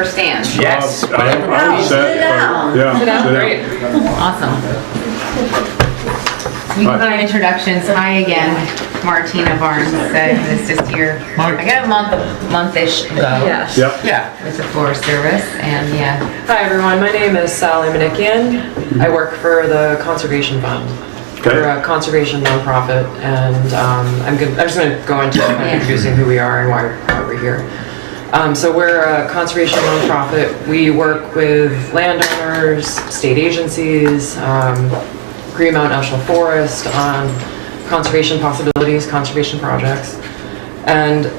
or stand? Yes. I'm set. Yeah. Sit down. sit Great. Awesome. We can do introductions. Hi again, Martina Barnes. This is here. I got a month-ish ago. Yes. Yep. Yeah. With the Forest Service, and yeah. Hi everyone, my name is Sally Manikian. I work for the Conservation Fund. We're Okay. a conservation nonprofit, and I'm just going to go into kind of introducing who we are and why we're here. So we're a conservation nonprofit. We work with landowners, state agencies, Green Mountain National Forest on conservation possibilities, conservation projects. And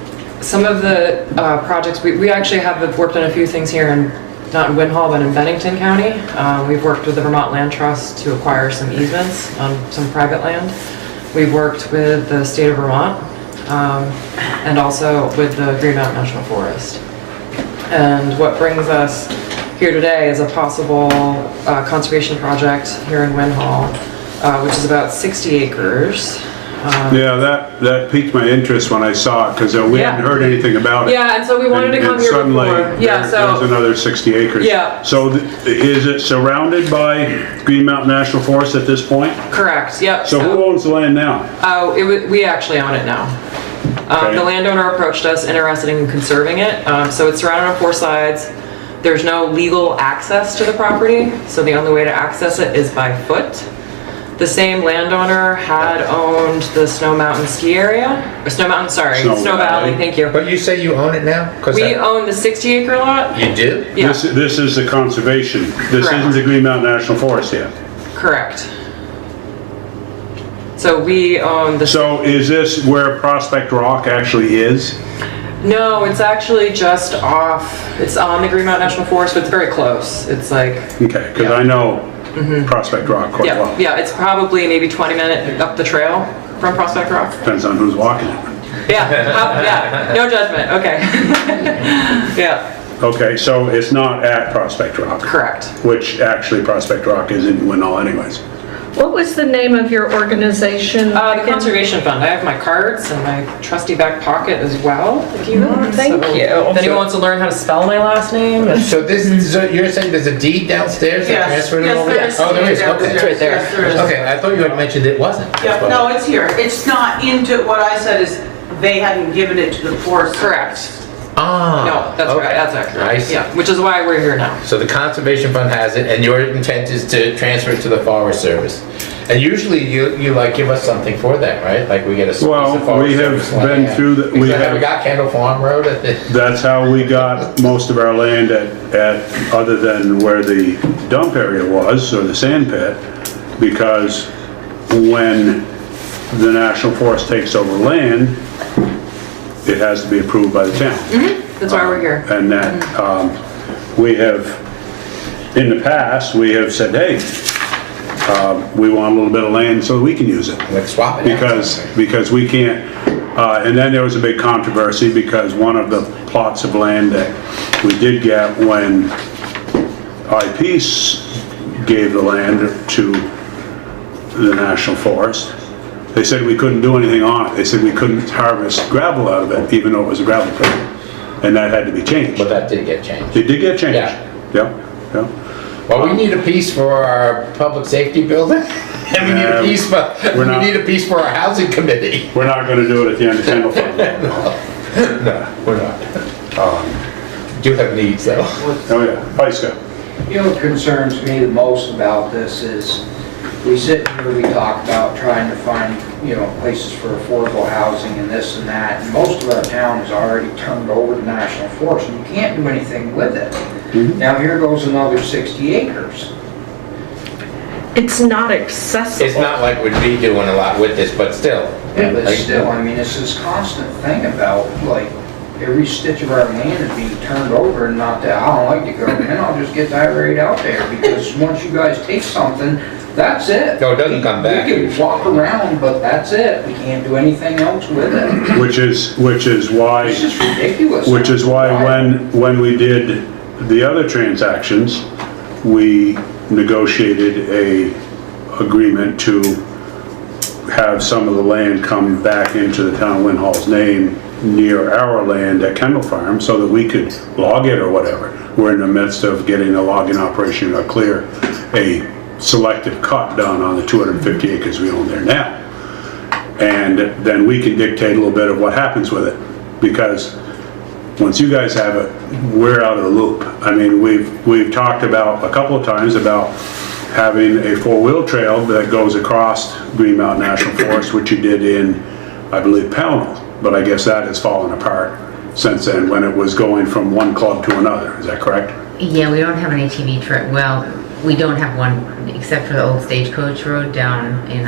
some of the projects, we actually have worked on a few things here not in Winhall, but in Bennington County. We've worked with the Vermont Land Trust to acquire some easements on some private land. We've worked with the state of Vermont, and also with the Green Mountain National Forest. And what brings us here today is a possible conservation project here in Winhall, which is about 60 acres. Yeah, that piqued my interest when I saw it, because we Yeah. hadn't heard anything about it. Yeah, and so we wanted to come And here suddenly, before. Yeah, there's so, another 60 acres. Yeah. So is it surrounded by Green Mountain National Forest at this point? correct, yep. So who owns the land now? We actually own it now. Okay. The landowner approached us interested in conserving it. So it's surrounded on 4 sides. There's no legal access to the property, so the only way to access it is by foot. The same landowner had owned the Snow Mountain ski area, or Snow Valley, thank you. But you say you own it now? We own the 60-acre lot. You do? Yeah, This is the conservation. This Correct. isn't the Green Mountain National Forest yet. correct. So we own the... So is this where Prospect Rock actually is? No, it's actually just off. It's on the Green Mountain National Forest, but it's very close. It's like... Okay, because I know Prospect Rock quite well. Yeah, it's probably maybe 20 minutes up the trail from Prospect Rock. Depends on who's walking it. Yeah, no judgment, okay. Yeah, Okay, so it's not at Prospect Rock, correct. which actually Prospect Rock is in Winhall anyways. What was the name of your organization? The Conservation Fund, I have my cards and my trusty back pocket as well, if you want. Thank So, you. If anyone wants to learn how to spell my last name, it's- So you're saying there's a deed downstairs that transferred it over? there is. Oh, there is, okay. It's right there. Yes, there is. Okay, I thought you had mentioned it wasn't. Yeah, no, it's here. It's not into, what I said is they hadn't given it to the Forest. correct. Ah. No, that's okay. right, that's accurate. I see. Yeah, which is why we're here now. So the Conservation Fund has it, and your intent is to transfer it to the Forest Service. And usually you like give us something for that, right? Like we get a piece of Well, Forest we have Service land. been through the, Because have we got Kendall Farm Road at the... that's how we got most of our land at other than where the dump area was, or the sand pit, because when the National Forest takes over land, it has to be approved by the town. That's why we're here. And that, we have, in the past, we have said, hey, we want a little bit of land so we can use it. Like swap it out. Because we can't, and then there was a big controversy because one of the plots of land that we did get when IPeace gave the land to the National Forest, they said we couldn't do anything on it. They said we couldn't harvest gravel out of it, even though it was a gravel pit. And that had to be changed. But that did get changed. It did get changed. Yeah. Yeah. Well, we need a piece for our public safety building, and we need a piece for, we not- need a piece for our housing committee. We're not gonna do it at the end of Kendall Farm. No, we're not. Do have needs though. Oh, yeah. Pyska. You know what concerns me the most about this is we sit here, we talk about trying to find, places for affordable housing and this and that. And most of our town is already turned over to National Forest and you can't do anything with it. Now here goes another 60 acres. It's not accessible. It's not like we'd be doing a lot with this, but still. But still, I mean, it's this constant thing about like every stitch of our land is being turned over and not that, I don't like to go, man, I'll just get that right out there. Because once you guys take something, that's it. No, it doesn't come back. We can walk around, but that's it. We can't do anything else with it. Which is why, It's just ridiculous. which is why when we did the other transactions, we negotiated a agreement to have some of the land come back into the town of Winhall's name near our land at Kendall Farm so that we could log it or whatever. we're in the midst of getting a logging operation, a selective cut done on the 250 acres we own there now. And then we can dictate a little bit of what happens with it, because once you guys have it, we're out of the loop. I mean, we've talked about, a couple of times, about having a four-wheel trail that goes across Green Mountain National Forest, which you did in, I believe, Pownell, but I guess that has fallen apart since then, when it was going from one club to another. Is that correct? Yeah, we don't have an ATV trail. Well, we don't have one except for the old Stagecoach Road down in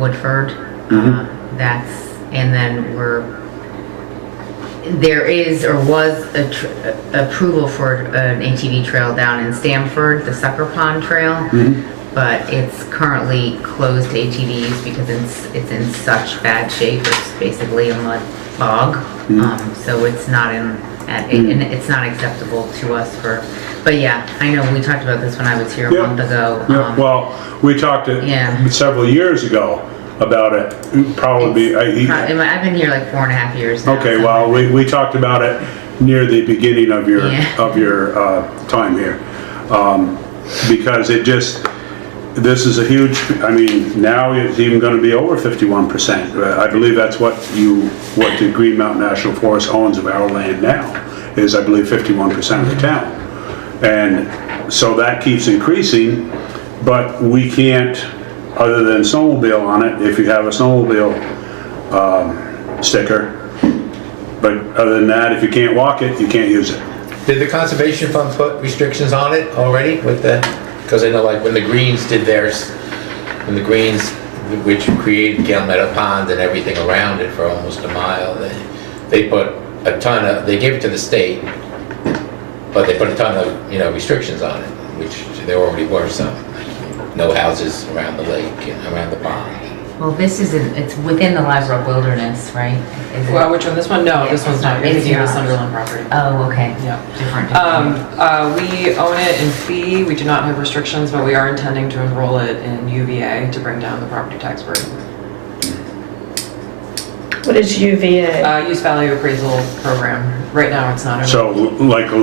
Woodford. That's, and then there is or was approval for an ATV trail down in Stamford, the Sucker Pond Trail, but it's currently closed to ATVs because it's in such bad shape. It's basically a mud bog, so it's not and it's not acceptable to us for. But yeah, I know we talked about this when I was here a month ago. Yeah, well, we talked several years ago about it. Probably, I've been here like 4.5 years now. okay, so. well, we talked about it near the beginning of your time here, because this is a huge. I mean, now it's even going to be over 51%. I believe that's what the Green Mountain National Forest owns of our land now, is I believe 51% of the town, and so that keeps increasing, but we can't. Other than snowmobile on it, if you have a snowmobile sticker. But other than that, if you can't walk it, you can't use it. Did the Conservation Fund put restrictions on it already with because I know like when the Greens did theirs, which created Gale Meadow Pond and everything around it for almost a mile, they put they gave it to the state, but they put a ton of, restrictions on it, which there already were some. No houses around the lake and around the pond. Well, it's within the Live Oak Wilderness, right? Is it? Well, which one? This one? No, this one's not. You're It's thinking of not. Sunderland property. Oh, okay. Yeah. Different. We own it in fee. We do not have restrictions, but we are intending to enroll it in UVA to bring down the property tax burden. What is UVA? Use value appraisal program. Right now, it's not. So like a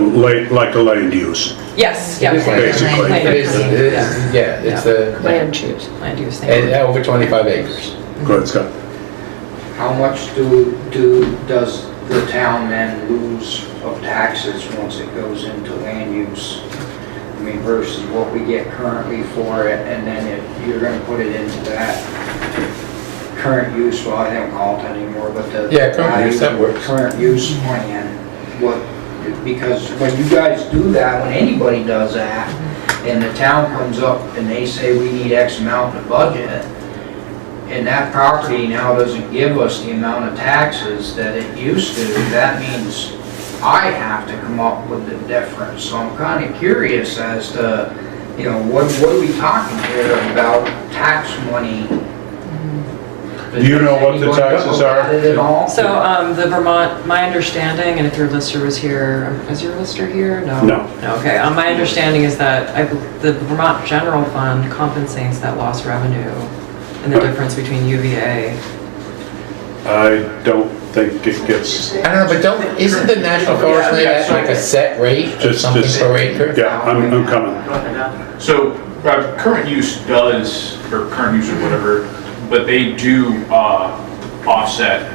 land use. Yes. Yeah. Basically. It's the Land use. Land use. and over 25 acres. Go ahead, Scott. How much does the town then lose of taxes once it goes into land use? I mean, versus what we get currently for it, and then if you're gonna put it into that current use, well, I don't call it anymore, but the current use, that works. current use plan, because when you guys do that, when anybody does that, and the town comes up and they say we need X amount in the budget, and that property now doesn't give us the amount of taxes that it used to, that means I have to come up with the difference. So I'm kind of curious as to, what are we talking here about tax money? Do you know what the taxes are? At all? So the Vermont, my understanding, and if your lister was here, is your lister here? No. No. Okay. My understanding is that the Vermont General Fund compensates that lost revenue and the difference between UVA. I don't think it gets. I don't know, but isn't the National Forest land at like a set rate or something per acre? Yeah, I'm coming. So current use or current use or whatever, but they do offset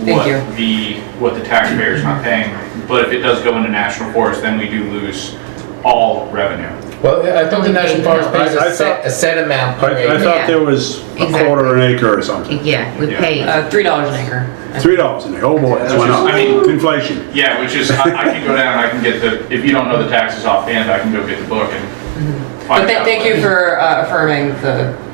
what the taxpayer's not paying. But if it does go into national forest, then we do lose all revenue. Well, I thought the National Forest pays a set amount per acre. I thought there was a quarter an acre or something. Yeah, we pay. $3 an acre. $3 an acre. Oh boy, it's went up. I mean, Inflation. Yeah, which is, I can go down and I can get if you don't know the taxes offhand, I can go get the book and find But out. thank you for affirming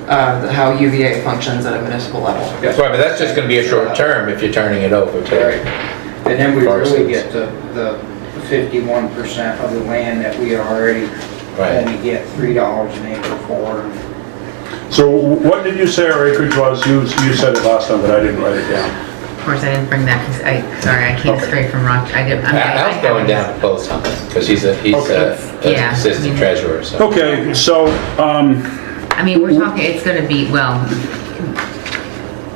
how UVA functions at a municipal level. Right, but that's just going to be a short term if you're turning it over to. Right. And then we Parsons. really get the 51% of the land that we already only get $3 an acre for. So what did you say our acreage was? You said it last time, but I didn't write it down. Of course, I didn't bring that because I came straight from Rock. Al's going down to post something because he's an assistant treasurer. So. Okay, so, I mean, we're talking, it's going to be, well,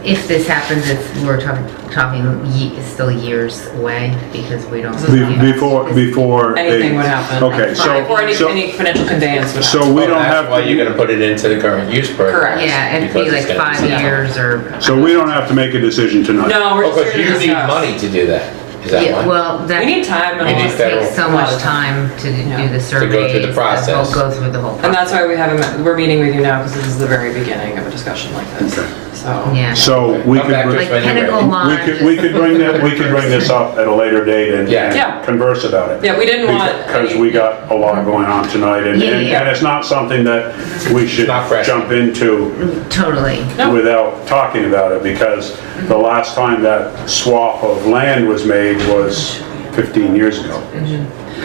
if this happens, we're talking still years away because we don't. Before. Anything would happen. Okay, so. Before any financial conveyance would happen. So we don't Well, have. that's why you're gonna put it into the current use permit. Correct. Yeah, it'd be Because like it's gonna 5 be- years or. So we don't have to make a decision tonight? No, we're Oh, just but here to you need discuss. money to do that. Is that Yeah, why? well, that. We need time and It all just that. takes so A lot much of time to Yeah. do the surveys. go through the process. Go through the whole And process. that's why we're meeting with you now, because this is the very beginning of a discussion like this. Okay. So. Yeah. So we Come back to could, us Like when you're Pinnacle ready. Lodge. we could bring this up at a later date and Yeah. converse about it. Yeah, we didn't want. Because we got a lot going on tonight, and Yeah. and it's not something that we should Not fresh. jump into Totally. No. without talking about it, because the last time that swap of land was made was 15 years ago.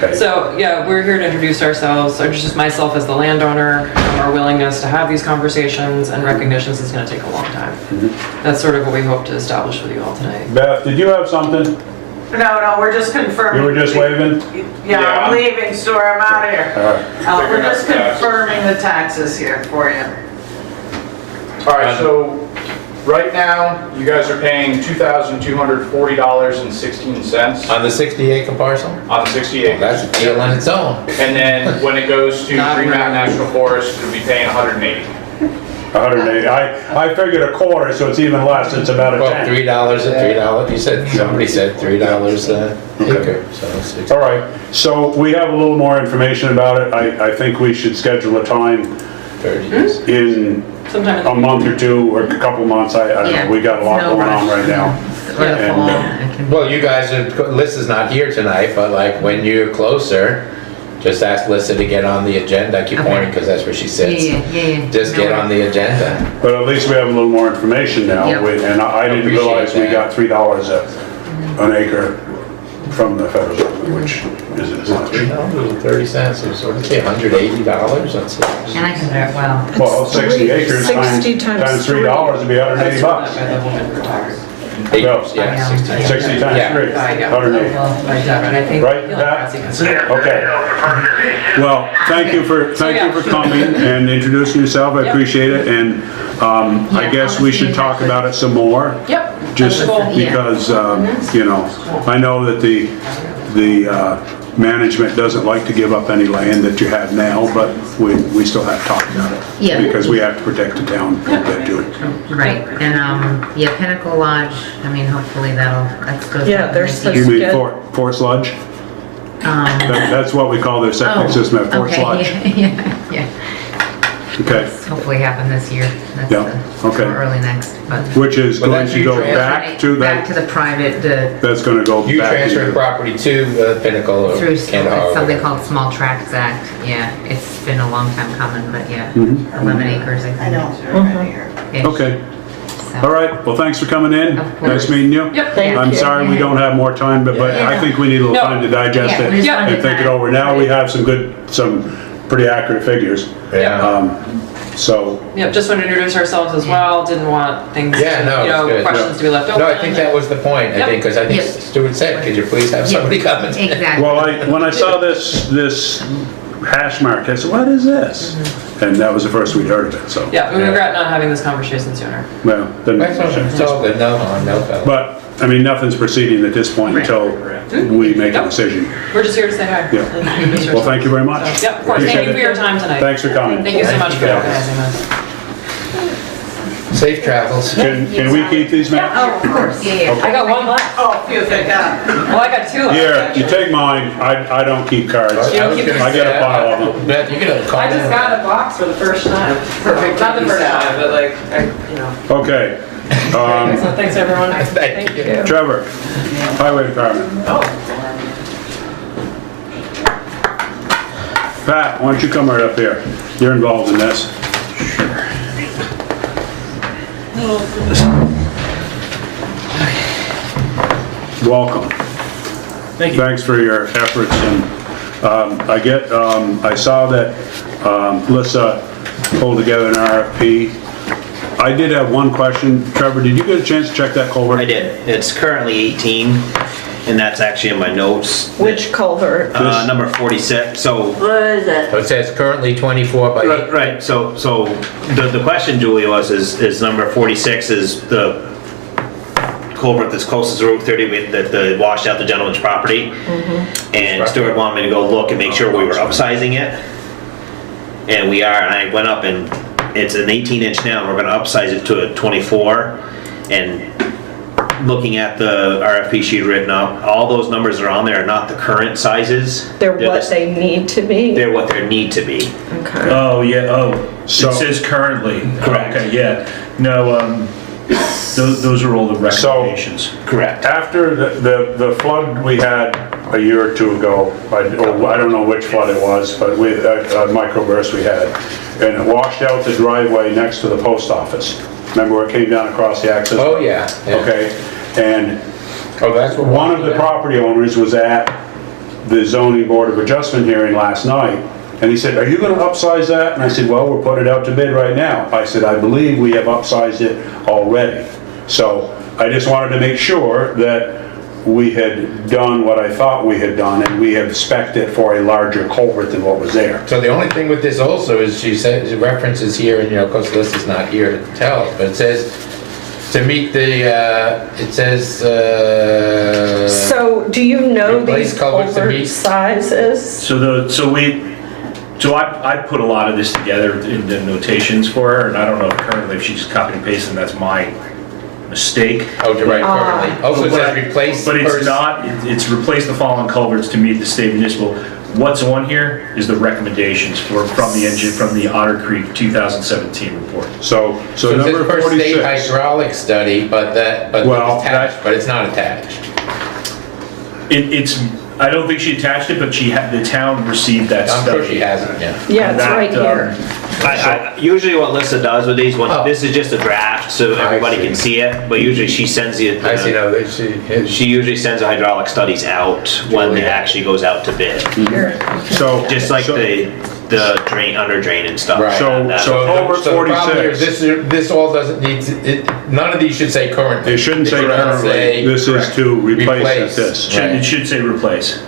Okay. So, yeah, we're here to introduce ourselves, or just myself as the landowner, our willingness to have these conversations, and recognition this is gonna take a long time. That's sort of what we hope to establish with you all tonight. Beth, did you have something? No, we're just confirming. You were just waving? Yeah, Yeah. I'm leaving, store, I'm out of here. All right. We're just confirming the taxes here for you. All right, so right now, you guys are paying $2,240.16 On the 60-acre parcel? on the 60 acres. That's a deal on its own. And then when it goes to Not Green really. Mountain National Forest, you'll be paying 180. 180. I figured a quarter, so it's even less. It's about a Well, 10. $3 and $3. You said, somebody said $3 an acre, so it's 60. All right, so we have a little more information about it. I think we should schedule a time 30 years. in Sometime in the a month or two, or a couple months. I don't Yeah, know, we got a lot no going on rush. right now. Or the And, fall. uh, I can- Well, you guys, Lissa's not here tonight, but like when you're closer, just ask Lissa to get on the agenda. I keep Okay. pointing because that's where she sits. Yeah. Just No get on worries. the agenda. But at least we have a little more information now, Yep. and I didn't Appreciate realize we that. got $3 an acre from the federal government, which isn't as much. $3.30, or what did you say, $180? That's it. And I can, well, Well, 60 acres 60 times times $3 would be $180 bucks. Acres, yeah, 60. 60 times Yeah. 3, 180. And I think. Right, Pat? Okay. Well, thank you for coming and introducing yourself. I Yep. appreciate it, and I guess we should talk about it some more. Yep. Just Cool. because, you know, I know that the management doesn't like to give up any land that you have now, but we still have to talk about it. Yeah. Because we have to protect the town a bit too. right. And, yeah, Pinnacle Lodge, I mean, hopefully that's good. Yeah, there's this You year. mean Good. Fort Sludge? That's what we call their septic Oh, system at Fort okay, Sludge. Yeah. Okay, Hopefully happen this year. That's Yeah, okay. or early next, but. which is But going that's to you go transferring back to Back to that, the private, that's going to go You back transfer to. property to Pinnacle or through Kandahar. or something whatever. called Small Tracts Act. Yeah, it's been a long time coming, but yeah, Mhm. 11 acres, I think. I know. Ish. Okay, So- all right, well, thanks for coming in. Of course. Nice meeting you. Yep. Thank I'm you. sorry we don't have more time, but I think we need a little No. time to digest Yeah, we it just Yeah. wanted and think it to- over. Now we have some pretty accurate figures. Yeah. So, Yep, just want to introduce ourselves as well, didn't want things, Yeah, no, it's good. questions to be left open. No, I think that was the point, I Yep. think, because I think Yep. Stuart said, could you please have somebody come and... Exactly. well, when I saw this hash mark, I said, what is this? And that was the first we'd heard of it, so. Yeah, we Yeah. regret not having this conversation sooner. Well, then, That's all- It's all good, no harm, no foul. but, I mean, nothing's proceeding at this point Right. until we make a Yep. decision. We're just here to say hi. Yeah. and introduce Well, thank you very much. ourselves. Yep, of course, thank Appreciate you for it. your time tonight. Thanks for coming. Thank you so Thank much you, for guys. organizing this. Safe travels. Can we keep these maps? Oh, of course, yeah. I got one left. Oh, phew, thank God. Well, I got two left. Here, you take mine, I don't keep cards. You don't keep I get a pile of them. Beth, you can call I just them. got a box for the first time. Perfect. Not the first time, but like, Okay, Excellent, thanks everyone. Thank you. Trevor, Highway Department. Oh, Pat, why don't you come right up here? You're involved in this. Welcome. Thank you. Thanks for your efforts, and I saw that Lissa pulled together an RFP. I did have one question. Trevor, did you get a chance to check that culvert? I did. It's currently 18, and that's actually in my notes. Which culvert? Number 46, so. What is it? So it says currently 24 by 8. Right, so the question, Julie, is number 46 is the culvert that's closest to Route 30 that washed out the gentleman's property. And Stuart wanted me to go look and make sure we were upsizing it. And we are, and I went up and it's an 18-inch now, and we're gonna upsize it to a 24. And looking at the RFP sheet written up, all those numbers are on there are not the current sizes. They're what they need to be? They're what they need to be. Okay. Oh, yeah, oh, So- it says currently. Correct. Okay, yeah. No, those are all the recommendations. Correct. After the flood we had a year or two ago, I don't know which flood it was, but we, a microburst we had, and it washed out the driveway next to the post office. Remember where it came down across the access? Oh, yeah. Yeah. Okay, and Oh, that's what one of the property owners was at the zoning board of adjustment hearing last night, and he said, "Are you gonna upsize that?" And I said, "Well, we're putting it out to bid right now." I said, "I believe we have upsized it already." So I just wanted to make sure that we had done what I thought we had done, and we have spec'd it for a larger culvert than what was there. So the only thing with this also is she said, the references here, and of course this is not here to tell, but it says to meet the, it says, So do you know Replace these culverts to meet- culvert sizes? So I put a lot of this together in the notations for her, and I don't know if currently if she just copied and pasted, that's my mistake. oh, to write currently. Also it says replace. But it's first- not, it's replace the following culverts to meet the state municipal. What's on here is the recommendations from the Otter Creek 2017 report. So So it number says first state 46. hydraulic study, but Well, it's attached, but it's not attached. I don't think she attached it, but the town received that I'm study. sure she hasn't, yeah. Yeah, it's right here. Usually what Lissa does with these, Oh. this is just a draft, so everybody see. can see it, but usually she sends you. I see, no, She usually sends the hydraulic studies out when it actually goes out to bid, Here. So. just like so- the drain, under drain and stuff. Right. So- That- so- Culvert the problem here is 46. this all doesn't need to, none of these should say current. It shouldn't say They should currently, say- this is to replace Replace. this. Right. It should say replace.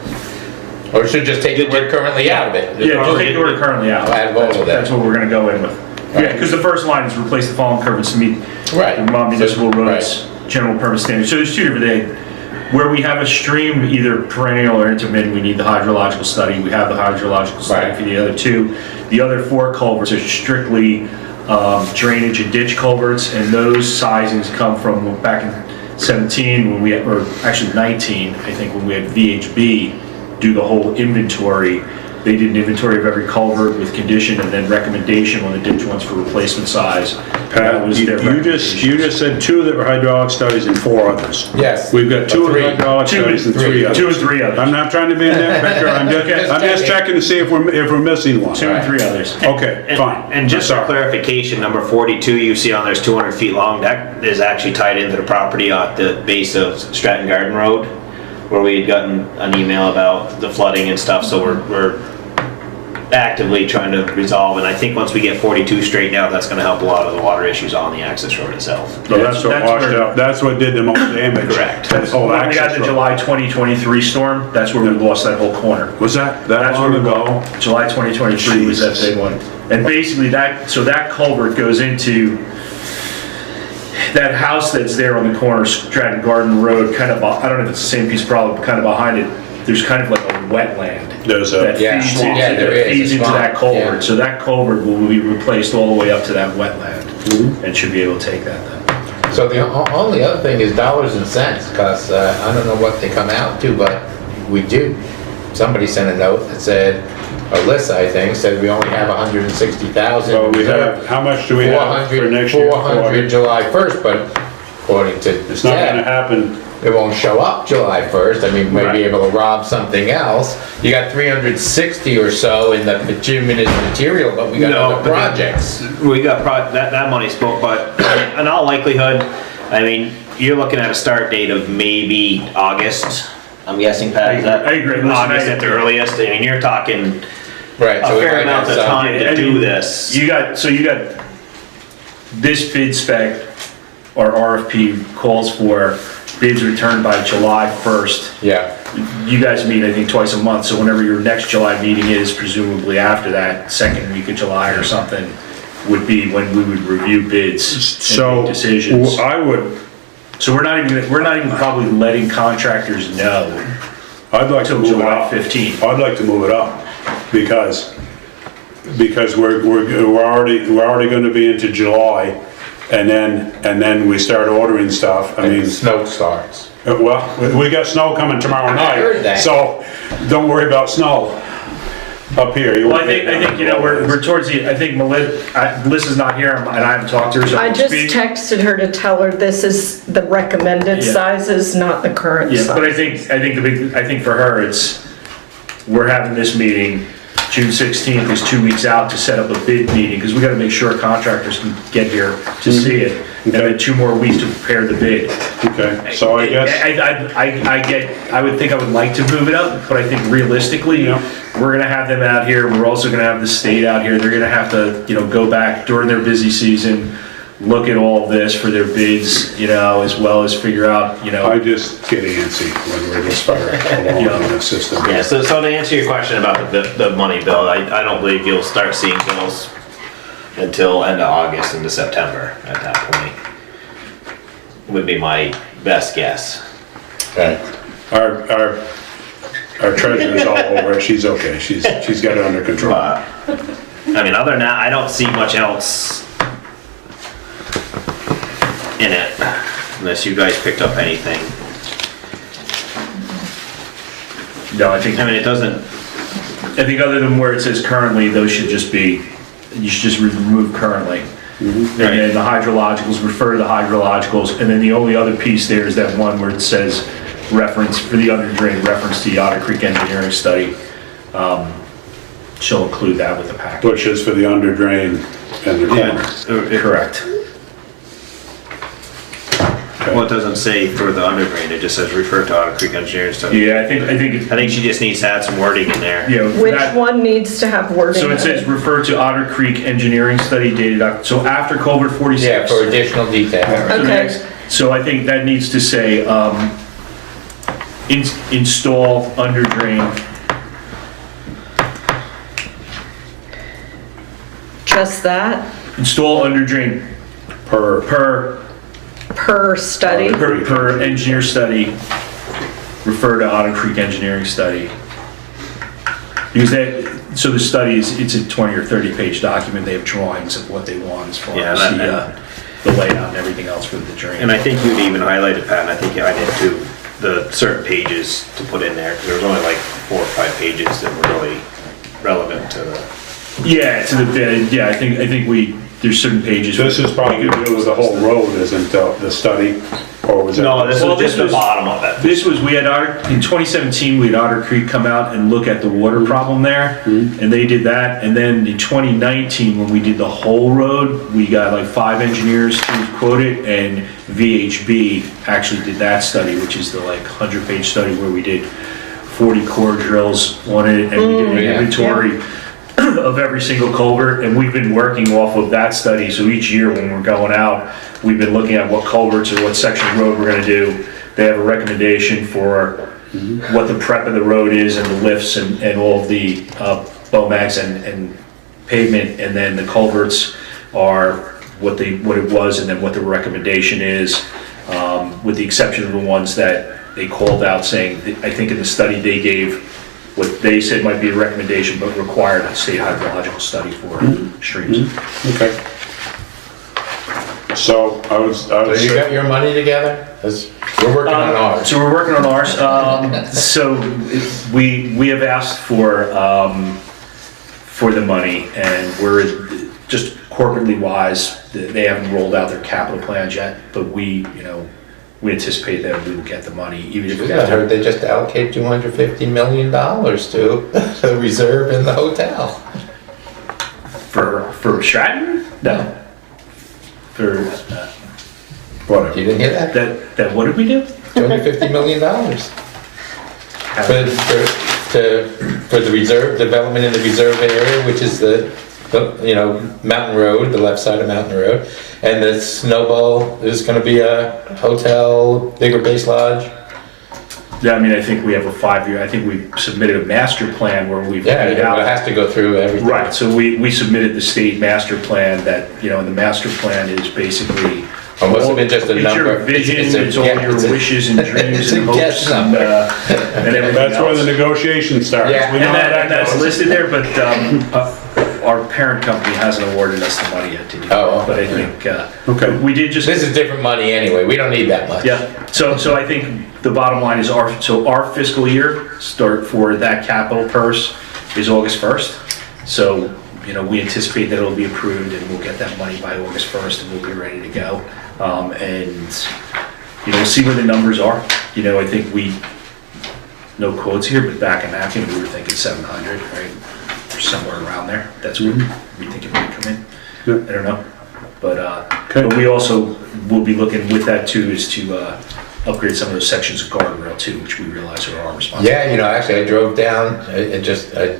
Or it should just take the word currently out of it. Yeah, just take the word currently out. Add both of them. That's what we're gonna go in with. Yeah, because the first line is replace the following culverts to meet Right. the Vermont municipal So- roads general permit standards. So there's two different things. Where we have a stream, either perennial or intermittent, we need the hydrological study. We have the hydrological study Right. for the other two. The other four culverts are strictly drainage and ditch culverts, and those sizings come from back in 17 when we had, or actually 19, I think, when we had VHB do the whole inventory. They did an inventory of every culvert with condition and then recommendation on the ditch ones for replacement size. That Pat, was you their you just said two that were hydraulic studies and four others. Yes. We've got two Three. hydraulic studies and three others. Two and three others. I'm not trying to be a nitpicker, I'm just checking to see if we're missing one. Two and three others. Okay, And- fine. And just for Sorry. clarification, number 42 you see on there's 200 feet long, that is actually tied into the property at the base of Stratton Garden Road, where we had gotten an email about the flooding and stuff, so we're actively trying to resolve, and I think once we get 42 straightened out, that's gonna help a lot of the water issues on the access road itself. So that's what That's washed where- out, that's what did the most damage. Correct. That whole When we had access the road. July 2023 storm, that's where we lost that whole corner. Was that That's long where we ago? lost. July 2023 was that Jesus. big one. And basically so that culvert goes into that house that's there on the corner, Stratton Garden Road, kind of, I don't know if it's the same piece of property, but kind of behind it, there's kind of like a wetland. There's That a, Yeah. feeds Yeah, into, there that is, feeds a into that swamp, yeah. culvert. So that culvert will be replaced all the way up to that wetland and should be able to take that then. So the only other thing is dollars and cents, because I don't know what they come out to, but we do. Somebody sent a note that said, Alyssa, I think, said we only have 160,000. so we have, how much do we have for 400, next year? 400 July 1st, but according to It's not gonna Deb, happen. it won't show up July 1st. I mean, we may be Right. able to rob something else. You got 360 or so in the bituminous material, but we got No, other but- projects. We got, that money spoke, but in all likelihood, I mean, you're looking at a start date of maybe August, I'm guessing, Pat, is that? I agree. Listen, August I at the agree. earliest, I mean, you're talking Right. a so we fair might amount have of some- time to I do mean, this. You got this bid spec or RFP calls for bids returned by July 1st. Yeah, You guys meet, I think, twice a month, so whenever your next July meeting is, presumably after that, second week of July or something, would be when we would review bids and So make decisions. I would, So we're not even probably letting contractors know I'd like to till move it July up. 15th. I'd like to move it up because we're already gonna be into July and then we start ordering stuff. I and mean, the snow starts. well, we got snow coming tomorrow night. heard that. So don't worry about snow up here. You Well, won't I think, you know, we're towards the, I think Melissa's not here and I haven't talked to her, so I I just speak. texted her to tell her this is the recommended Yeah. sizes, not the current Yeah, but I size. think for her, we're having this meeting, June 16th is 2 weeks out to set up a bid meeting, because we gotta make sure contractors can get here to see it. And then 2 more weeks to prepare the bid. Okay, so I guess, I would think I would like to move it up, but I think realistically, Yeah. we're gonna have them out here, we're also gonna have the state out here, they're gonna have to, you know, go back during their busy season, look at all of this for their bids, you know, as well as figure out, you know. I just get antsy when we're this far along in the system. Yeah, so to answer your question about the money bill, I don't believe you'll start seeing bills until end of August into September at that point. Would be my best guess. Right. Our treasurer's all over it, she's okay, she's got it under control. But, I mean, other than that, I don't see much else in it, unless you guys picked up anything. No, I think, I mean, it doesn't, I think other than where it says currently, those should just be, you should just remove currently. And then the hydrologicals, refer to the hydrologicals, and then the only other piece there is that one where it says reference, for the under drain, reference to the Otter Creek engineering study. She'll include that with the package. Which is for the under drain and the corner. Correct. well, it doesn't say for the underground, it just says refer to Otter Creek engineering study. Yeah, I think, She just needs to add some wording in there. yeah. for Which that- one needs to have wording? So it says refer to Otter Creek engineering study dated, so after culvert 46. Yeah, for additional detail. So Okay. next- So I think that needs to say, install under drain. Just that, Install under drain per study? engineer study, refer to Otter Creek engineering study. Because so the study is, it's a 20 or 30 page document, they have drawings of what they want as far Yeah, as that- the layout and everything else for the drain. And I think you'd even highlighted, Pat, and I think I did too, the certain pages to put in there, because there was only like 4 or 5 pages that were really relevant to the. Yeah, to the bid, yeah, I think there's certain pages. This is probably to do with the whole road, isn't the study? Or was it? No, this Well, was just this the was- bottom of it. This was, in 2017, we had Otter Creek come out and look at the water problem there, and they did that. And then in 2019, when we did the whole road, we got like 5 engineers to quote it, and VHB actually did that study, which is the like 100-page study where we did 40 core drills on it, and we did an Yeah. inventory of every single culvert, and we've been working off of that study. So each year when we're going out, we've been looking at what culverts or what section of road we're gonna do. They have a recommendation for what the prep of the road is and the lifts and all of the Bomax and pavement, and then the culverts are what it was and then what the recommendation is, with the exception of the ones that they called out saying, I think in the study they gave, what they said might be a recommendation, but required a state hydrological study for streams. Okay. So I was. So you got your money together? 'Cause we're working on ours. So we're working on ours. So we have asked for the money, and we're just corporately wise, they haven't rolled out their capital plans yet, but we anticipate that we will get the money, even if we I have heard to. they just allocated $250 million to the reserve in the hotel. For Stratton? No. For, Whatever. You didn't hear that? that, what did we do? $250 million. For the reserve, development in the reserve area, which is the Mountain Road, the left side of Mountain Road. And the Snowball is gonna be a hotel, bigger base lodge. Yeah, I mean, I think we have a 5-year, I think we submitted a master plan where we've Yeah, laid it out. has to go through everything. Right, so we submitted the state master plan that, and the master plan is basically. It must have been just a It's number. your vision, it's all your wishes and dreams it's a and guess hopes and number. everything That's where the else. negotiation starts. Yeah. We know And how that that's goes. listed there, but our parent company hasn't awarded us the money yet to do Oh, that. But I think, Okay. we did just. This is different money anyway, we don't need that much. Yeah, so I think the bottom line is our fiscal year start for that capital purse is August 1st. So, we anticipate that it'll be approved and we'll get that money by August 1st and we'll be ready to go. And, we'll see where the numbers are. I think no quotes here, but back in napkin, we were thinking 700, right? Or somewhere around there. That's what we think it might come in. Yeah. I don't know. But, Okay. but we also will be looking with that too, is to upgrade some of those sections of guardrail too, which we realize are our responsibility. Yeah, actually, I drove down, I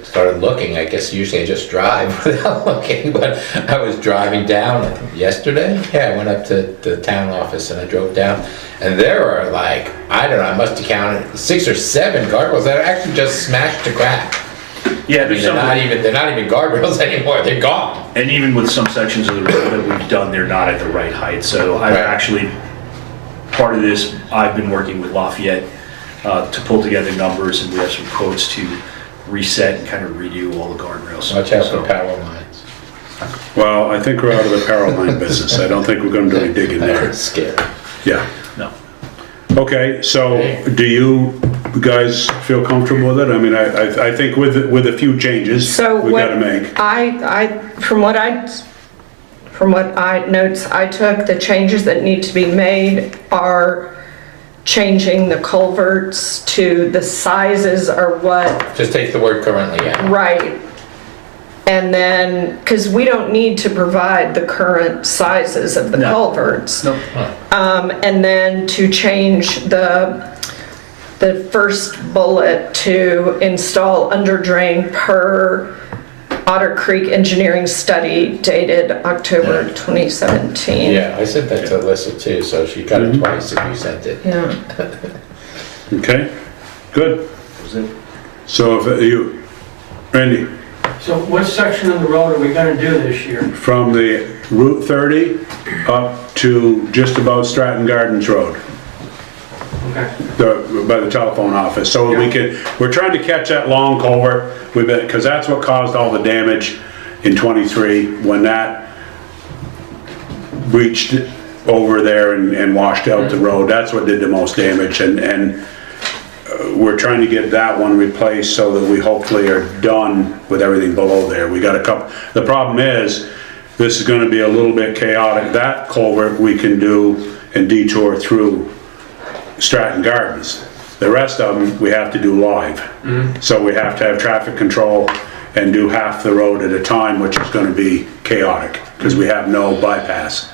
started looking, I guess usually I just drive without looking, but I was driving down yesterday. Yeah, I went up to the town office and I drove down, and there are like, I don't know, I must have counted 6 or 7 guardrails that are actually just smashed to crap. Yeah, I mean, there's they're some, not even guardrails anymore, they're gone. and even with some sections of the road that we've done, they're not at the right height. So I've Right. actually, part of this, I've been working with Lafayette to pull together numbers, and we have some quotes to reset and kind of redo all the guardrails. Watch out So- for power lines. Well, I think we're out of the power line business. I don't think we're gonna do any digging there. It's scary. Yeah. No. Okay, so do you guys feel comfortable with it? I mean, I think with a few changes So we what gotta make. from what notes I took, the changes that need to be made are changing the culverts to the sizes are what, Just take the word currently out. right. And then, because we don't need to provide the current sizes of the No. culverts. No. And then to change the first bullet to install under drain per Otter Creek engineering study dated October 2017. Yeah, I sent that to Alyssa too, so she got it twice if you sent it. Yeah. Okay, good. Was it? So if Randy, So what section of the road are we gonna do this year? from the Route 30 up to just about Stratton Gardens Road, Okay. by the telephone office, so we're trying to catch that long culvert, because that's what caused all the damage in '23, when that breached over there and washed out the road. That's what did the most damage, and we're trying to get that one replaced so that we hopefully are done with everything below there. We got a couple, the problem is, this is gonna be a little bit chaotic. That culvert we can do and detour through Stratton Gardens. The rest of them, we have to do live. So we have to have traffic control and do half the road at a time, which is gonna be chaotic, because we have no bypass.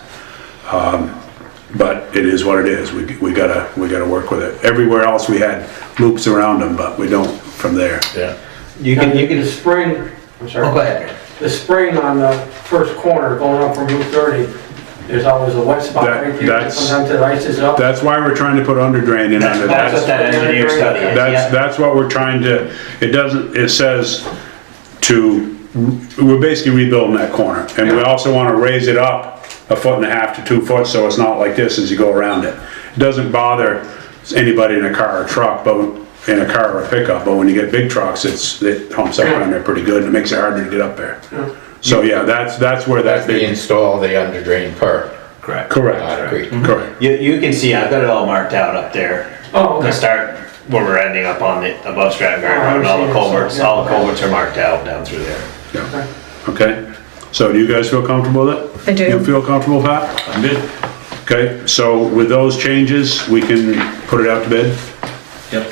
But it is what it is. We gotta work with it. Everywhere else, we had loops around them, but we don't from there. Yeah. You can, The spring, I'm sorry. oh, go ahead. The spring on the first corner going up from Route 30, there's always a wet spot right there. That's- Sometimes it ices up. That's why we're trying to put under drain in under That's what that. that engineer study is, yeah. That's what we're trying to, it says we're basically rebuilding that corner. And we also want to raise it up 1.5 to 2 foot, so it's not like this as you go around it. It doesn't bother anybody in a car or truck, but in a car or a pickup, but when you get big trucks, it humps up on there pretty good, and it makes it harder to get up there. So yeah, that's where That's that the big, install the under drain per. Correct. Otter correct, Creek. correct. You can see, I've got it all marked out up there. Oh, okay. To start where we're ending up on the, above Stratton Garden Road, and all the culverts, all the culverts are marked out down through there. Yeah. Okay, so do you guys feel comfortable with it? I do. You feel comfortable, Pat? I'm good. Okay, so with those changes, we can put it out to bid? Yep.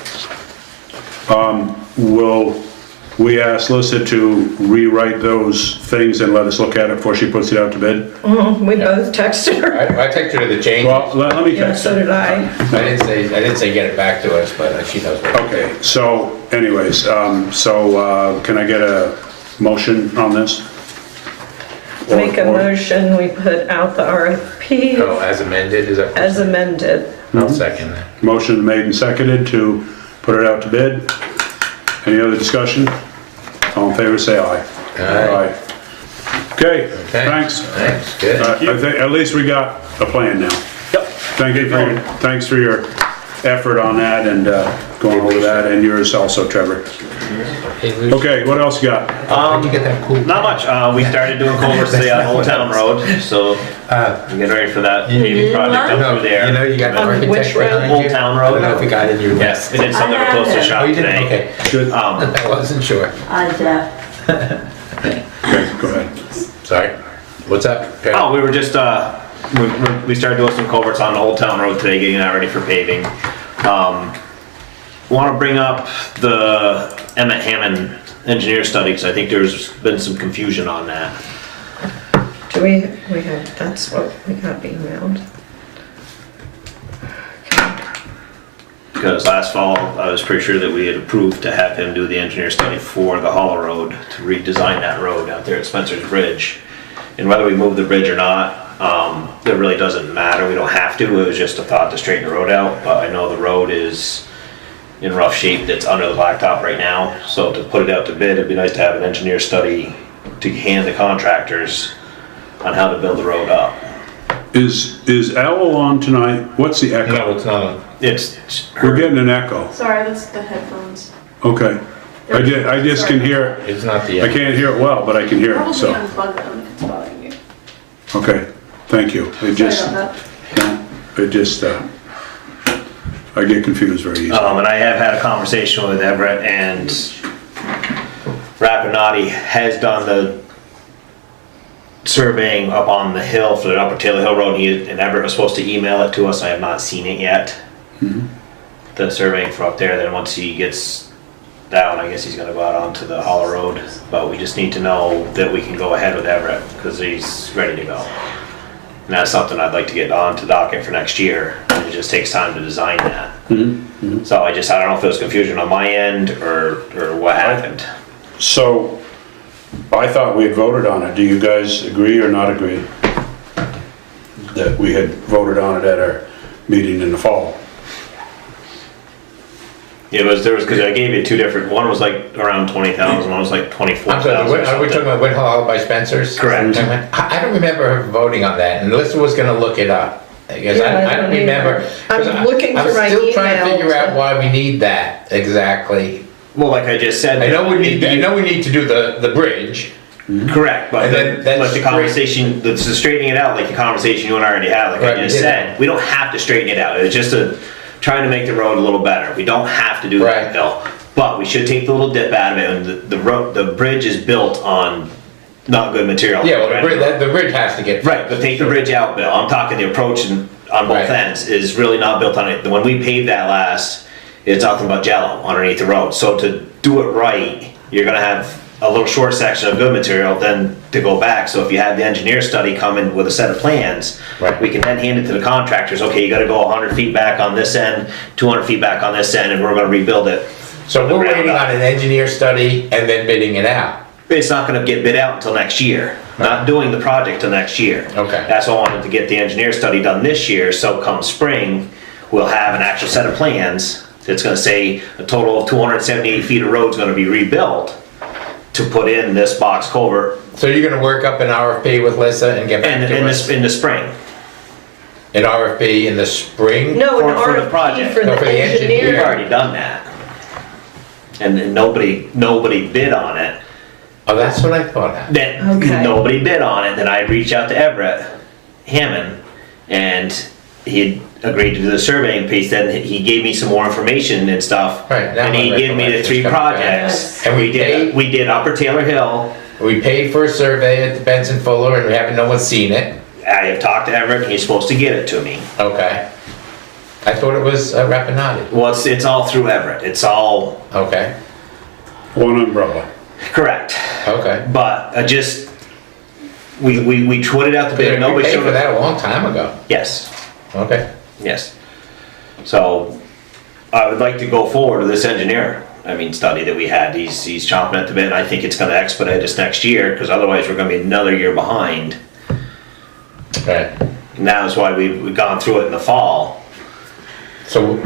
We ask Lisa to rewrite those things and let us look at it before she puts it out to bid? We both texted her. I texted her the change. Well, let me Yeah, text so her. did I. I didn't say get it back to us, but she knows what. Okay, so anyways, can I get a motion on this? make a motion, we put out the RFP Oh, as amended, is that? as amended. I'll second that. Motion made and seconded to put it out to bid. Any other discussion? All in favor, say aye. Aye. Okay, Okay. thanks. Thanks, good. I think at least we got a plan now. Yep. Thanks for your effort on that and going over that, and yours also, Trevor. Hey, Lucy, Okay, what else you got? Where'd you get that cool? Not much. We started doing culverts today on Old Town Road, so we're getting ready for that paving project up through there. You know, you got the On architect which road? behind you. Old Town I Road. don't know if we got in your Yes, list. we did something that was close to the Oh, shop you did? today. Okay. Good. I wasn't sure. Okay, go ahead. Sorry. What's up? Perry? Oh, we were just, we started doing some culverts on the Old Town Road today, getting that ready for paving. Want to bring up the Emmett Hammond engineer study, because I think there's been some confusion on that. Do we have, that's what we got emailed. Because last fall, I was pretty sure that we had approved to have him do the engineer study for the Hollow Road, to redesign that road out there at Spencer's Bridge. And whether we move the bridge or not, it really doesn't matter, we don't have to, it was just a thought to straighten the road out, but I know the road is in rough shape that's under the blacktop right now, so to put it out to bid, it'd be nice to have an engineer study to hand the contractors on how to build the road up. Is Owl on tonight? What's the echo? No, it's not on. It's, We're getting an echo. Sorry, that's the headphones. Okay. I just can hear it. It's not the. I can't hear it well, but I can hear it, Probably so. unplug them if it's bothering you. Okay, thank you. It just, Sorry about that. no, it just, I get confused very easily. and I have had a conversation with Everett, and Rapinati has done the surveying up on the hill for the Upper Taylor Hill Road, and Everett was supposed to email it to us, I have not seen it yet. The surveying for up there, then once he gets down, I guess he's gonna go out onto the Hollow Road, but we just need to know that we can go ahead with Everett, because he's ready to go. And that's something I'd like to get on to docket for next year, and it just takes time to design that. So I don't know if it was confusion on my end, or what happened. So, I thought we had voted on it. Do you guys agree or not agree? That we had voted on it at our meeting in the fall? Because I gave you two different, one was like around 20,000, one was like 24,000. I'm sorry, or are we something. talking about Winhall by Spencer's? Correct. I don't remember voting on that, and Alyssa was gonna look it up. Because Yeah, I don't remember. I'm 'cause looking through my I'm still trying to emails. figure out why we need that exactly. Well, like I just said. I know we need to do the bridge. Correct, but And then that's like the conversation, the straightening it out, like the conversation you and I already had, like Right, I just yeah. said, we don't have to straighten it out, it's just trying to make the road a little better, we don't have to do that, Right. Bill. But we should take the little dip out of it, and the bridge is built on not good material. Yeah, well, the bridge has to get. Right, but take the bridge out, Bill, I'm talking the approach on both Right. ends is really not built on it, when we paved that last, it's nothing but jello underneath the road, so to do it right, you're gonna have a little short section of good material, then to go back, so if you have the engineer study come in with a set of plans, Right. we can then hand it to the contractors, okay, you gotta go 100 feet back on this end, 200 feet back on this end, and we're gonna rebuild it. So we're waiting on an engineer study and then bidding it out. It's not gonna get bid out until next year, not doing the project till next year. Okay. That's why I wanted to get the engineer study done this year, so come spring, we'll have an actual set of plans. It's gonna say a total of 278 feet of road's gonna be rebuilt to put in this box culvert, So you're gonna work up an RFP with Lissa and get back and to us? in the spring. An RFP in the spring? No, an For the RFP project. for No, the for the engineer. We've engineer. already done that. And nobody bid on it. Oh, that's what I thought. Then Okay. nobody bid on it, then I reached out to Everett Hammond, and he agreed to do the surveying piece, then he gave me some more information and stuff. Right, now And he my gave me the recollection's 3 coming back. projects. And we paid? We did Upper Taylor Hill. We paid for a survey at the Benson Fuller and we haven't, no one's seen it. I have talked to Everett, and he's supposed to get it to me. Okay. I thought it was Rapinati. Well, it's all through Everett, it's all Okay, One umbrella. correct. okay. But I just, we put it out to bid, We nobody paid showed for it. that a long time ago. Yes, Okay. yes. So, I would like to go forward with this engineer. I mean, study that we had, he's chomping at the bit, and I think it's gonna expedite us next year, because otherwise we're gonna be another year behind. Right. And that was why we've gone through it in the fall. So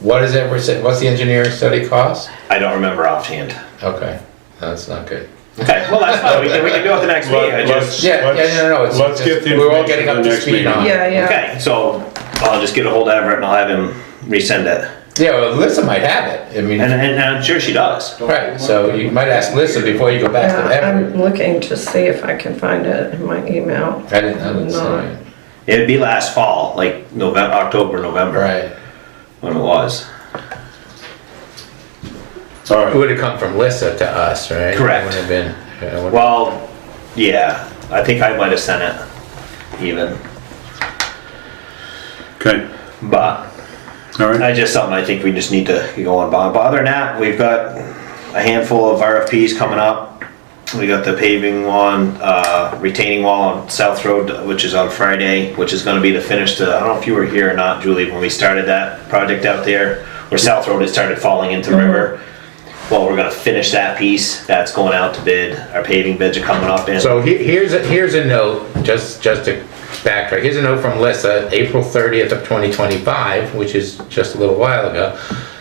what is it, what's the engineering study cost? I don't remember offhand. Okay, that's not good. Okay, well, that's fine, we can do it the next meeting, I just, No, it's Let's just, get the we're all information getting for up the to next speed meeting. on it. Yeah, yeah. okay, so I'll just get a hold of Everett and I'll have him resend it. Yeah, well, Lisa might have it, I mean, And I'm sure she does. right, so you might ask Lisa before you go back to Yeah, Everett. I'm looking to see if I can find it in my email. I didn't see No. it. It'd be last fall, like November, October, November, Right. when it was. All It right, would have come from Lisa to us, right? Correct. It would have been, Well, yeah, I think I might have sent it even, okay, but all right. I just something I think we just need to go on bond. But other than that, we've got a handful of RFPs coming up. We got the paving one, retaining wall on South Road, which is on Friday, which is gonna be to finish the, I don't know if you were here or not, Julie, when we started that project out there, where South Road had started falling into the river. Well, we're gonna finish that piece, that's going out to bid, our paving bids are coming up in. So here's a note, just to backtrack, here's a note from Lisa, April 30th of 2025, which is just a little while ago.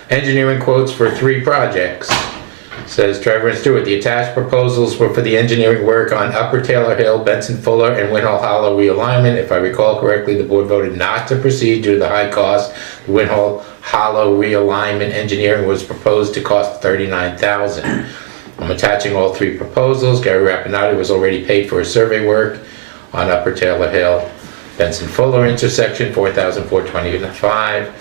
Engineering quotes for 3 projects. Says Trevor and Stewart, the attached proposals were for the engineering work on Upper Taylor Hill, Benson Fuller, and Winhall Hollow realignment. If I recall correctly, the board voted not to proceed due to the high cost. The Winhall Hollow realignment engineering was proposed to cost $39,000. I'm attaching all 3 proposals. Gary Rapinati was already paid for his survey work on Upper Taylor Hill, Benson Fuller intersection, $4,425.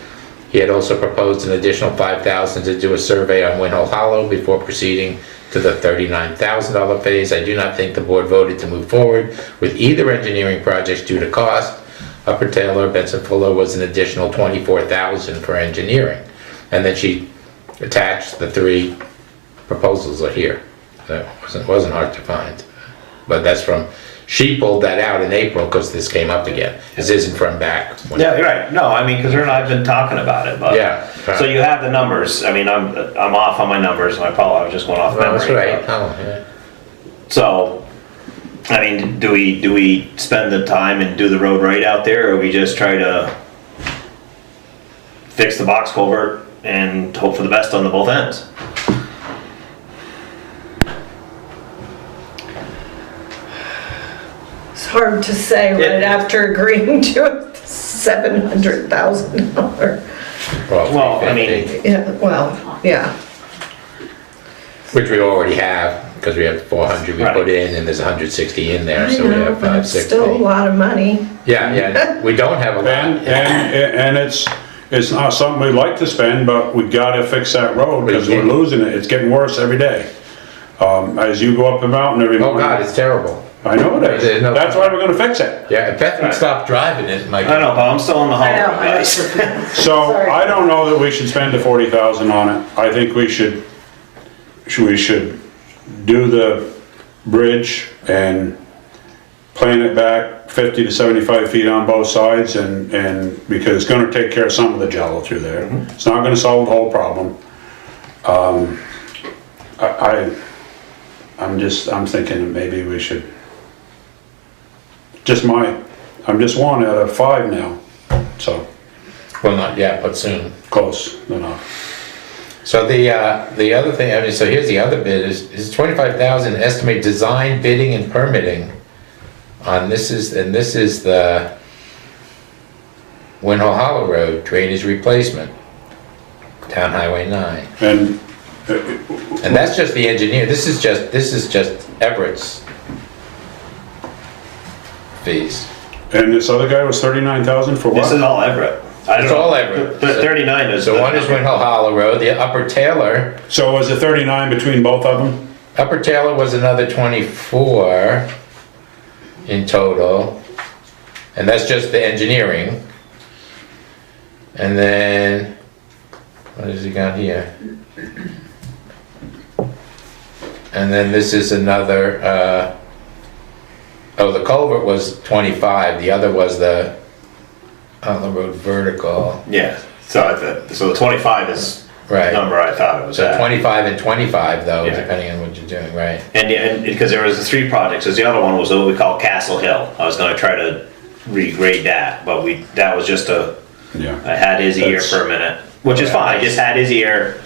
He had also proposed an additional $5,000 to do a survey on Winhall Hollow before proceeding to the $39,000 phase. I do not think the board voted to move forward with either engineering projects due to cost. Upper Taylor, Benson Fuller was an additional $24,000 for engineering. And then she attached the 3 proposals are here. That wasn't hard to find. But that's from, she pulled that out in April because this came up again. This isn't from back when. Yeah, you're right, no, I mean, cause her and I have been talking about it, but. Yeah. So you have the numbers, I mean, I'm off on my numbers, I was just going off Well, memory. that's right. but- Oh, yeah. So, I mean, do we spend the time and do the road right out there, or we just try to fix the box culvert and hope for the best on the both ends? It's hard to say right after agreeing to a $700,000. Well, I mean- 350, Yeah, well, yeah. which we already have, because we have 400 we Right. put in, and there's 160 in there, I so we know, have but it's 560. still a lot of money. Yeah, we don't have a lot. And it's not something we'd like to spend, but we gotta fix that road because we're losing it. It's getting worse every day. As you go up the mountain every Oh morning. God, it's terrible. I know it There's is. no- That's why we're gonna fix it. Yeah, if Beth would stop driving it, my. I know, but I'm still on the I know, home, guys. So I don't know that we should spend the 40,000 on it. I think we should do the bridge and plan it back 50 to 75 feet on both sides and because it's gonna take care of some of the jello through there. It's not gonna solve the whole problem. I'm thinking maybe we should, I'm just 1 out of 5 now, so Well, not yet, but soon. close enough. So the other thing, I mean, so here's the other bid, is 25,000 estimate design, bidding, and permitting. This is the Winhall Hollow Road drainage replacement, Town Highway 9. And that's just the engineer, this is just Everett's fees. And this other guy was 39,000 for This is what? all Everett. I don't It's know. all Everett. The 39 is. So one is Winhall Hollow Road, the Upper Taylor. So was it 39 between both of them? Upper Taylor was another 24 in total, and that's just the engineering. And then, what has he got here? And then this is another, the culvert was 25, the other was the, on the road vertical. Yeah, so the 25 is Right. number I thought it was So at. 25 and 25 though, Yeah. depending on what you're doing, right? And, yeah, and because there was 3 projects, because the other one was what we call Castle Hill. I was gonna try to regrade that, but that was just Yeah. I had his ear That's- for a minute, which is fine, I just had his ear,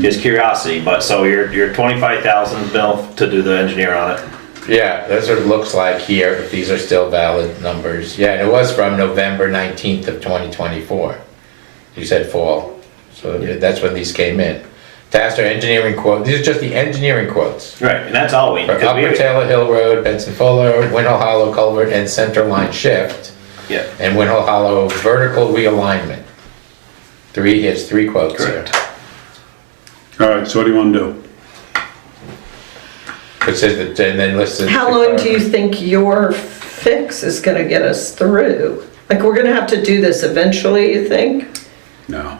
just curiosity, but so you're 25,000 bill to do the engineer on it. Yeah, that's what it looks like here, if these are still valid numbers. Yeah, and it was from November 19th of 2024. You said fall, so that's when these came in. Tasker engineering quote, these are just the engineering quotes. Right, and that's all we, For because Upper Taylor Hill Road, Benson Fuller, Winhall Hollow Culvert and Center Line Shift, yeah, and Winhall Hollow Vertical Realignment. He has 3 quotes here. correct. All right, so what do you want to do? It says that, and then listed. How long do you think your fix is gonna get us through? Like, we're gonna have to do this eventually, you think? No.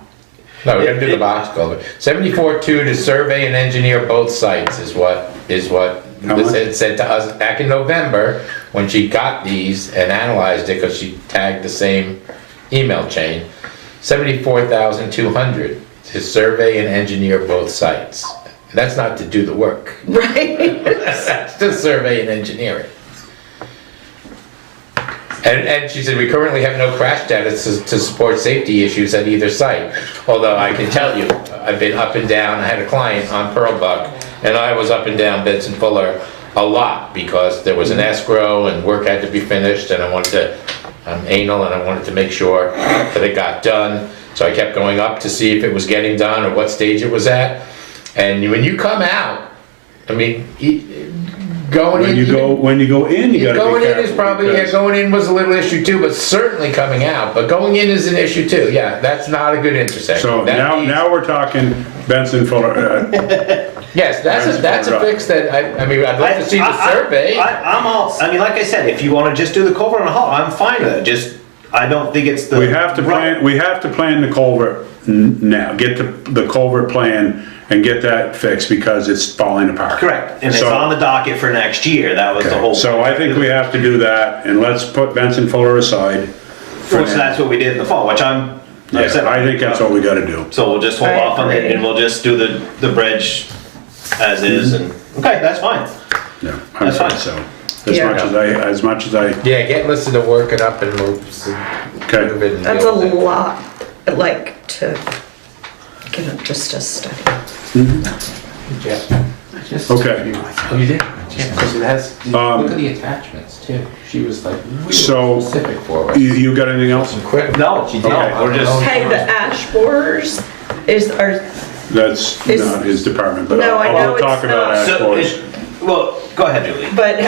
No, we're gonna do the box culvert. 74-2 to survey and engineer both sites is what How this much? had said to us back in November when she got these and analyzed it, because she tagged the same email chain. 74,200 to survey and engineer both sites. That's not to do the work. Right? That's to survey and engineer it. And she said, we currently have no crash data to support safety issues at either site. Although I can tell you, I've been up and down, I had a client on Pearl Buck, and I was up and down Benson Fuller a lot because there was an escrow and work had to be finished, and I'm anal and I wanted to make sure that it got done. So I kept going up to see if it was getting done or what stage it was at. And when you come out, I mean, going in. When you go in, you gotta be Going in is careful probably, yeah, because- going in was a little issue too, but certainly coming out. But going in is an issue too, yeah, that's not a good intersection. So That needs- now we're talking Benson Fuller, Yes, that's a fix that, I mean, I'd like to see the survey. I'm all, I mean, like I said, if you wanna just do the culvert on the hull, I'm fine with it, just, I don't think it's the. we have to plan the culvert now, get the culvert plan and get that fixed because it's falling apart. Correct, and it's So- on the docket for next year, that was the Okay, whole. so I think we have to do that, and let's put Benson Fuller aside. Which that's what we did in the fall, which I'm, like I said. I think that's what we gotta do. So we'll just hold I off on it agree. and we'll just do the bridge as is and, okay, that's fine. Yeah, I'm That's fine, fine. so, Yeah. as much as I, Yeah, get listed to work it up and move Okay. it and That's a deal with it. lot, like, to get it just a study. okay. Oh, you did? Because it has, Um, look at the attachments too. She was like really So- specific for us. You got anything else? Quick. No, She did. Okay, we're just- Hey, the ash borers are, That's Is- not his department, but No, I know I'll it's talk about not. ash So, boards. well, go ahead, Julie. but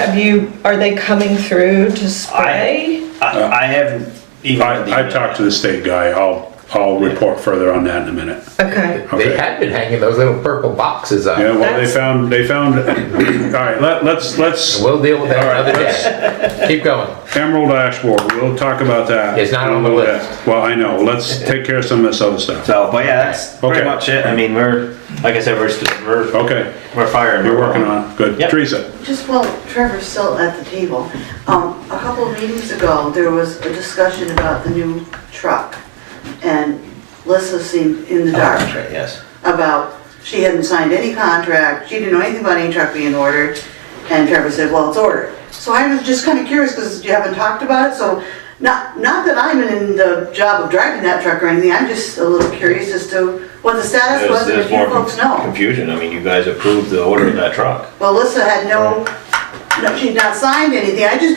are they coming through to spray? I haven't even. I've talked to the state guy, I'll report further on that in a minute. Okay. They Okay. had been hanging those little purple boxes up. Yeah, well, they That's- found, all right, let's, We'll deal with that All right, another day. Keep going. Emerald Ash Board, we'll talk about that. It's not on the a little list. bit. Well, I know, let's take care of some of this other stuff. So, but yeah, that's pretty Okay. much it. I mean, like I said, Okay, we're firing. you're working on it, good. Yep. Teresa? Just while Trevor's still at the table, a couple of meetings ago, there was a discussion about the new truck. And Lissa seemed in the dark That's right, yes. about, she hadn't signed any contract, she didn't know anything about any truck being ordered. And Trevor said, well, it's ordered. So I was just kind of curious because you haven't talked about it, so not that I'm in the job of driving that truck or anything, I'm just a little curious as to what the status was and There's if you more folks know. confusion. I mean, you guys approved the order of that truck. Well, Lissa had no, she'd not signed anything, I'm just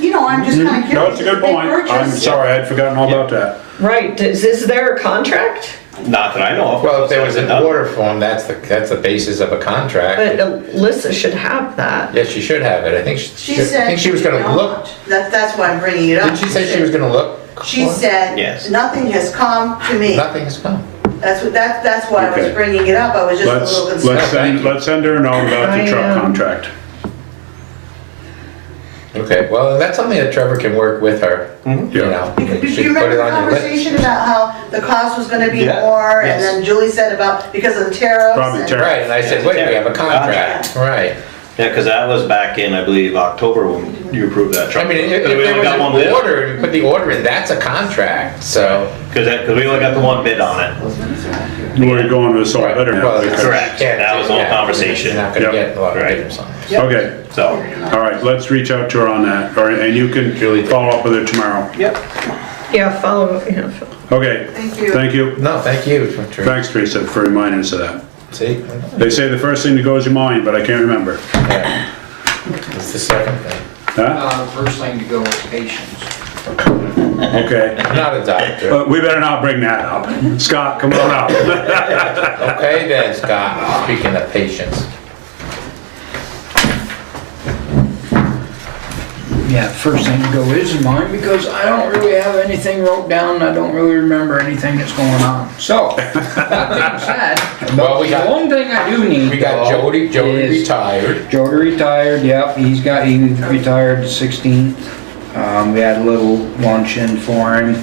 kind of curious. No, it's a good big point. I'm purchase. sorry, I'd forgotten all about that. Right, is there a contract? Not that I know of. Well, if there was an order form, that's the basis of a contract. But Alyssa should have that. Yes, she should have it. I think She said. she was gonna didn't look. know. That's why I'm bringing it up. Didn't she say she was gonna look? She said, Yes. nothing has come to me. Nothing has come. That's why I was Okay. bringing it up, I was just a little concerned. Let's send her a note about the I, truck contract. Okay, well, that's something that Trevor can work with her, you Yeah. know. Do She you can put remember it the on your list. conversation about how the cost was gonna be Yeah, more? And yes. then Julie said about, because of the tariffs? Probably and- tariffs. Right, and I said, wait, we have a contract, right. Yeah, because that was back in, I believe, October when you approved that I truck. mean, if We there only was got one an bid. order, and you put the order in, that's a contract, so. Because we only got the one bid on it. We're going with salt bitter now. Well, because- Correct. That was the whole Yeah. conversation. You're not gonna Yep. get a lot of Right. bitters on it. Okay, So, all right, let's reach out to her on that, and you can follow up with her tomorrow. Yep. Yeah, follow, yeah. Okay. Thank you. Thank you. No, thank you. Thanks, Teresa, for reminding us of that. See? They say the first thing that goes to mind, but I can't remember. Yeah. It's the second thing. Huh? First thing to go is patience. Okay. I'm not a doctor. We better not bring that up. Scott, come on up. Okay then, Scott, speaking of patience. Yeah, first thing to go is mine because I don't really have anything wrote down. I don't really remember anything that's going on. So, that being said, Well, we the got- one thing I do need We got though, Jody is- retired. Jody retired, yep, he retired the 16th. We had a little luncheon for him.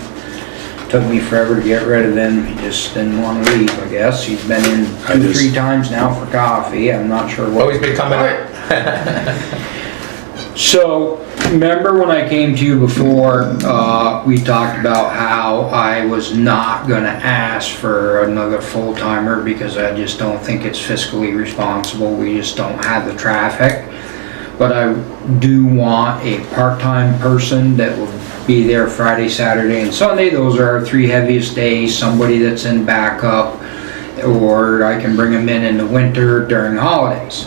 Took me forever to get rid of him, he just didn't want to leave, I guess. He's been in I two, just- 3 times now for coffee, I'm not sure what. Always been coming out. So, remember when I came to you before, we talked about how I was not gonna ask for another full-timer because I just don't think it's fiscally responsible, we just don't have the traffic. But I do want a part-time person that will be there Friday, Saturday, and Sunday. Those are our 3 heaviest days, somebody that's in backup, or I can bring them in the winter during holidays.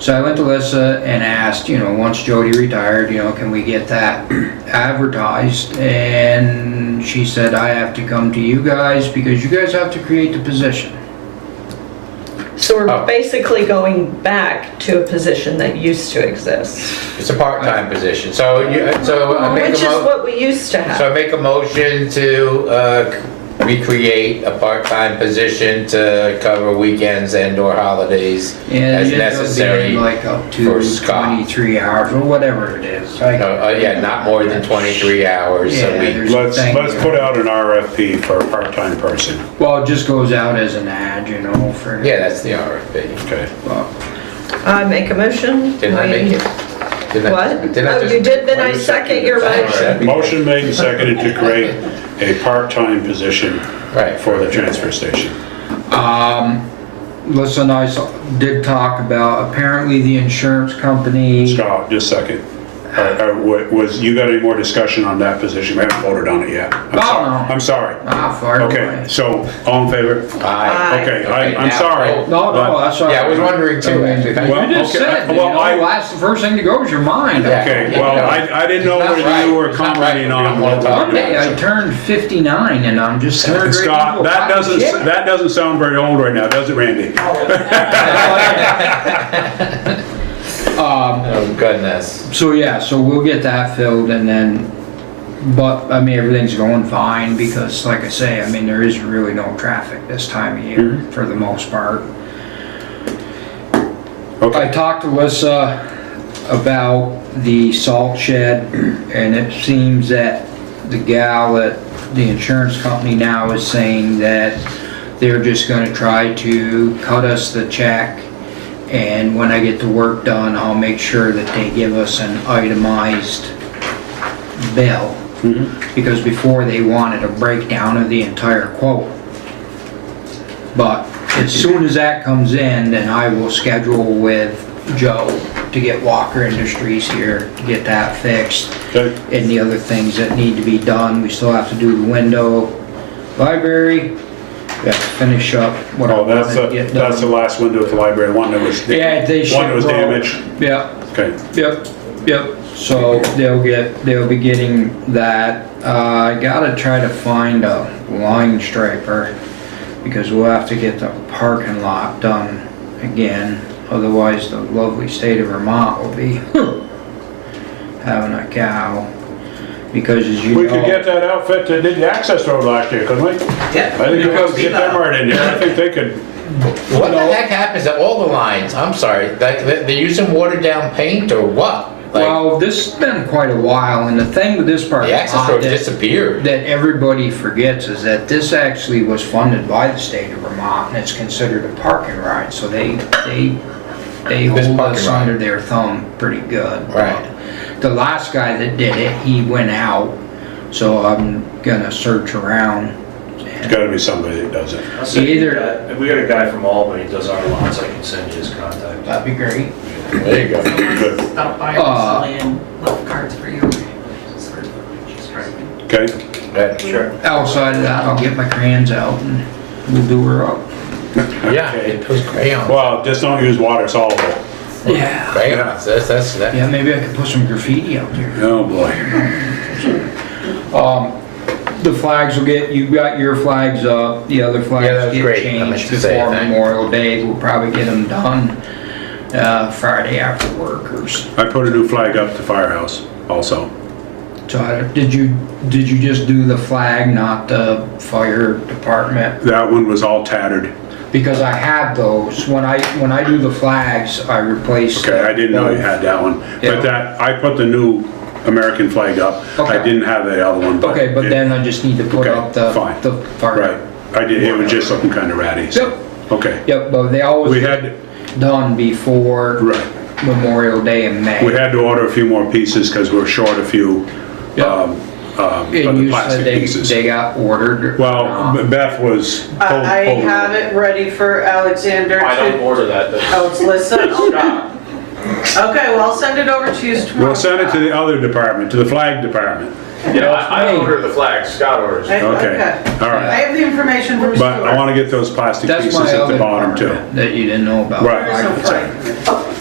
So I went to Lissa and asked, once Jody retired, can we get that advertised? And she said, I have to come to you guys because you guys have to create the position. So we're Oh. basically going back to a position that used to exist, It's a part-time position, so I make which a is mo, what we used to so have. I make a motion to, recreate a part-time position to cover weekends and or holidays as necessary. Like up to for Scott. 23 hours or whatever it is. Yeah, not more than 23 hours a Yeah, week. there's a thing Let's there. put out an RFP for a part-time person. Well, it just goes out as an ad, for. Yeah, that's the RFP. Okay. Well, I make a motion. Didn't I make it? Didn't I- What? didn't I Oh, just- you did, then I second your motion. Motion made and seconded to create a part-time position Right. for the transfer station. Lisa and I did talk about, apparently the insurance company. Scott, just a second. You got any more discussion on that position? We haven't voted on it yet. No, no. I'm sorry. Fire Okay, away. so, all in favor? Aye. Okay, I'm now, sorry. oh, No, that's all right. Yeah, I was wondering too, actually. Thank Well, You just okay, said, well, that's the first thing that goes to your mind. Yeah. Okay, well, I didn't know It's not whether you right. were It's not commenting right. We on don't wanna what talk we're One day I doing. turned 59 and I'm just turned right Scott, into a pile of shit. that doesn't sound very old right now, does it, Randy? Oh, goodness. So yeah, so we'll get that filled and then, but I mean, everything's going fine because like I say, I mean, there is really no traffic this time of year for the most part. I Okay, talked to Lissa about the salt shed and it seems that the gal at the insurance company now is saying that they're just gonna try to cut us the check, and when I get the work done, I'll make sure that they give us an itemized bill. Because before they wanted a breakdown of the entire quote. But as soon as that comes in, then I will schedule with Joe to get Walker Industries here to get that fixed. okay. And the other things that need to be done, we still have to do the window, library, we have to finish up what I Oh, wanted to get done. that's the last window at the library, one that was, Yeah, they should. one that was damaged. Yeah, Okay, yep. So they'll be getting that. I gotta try to find a line striper because we'll have to get the parking lot done again. Otherwise, the lovely state of Vermont will be having a cow. Because as you know. we could get that outfit that did the access road last year, couldn't we? Yeah. I think we could get them right in there, I think they could. What the heck happens to all the lines? I'm sorry, like, they're using watered down paint or what? Like, Well, this has been quite a while, and the thing with this part the access road disappeared. that everybody forgets is that this actually was funded by the state of Vermont, and it's considered a parking ride, so they This hold parking us ride. under their thumb pretty good. Right. The last guy that did it, he went out, so I'm gonna search around, It's gotta be somebody that does it. I'll send you Either- that. If we got a guy from Albany that does our lots, I can send you his contact. That'd be great. There you go. Good. Stop by Uh, recently and left cards for you. Okay? Right. Sure. Outside of that, I'll get my crayons out and we'll do her up. Yeah, it was crayon. Well, just don't use water soluble. Yeah. Crayons, that's that. Yeah, maybe I could put some graffiti out there. Oh, boy. The flags will get, you got your flags up, the other Yeah, that flags was get great. I meant changed to say before that. Memorial Day. We'll probably get them done Friday after workers. I put a new flag up at the firehouse also. So did you just do the flag, not the fire department? That one was all tattered. Because I have those. When I do the flags, I replace. Okay, I didn't know you had that one. Yeah. But that, I put the new American flag up. I Okay. didn't have the other one. Okay, but it- then I just need to put Okay, up the fine. fire. Right. I did, it was just looking kind of ratty, so, Yep. okay. Yep, but they always We get had, done before right, Memorial Day in May. we had to order a few more pieces because we're short a few, Yep. of And the you plastic said they pieces. got ordered. Well, Beth was. I have it ready for Alexander I don't to, order that, that's oh, it's Lissa? Scott. Okay, well, I'll send it over to you tomorrow. We'll send it to the other department, to the flag department. Yeah, I don't order the flags, Scott orders. Okay. Okay, all I right. have the information from But I Stuart. want to get those plastic That's pieces my at the other bottom too. department that you didn't know about. Right. There's no Frank.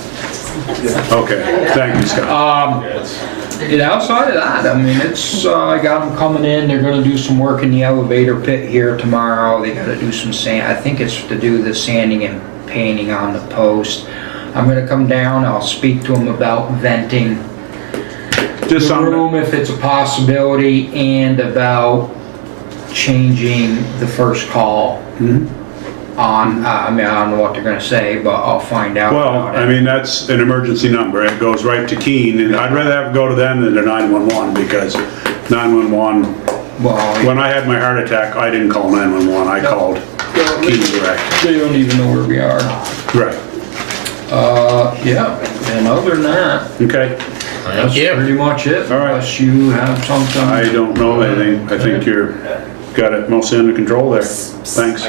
Okay, thank you, Scott. And outside of that, I mean, it's, I got them coming in, they're gonna do some work in the elevator pit here tomorrow. They gotta do some sand, I think it's to do the sanding and painting on the post. I'm gonna come down, I'll speak to them about venting Just the something, room if it's a possibility, and about changing the first call on, I mean, I don't know what they're gonna say, but I'll find out well, about I it. mean, that's an emergency number. It goes right to Keene, and I'd rather have it go to them than to 911 because 911, Well, when I had my heart attack, I didn't call 911, I called Keene direct. they don't even know where we are. Right, Yeah, and other than that, okay. Thank that's you. pretty much it. All right. Unless you have something. I don't know anything. I think you're, got it mostly under control there. Thanks.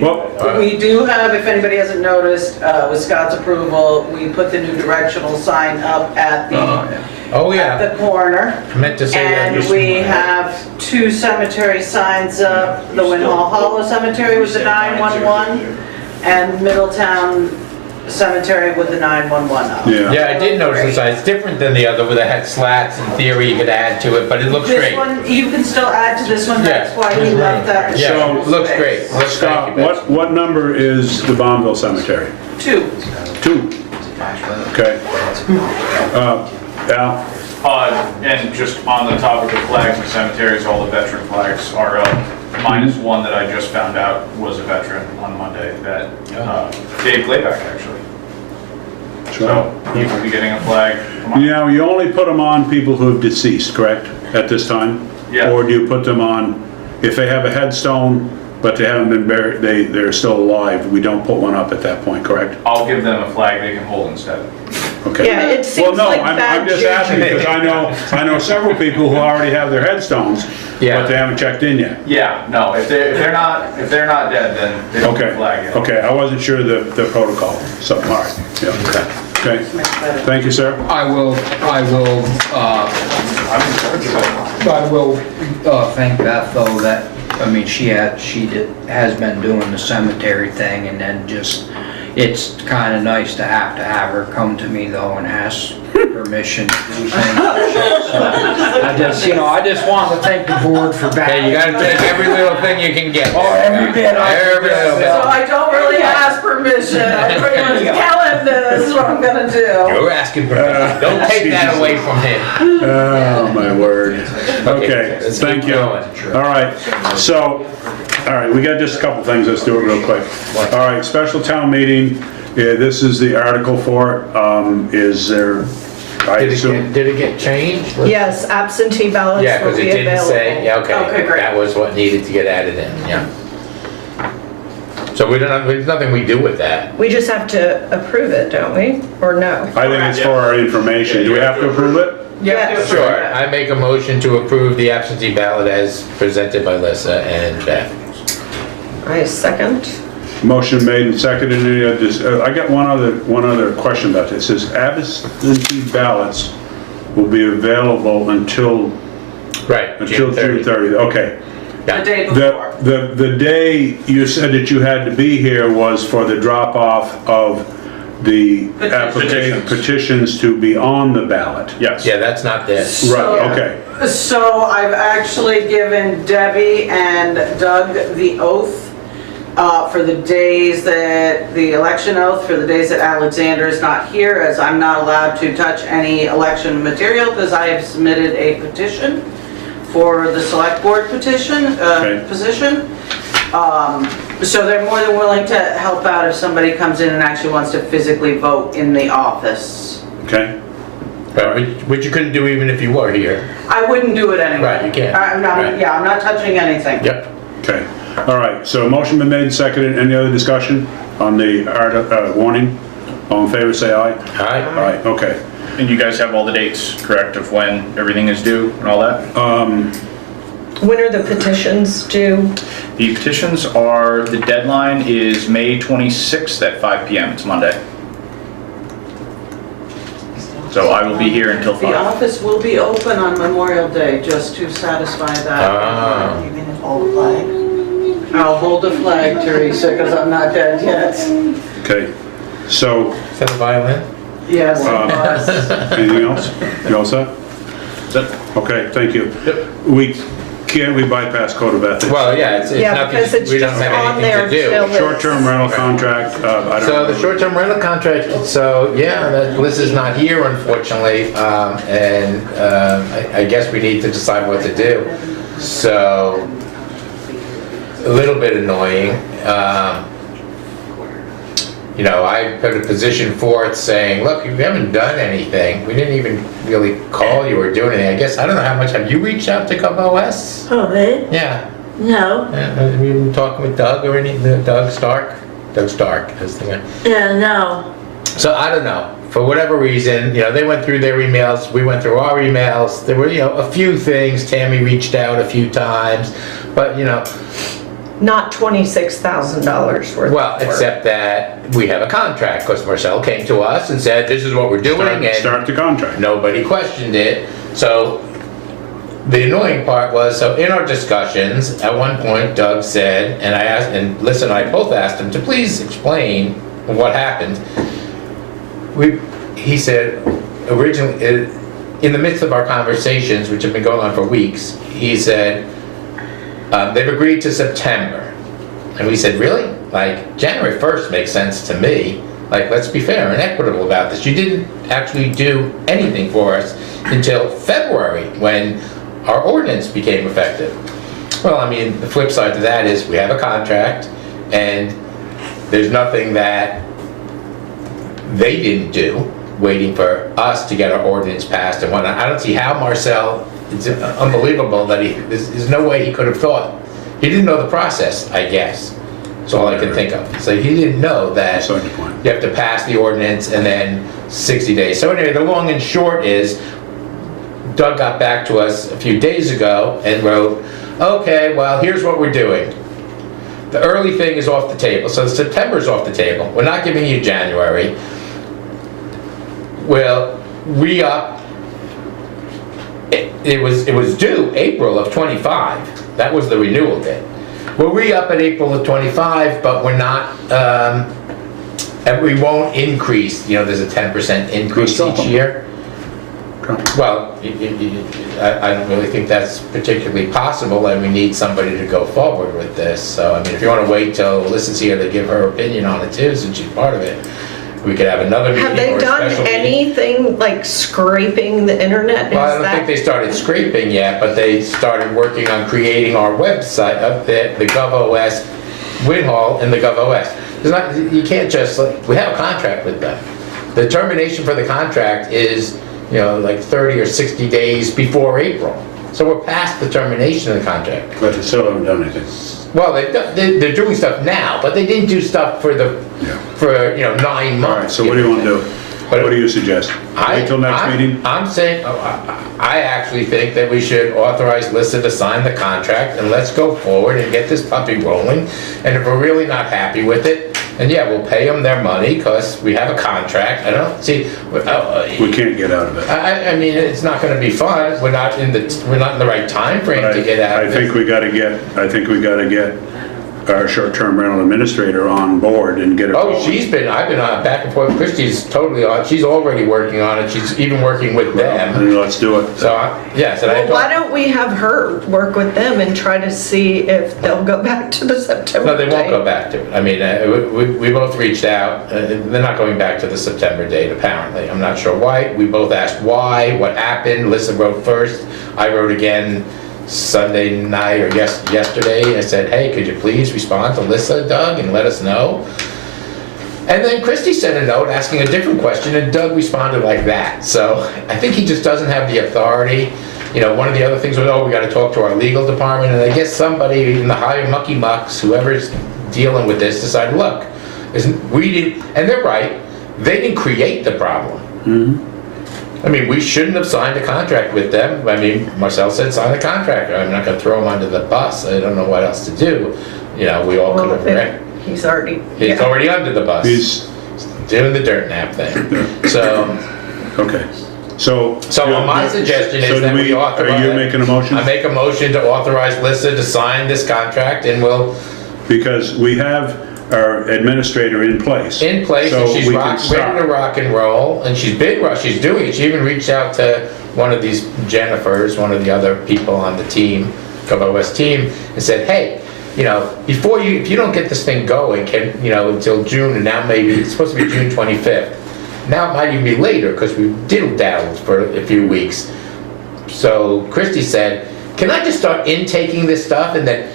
Well, We do have, if anybody hasn't noticed, with Scott's approval, we put the new directional sign up at Oh, the, yeah. Oh, at yeah, the corner. I meant to say that. And we have 2 cemetery signs up, the Winhall Hollow Cemetery with the 911 and Middletown Cemetery with the 911 up. yeah. Yeah, I did notice the sign. It's different than the other where they had slats. In theory, you could add to it, but it looks This great. one, you can still add to this one, that's Yeah. why we left that. Yeah, So- it looks great. Looks Scott, thank you, Betsy. what number is the Bombville Cemetery? 2. 2. Okay. Al? And just on the topic of flags and cemeteries, all the veteran flags are up. Minus one that I just found out was a veteran on Monday, that Dave Clayback actually. So he will be getting a flag. You know, you only put them on people who have deceased, correct, at this time? Yeah. Or do you put them on, if they have a headstone, but they haven't been buried, they're still alive, we don't put one up at that point, correct? I'll give them a flag they can hold instead. Okay. Yeah, it Well, seems no, like I'm bad just asking because I know several people who already have their headstones, Yeah. but they haven't checked in yet. Yeah, no, if they're not dead, then they don't get Okay, a flag yet. okay, I wasn't sure the protocol, so, all right, yeah, okay. Thank you, sir. I will, I'm in charge of it. I will, thank Beth though that, I mean, has been doing the cemetery thing, and then just, it's kinda nice to have her come to me though and ask permission to do things. So, I just want to thank the board for that. Hey, you gotta take every little thing you can get. Oh, every bit. Every little So bit. I don't really ask permission, I pretty much tell him this is what I'm gonna do. You're asking permission. Don't take that away from him. Oh, my word. Okay, let's thank keep you. going. All right, so, all right, we got just a couple things, let's do it real quick. All right, special town meeting, this is the article for it. Is there, I assume, Did it get changed? Yes, absentee ballots Yeah, will because it be didn't say, available. yeah, Okay, okay, great. that was what needed to get added in, yeah. So we don't, there's nothing we do with that. We just have to approve it, don't we? Or no? I think it's for our information. Do we have to approve it? Yes. Sure, I make a motion to approve the absentee ballot as presented by Lissa and Beth. I second. Motion made and seconded. Any other I got one other question about this. It says absentee ballots will be available until Right, June 30th. Okay. The day before. The day you said that you had to be here was for the drop off of the application petitions to be on the ballot. Yes. Yeah, that's not this. Right, okay. So I've actually given Debbie and Doug the oath for the days that, the election oath for the days that Alexander is not here, as I'm not allowed to touch any election material because I have submitted a petition for the select board petition, position. So they're more than willing to help out if somebody comes in and actually wants to physically vote in the office. Okay. Right, which you couldn't do even if you were here. I wouldn't do it anyway. Right, you can't. Right. Yeah, I'm not touching anything. Yep. Okay. All right, so motion been made and seconded. Any other discussion on the warning? All in favor, say aye. Aye. Aye, okay. And you guys have all the dates, correct, of when everything is due and all that? When are the petitions due? The petitions are, the deadline is May 26th at 5 PM. It's Monday. So I will be here until The 5. office will be open on Memorial Day, just to satisfy that. You mean hold the flag? I'll hold the flag, Teresa, because I'm not dead yet. Okay. So, Is that a violin? Yes, it was. anything else? You all set? That's it. Okay, thank you. Yep. We bypass code of ethics. Well, yeah, it's Yeah, nothing, because it's we don't just have on there anything to do. till it's- Short-term rental contract, I don't So know. the short-term rental contract, so yeah, Liz is not here unfortunately, and I guess we need to decide what to do. So, a little bit annoying. You know, I put a position forth saying, look, you haven't done anything. We didn't even really call you or do anything. I guess, I don't know how much, have you reached out to GovOS? Oh, me? Yeah. No. Have you been talking with Doug or anything? Doug Stark? Doug Stark is the guy. Yeah, no. So I don't know, for whatever reason, you know, they went through their emails, we went through our emails. There were, you know, a few things. Tammy reached out a few times, but you know, Not $26,000 worth. well, of work. except that we have a contract, because Marcel came to us and said, this is what we're doing, and Start the contract. nobody questioned it. So the annoying part was, so in our discussions, at one point Doug said, and I asked, and Liz and I both asked him to please explain what happened. He said, originally, in the midst of our conversations, which have been going on for weeks, he said, they've agreed to September. And we said, really? Like, January 1st makes sense to me. Like, let's be fair and equitable about this. You didn't actually do anything for us until February, when our ordinance became effective. Well, I mean, the flip side to that is we have a contract, and there's nothing that they didn't do, waiting for us to get our ordinance passed and whatnot. I don't see how Marcel, it's unbelievable that there's no way he could have thought. He didn't know the process, I guess. That's all I can think of. So he didn't know that Beside the point. you have to pass the ordinance and then 60 days. So anyway, the long and short is, Doug got back to us a few days ago and wrote, okay, well, here's what we're doing. The early thing is off the table. So September's off the table. We're not giving you January. We'll re-up. It was due April of 25. That was the renewal date. We'll re-up at April of 25, but we're not, and we won't increase, you know, there's a 10% increase each year. Well, I don't really think that's particularly possible, and we need somebody to go forward with this. So, I mean, if you want to wait till Alyssa's here to give her opinion on it too, since she's part of it, we could have another meeting or Have they a done special meeting. anything like scraping the internet? Well, I Is don't that- think they started scraping yet, but they started working on creating our website, the GovOS, Winhall and the GovOS. There's not, you can't just, like, we have a contract with them. The termination for the contract is, you know, like 30 or 60 days before April. So we're past the termination of the contract. But they still haven't done anything. Well, they're doing stuff now, but they didn't do stuff for Yeah. you know, 9 months. All right, so what do you want to do? But What do you suggest? Wait till next meeting? I'm saying, I actually think that we should authorize Lissa to sign the contract, and let's go forward and get this puppy rolling. And if we're really not happy with it, then yeah, we'll pay them their money, because we have a contract. I don't, see, We can't get out of it. I mean, it's not gonna be fun. We're not in the right time frame to get out of I think it. we gotta get our short-term rental administrator on board and get it Oh, going. I've been on back and forth. Christie's totally on, she's already working on it. She's even working with them. And let's do it. So, yes, and I Well, why don't, don't we have her work with them and try to see if they'll go back to the September no, they won't date? go back to it. I mean, we both reached out. They're not going back to the September date, apparently. I'm not sure why. We both asked why, what happened. Lissa wrote first. I wrote again Sunday night or yesterday. I said, hey, could you please respond to Lissa, Doug, and let us know? And then Christie sent a note asking a different question, and Doug responded like that. So I think he just doesn't have the authority. You know, one of the other things was, oh, we got to talk to our legal department, and I guess somebody in the higher mucky mucks, whoever's dealing with this, decided, look, we didn't, and they're right, they didn't create the problem. I mean, we shouldn't have signed a contract with them. I mean, Marcel said sign the contract. I'm not gonna throw him under the bus. I don't know what else to do. You know, we all could Well, have, he's already, he's yeah. already under the bus. He's, Doing the dirt nap thing. So, okay. So my suggestion so is that we authorize. Are you making a motion? I make a motion to authorize Lissa to sign this contract, and we'll, Because we have our administrator in place. and So she's we can ready to start. rock and roll, and she's doing it. She even reached out to one of these Jennifers, one of the other people on the team, Cover West team, and said, hey, you know, if you don't get this thing going, until June, and now maybe, it's supposed to be June 25th. Now it might even be later, because we diddle-daddled for a few weeks. So Christie said, can I just start intaking this stuff and then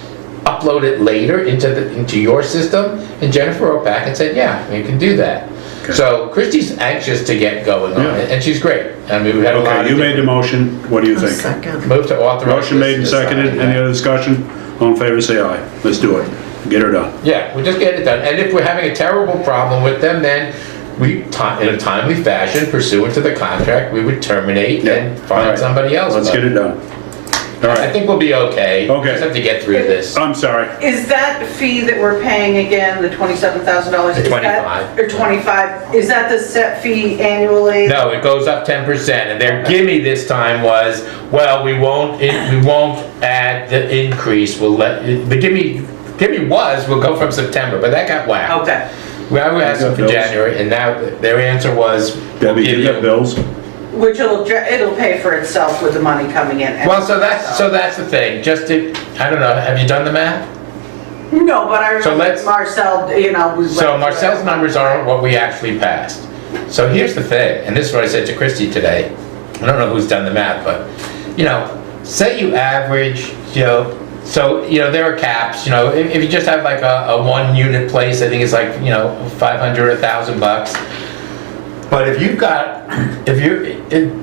upload it later into your system? And Jennifer wrote back and said, yeah, you can do that. Okay. So Christie's anxious to get going on it, and she's great. I mean, we had a lot of. Okay, you made the motion. What do you think? Second. Move to authorize. Motion made and this to sign seconded. that. Any other discussion? All in favor, say aye. Let's do it. Get her done. Yeah, we'll just get it done. And if we're having a terrible problem with them, then in a timely fashion, pursuant to the contract, we would terminate and All find right. somebody else. Let's But get it done. All I right. think we'll be okay. Okay. Just have to get through this. I'm sorry. Is that fee that we're paying again, the $27,000? The is that- 25. Or 25, is that the set fee annually? No, it goes up 10%, and their gimme this time was, well, we won't add the increase, the gimme was, we'll go from September, but that got whacked. Okay. We asked them for Bills. January, and now their answer was, we'll Debbie, give you got you. bills? Which it'll pay for itself with the money coming in. Well, so that's the thing, I don't know, have you done the math? No, but I So remember let's- Marcel, we went So through Marcel's it. numbers aren't what we actually passed. So here's the thing, and this is what I said to Christie today. I don't know who's done the math, but, say you average, there are caps, if you just have like a 1-unit place, I think it's like, $500 or $1,000. But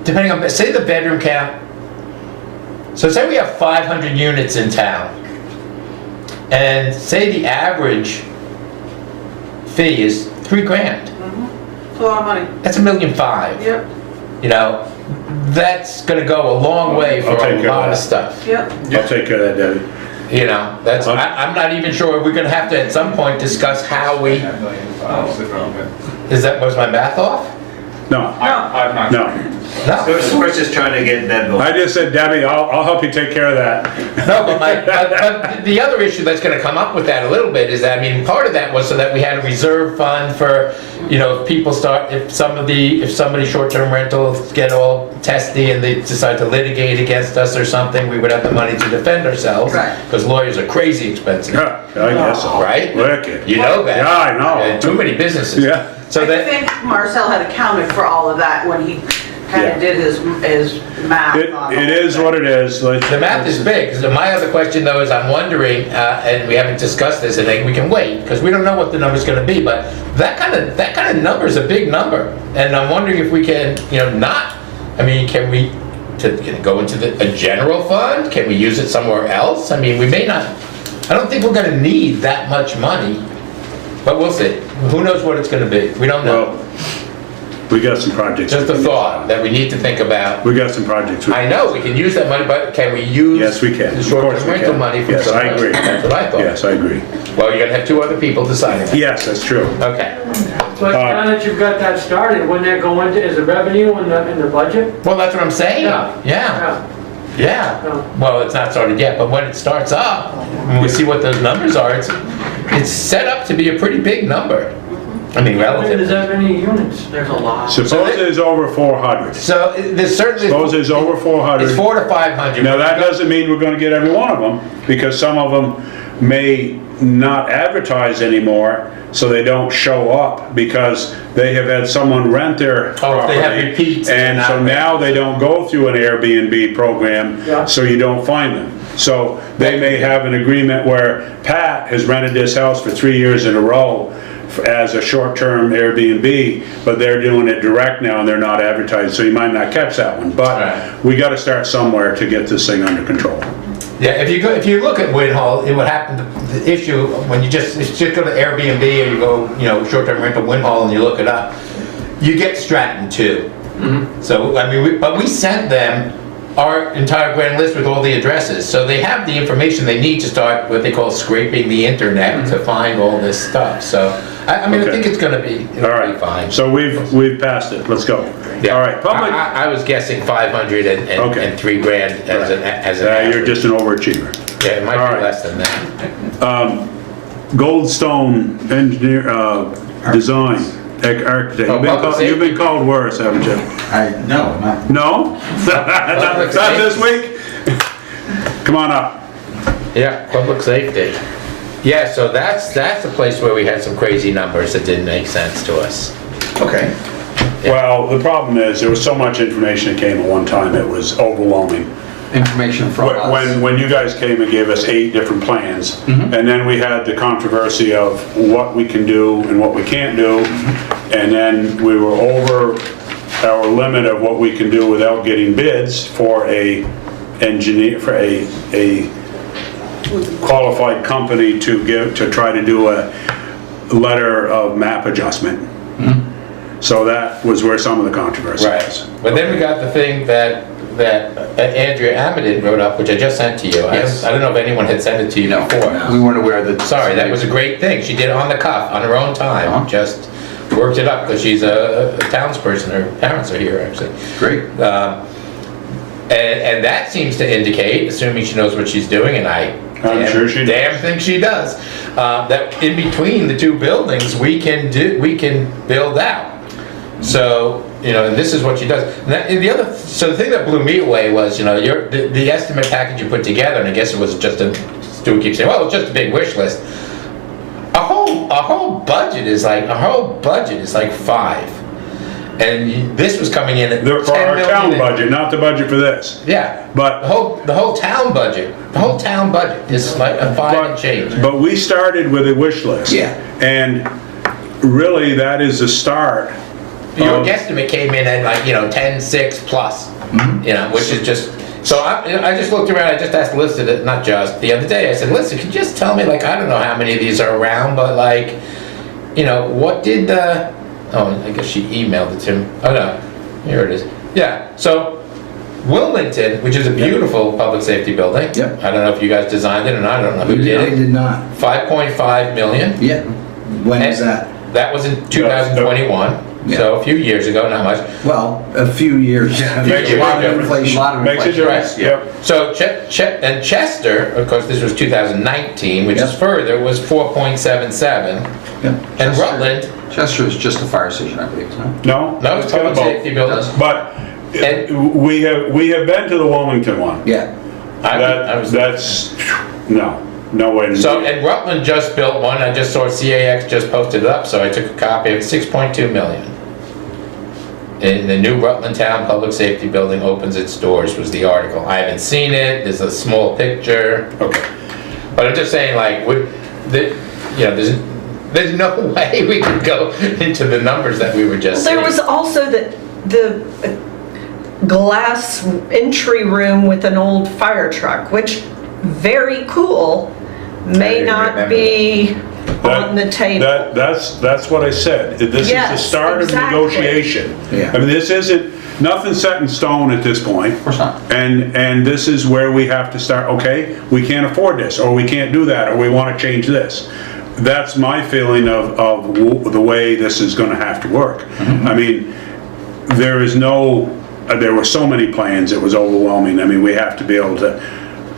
depending on, say the bedroom count, so say we have 500 units in town, and say the average fee is $3,000. It's a lot of money. That's $1.5 million. Yep, That's gonna go a long way for I'll take a care of lot of that. stuff. yep. I'll take care of that, Debbie. I'm not even sure, we're gonna have to at some point discuss how we, was my math off? No, I'm not. no. No. So we're just trying to get that bill. I just said, Debbie, I'll help you take care of that. No, but the other issue that's gonna come up with that a little bit is that, part of that was so that we had a reserve fund for, if people if somebody short-term rentals get all testy and they decide to litigate against us or something, we would have the money to defend ourselves. Right. Because lawyers are crazy expensive, Yeah, I guess so. right? Wicked. You know that. Yeah, I know. Too many businesses. Yeah. So I that, think Marcel had accounted for all of that when he kind Yeah. of did his math on It the is whole what thing. it is. the math is big. So my other question though is I'm wondering, and we haven't discussed this, and we can wait, because we don't know what the number's gonna be, but that kind of number is a big number. And I'm wondering if we can, can we go into a general fund? Can we use it somewhere else? We may not, I don't think we're gonna need that much money, but we'll see. Who knows what it's gonna be? We don't know. Well, We got some projects. Just a thought that we need to think about. We got some projects. I know, we can use that money, but can we use? Yes, we can. The Of short-term course we rental can. money from Yes, I somewhere? agree. That's what I thought. Yes, I agree. Well, you're gonna have 2 other people deciding that. Yes, that's true. Okay. But now that you've got that started, wouldn't that go into, as a revenue in the budget? Well, that's what I'm saying. Yeah. Yeah. Yeah. Yeah. Well, it's not started yet, but when it starts up, when we see what those numbers are, it's set up to be a pretty big number. I mean, There's relative. that many units. There's a lot. Suppose there's over 400. So there's certainly. Suppose there's over 400. It's 400 to 500. Now, that doesn't mean we're gonna get every one of them, because some of them may not advertise anymore, so they don't show up, because they have had someone rent their Oh, if they have property. repeats, And they're so not now they don't go through an Airbnb program, Yeah. so you don't find them. So they may have an agreement where Pat has rented this house for 3 years in a row as a short-term Airbnb, but they're doing it direct now and they're not advertising, so you might not catch that one. But Right. we gotta start somewhere to get this thing under control. Yeah, if you look at Winhall, it would happen, the issue, when you just go to Airbnb or you go, short-term rental Winhall and you look it up, you get Stratton too. So, I mean, but we sent them our entire grand list with all the addresses, so they have the information they need to start what they call scraping the internet to find all this stuff, so, I mean, I Okay. think it's gonna be, All it'll be right, fine. so we've passed it, let's go. Yeah. All right, public, I was guessing 500 Okay. and 3 grand as an you're average. just an overachiever. Yeah, it might all be right. less than that. Goldstone Engineer, Design, Architect, Oh, public you've been called worse, haven't you? No, not. No? Not this week? Come on up. Yeah, public safety. Yeah, so that's the place where we had some crazy numbers that didn't make sense to us. Okay. Well, the problem is, there was so much information that came at one time, it was overwhelming. Information from us. When you guys came and gave us 8 different plans, and then we had the controversy of what we can do and what we can't do, and then we were over our limit of what we can do without getting bids for a engineer, for a qualified company to try to do a letter of map adjustment. So that was where some of the controversy was. Right. But then we got the thing that Andrea Amadin wrote up, which I just sent to you. Yes. I don't know if anyone had sent it to you before. We weren't aware that. Sorry, that was a great thing. She did it on the cuff, on her own time, just worked it up, because she's a townsperson. Her parents are here, actually. Great. And that seems to indicate, assuming she knows what she's doing, and I'm sure she does. damn think she does, that in between the 2 buildings, we can build out. So, and this is what she does. So the thing that blew me away was, the estimate package you put together, and I guess it was just Stuart keeps saying, well, it's just a big wish list. Our whole budget is like 5. And this was coming in at 10 For our million. town budget, not the budget for this. Yeah, But the whole town budget is like a 5 and change. But we started with a wish list. Yeah. And really, that is the start. Your guesstimate came in at like, 10.6 plus, which is just, so I just looked around, I just asked Lisa, not just, the other day, I said, Lisa, could you just tell me, like, I don't know how many of these are around, but like, what did the, I guess she emailed it to me. Oh no, here it is. Yeah, so Wilmington, which is a beautiful public safety building. Yep. I don't know if you guys designed it or not, I don't know who I did it. did not. 5.5 million. Yeah. When is that? That was in 2021, so a few years ago, not much. Well, a few years. Makes A a lot big of difference. inflation. Makes a difference, yep. So and Chester, of course, this was 2019, which is Yep. further, was 4.77. Yep. And Rutland, Chester is just a fire station, I believe, no? no, it's public safety buildings. But And- we have been to the Wilmington one. Yeah. That's, no way to do So, it. and Rutland just built one, I just saw CAX just posted it up, so I took a copy of it, 6.2 million. And the new Rutland Town Public Safety Building opens its doors, was the article. I haven't seen it, there's a small picture. Okay. But I'm just saying, like, there's no way we could go into the numbers that we were just There saying. was also the glass entry room with an old fire truck, which very cool, may I not remember be on the table. That's what I said. This is the Yes, start of exactly. negotiation. Yeah. I mean, this isn't, nothing's set in stone at this point. Of course not. And this is where we have to start, okay, we can't afford this, or we can't do that, or we want to change this. That's my feeling of the way this is going to have to work. I mean, there were so many plans, it was overwhelming. I mean, we have to be able to,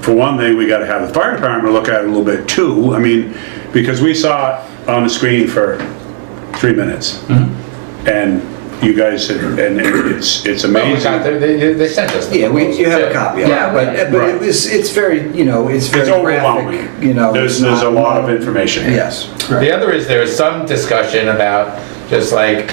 for one thing, we got to have the fire department look at it a little bit too. I mean, because we saw it on the screen for 3 minutes. And you guys, and it's Well, we amazing. got they sent us. the Yeah, you have a proposal, copy of Yeah, it, but Right. it's very, you know, it's very It's overwhelming. graphic, you know. There's it's a not- lot of information. Yes. The other is there is some discussion about just like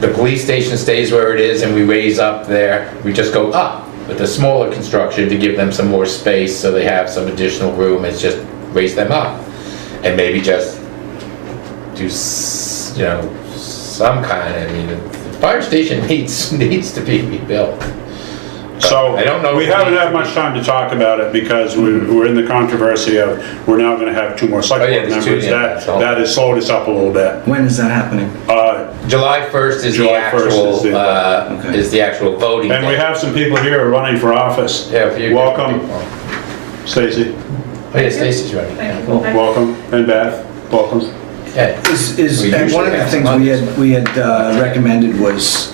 the police station stays where it is and we raise up there, we just go up with the smaller construction to give them some more space so they have some additional room. It's just raise them up and maybe just do, some kind of, I mean, the fire station needs to be rebuilt. So, I don't know we if we haven't need had to much time to talk about it because we're in the controversy of, we're now gonna have 2 more select Oh, yeah, board there's 2, members. yeah, That that's all. that has slowed us up a little bit. When is that happening? July 1st is July 1st is the actual voting And we day. have some people here running for office. Yeah, if you- Welcome, Stacy. Oh, yeah, Stacy's running. Yeah. Welcome, and Beth, welcome. Yeah. Is We and one usually of the have things some we had recommended was,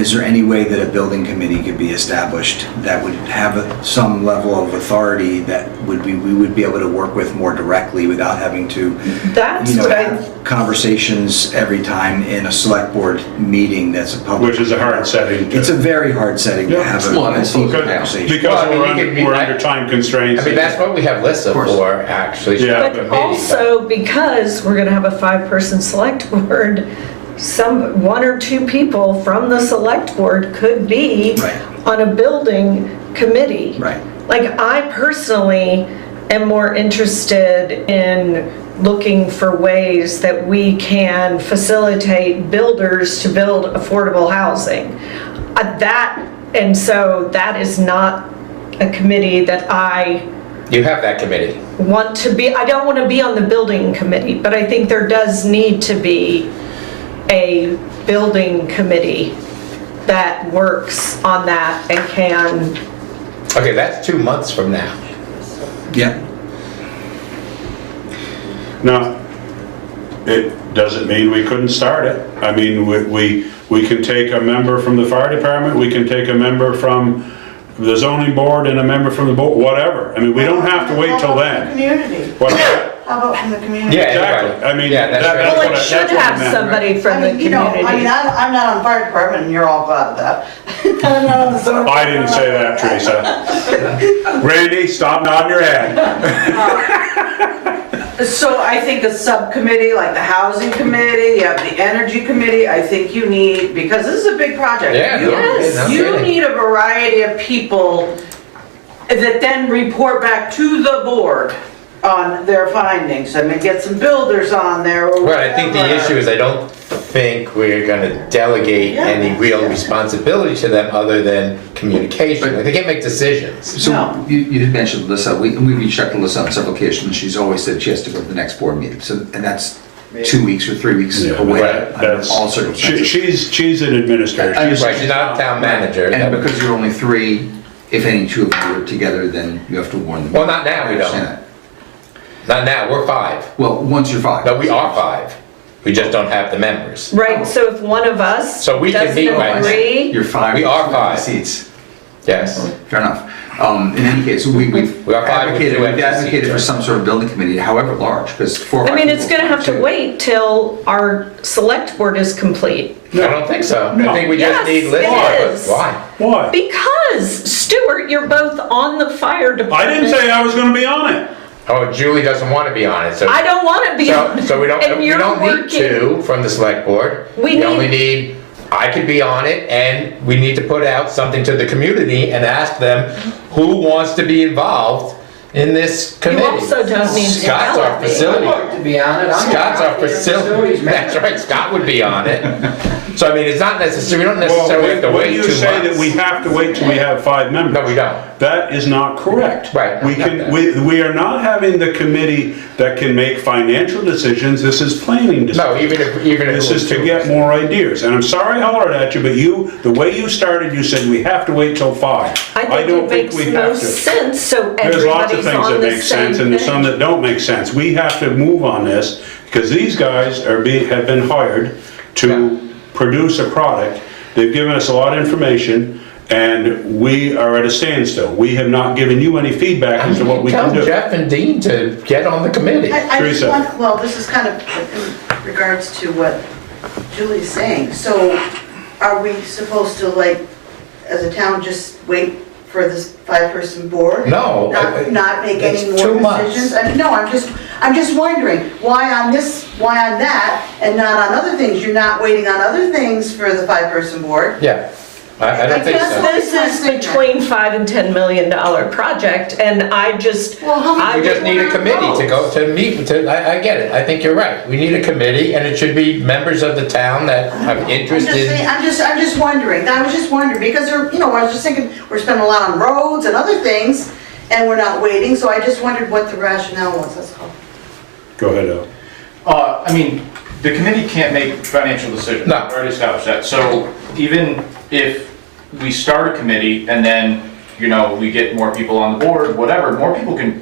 is there any way that a building committee could be established that would have some level of authority that we would be able to work with more directly without having to, That's you know, what I, have conversations every time in a select board meeting that's a public. Which is a hard setting. It's a very hard setting to Yeah. have Well, a deep Because conversation. Well, I mean, you could be- we're under time constraints. I mean, that's what we have Lissa for, actually. She's Yeah. got a but committee, also because we're gonna have a 5-person select board, one or 2 people from the select board could be Right. on a building committee. Right. Like, I personally am more interested in looking for ways that we can facilitate builders to build affordable housing. And so that is not a committee that I You have that committee. want to be. I don't want to be on the building committee, but I think there does need to be a building committee that works on that and can. Okay, that's 2 months from now. Yeah. Now, it doesn't mean we couldn't start it. I mean, we can take a member from the fire department, we can take a member from the zoning board and a member from the board, whatever. I mean, we don't have to wait till How about from the then. community? What's that? How about from the community? Yeah, Exactly. anybody. I mean, Yeah, that's right. that's Well, what it I- should that's what I have meant. somebody from I the mean, you know, I mean, community. I'm not on fire department and you're all glad of that. I'm not on the zoning. I didn't say that, Teresa. Randy, stop nodding your head. So I think a subcommittee, like the housing committee, you have the energy committee, I think you need, because this is a big project. Yeah, You- no kidding, no You kidding. need a variety of people that then report back to the board on their findings. I mean, get some builders on there or Well, I think the whatever. issue is I don't think we're gonna delegate Yeah. any real responsibility to them other than communication. Like, they can't make decisions. So No. you had mentioned Lissa, we reached out to Lissa on several occasions, she's always said she has to go to the next board meeting, so, and that's 2 weeks or 3 weeks Yeah, away right, under That's, all circumstances. she's an administrator. I She's- Right, she's not a town manager. And because you're only 3, if any 2 of you are together, then you have to warn them. Well, not now, we I understand don't. that. Not now, we're 5. Well, once you're 5. No, we are 5. We just don't have the members. Right, so if one of us So we can doesn't meet right now. agree, You're 5. We are 5. Seats. Yes. Fair enough. In any case, we've We are 5 with 2 advocated, we've empty advocated seats, for right? some sort of building committee, however large, because 4 or I 5 mean, it's people gonna have to too. wait till our select board is complete. I don't think so. I think we just Yes, need it Lissa. is. Why? Why? Because, Stuart, you're both on the fire I department. didn't say I was gonna be on it. Oh, Julie doesn't want to be on it, so. I don't want to be on it. So we don't And need you're working. 2 from the select board. We only need, I could be on it, and we need to put out something to the community and ask them who wants to be involved in this committee. also don't need to Scott's our delegate. I'd facility. like to be on it. I'm Scott's our not the facilities, that's manager. right, Scott would be on it. So I mean, it's not necessary, we don't Well, necessarily have to when wait 2 you months. say that we have to wait till we have 5 members. No, we don't. That is not correct. Right. We are not having the committee that can make financial decisions. This is planning decisions. No, even if. This is to get more ideas. And I'm sorry I hollered at you, but the way you started, you said we have to wait till 5. I don't think think it we makes no have to. sense, so There's lots of everybody's things on that the make sense same and there's some page. that don't make sense. We have to move on this because these guys have been hired to produce a product. They've given us a lot of information and we are at a standstill. We have not given you any feedback as to what we can Tell do. Jeff and Dean to get on the committee. I just Teresa. want, well, this is kind of in regards to what Julie's saying. So are we supposed to, like, as a town, just wait for this 5-person board? No. Not make any It's more 2 months. decisions? I mean, no, I'm just wondering, why on this, why on that, and not on other things? You're not waiting on other things for the 5-person board? Yeah, I don't think guess so. This is between $5 and $10 million project, and I just, Well, how many We just need a people committee are to go to meet, I get it, I think you're right. We need a committee and it should be members of the town that have interest in. I'm just wondering, I was just wondering, because I was just thinking, we're spending a lot on roads and other things, and we're not waiting, so I just wondered what the rationale was, that's all. Go ahead, Al. I mean, the committee can't make financial decisions. No. We've already established that. So even if we start a committee and then, we get more people on the board, whatever,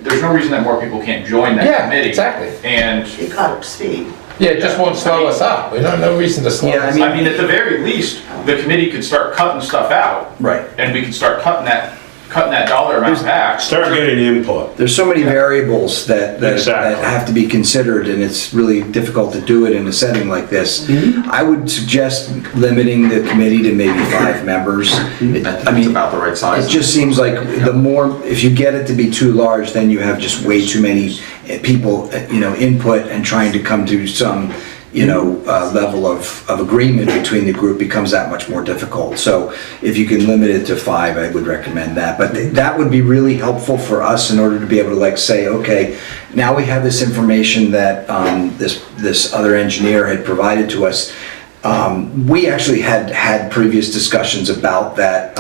there's no reason that more people can't join that Yeah, committee. exactly. And, Get caught up to speed. Yeah, it just won't slow us up. We don't, no reason to slow Yeah, I us mean- up. I mean, at the very least, the committee could start cutting stuff out. Right. And we could start cutting that dollar amount back. Start getting input. There's so many variables that Exactly. have to be considered, and it's really difficult to do it in a setting like this. I would suggest limiting the committee to maybe 5 members. I think it's about the right size. It just seems like the more, if you get it to be too large, then you have just way too many people, input and trying to come to some, level of agreement between the group becomes that much more difficult. So if you can limit it to 5, I would recommend that. But that would be really helpful for us in order to be able to say, okay, now we have this information that this other engineer had provided to us. We actually had previous discussions about that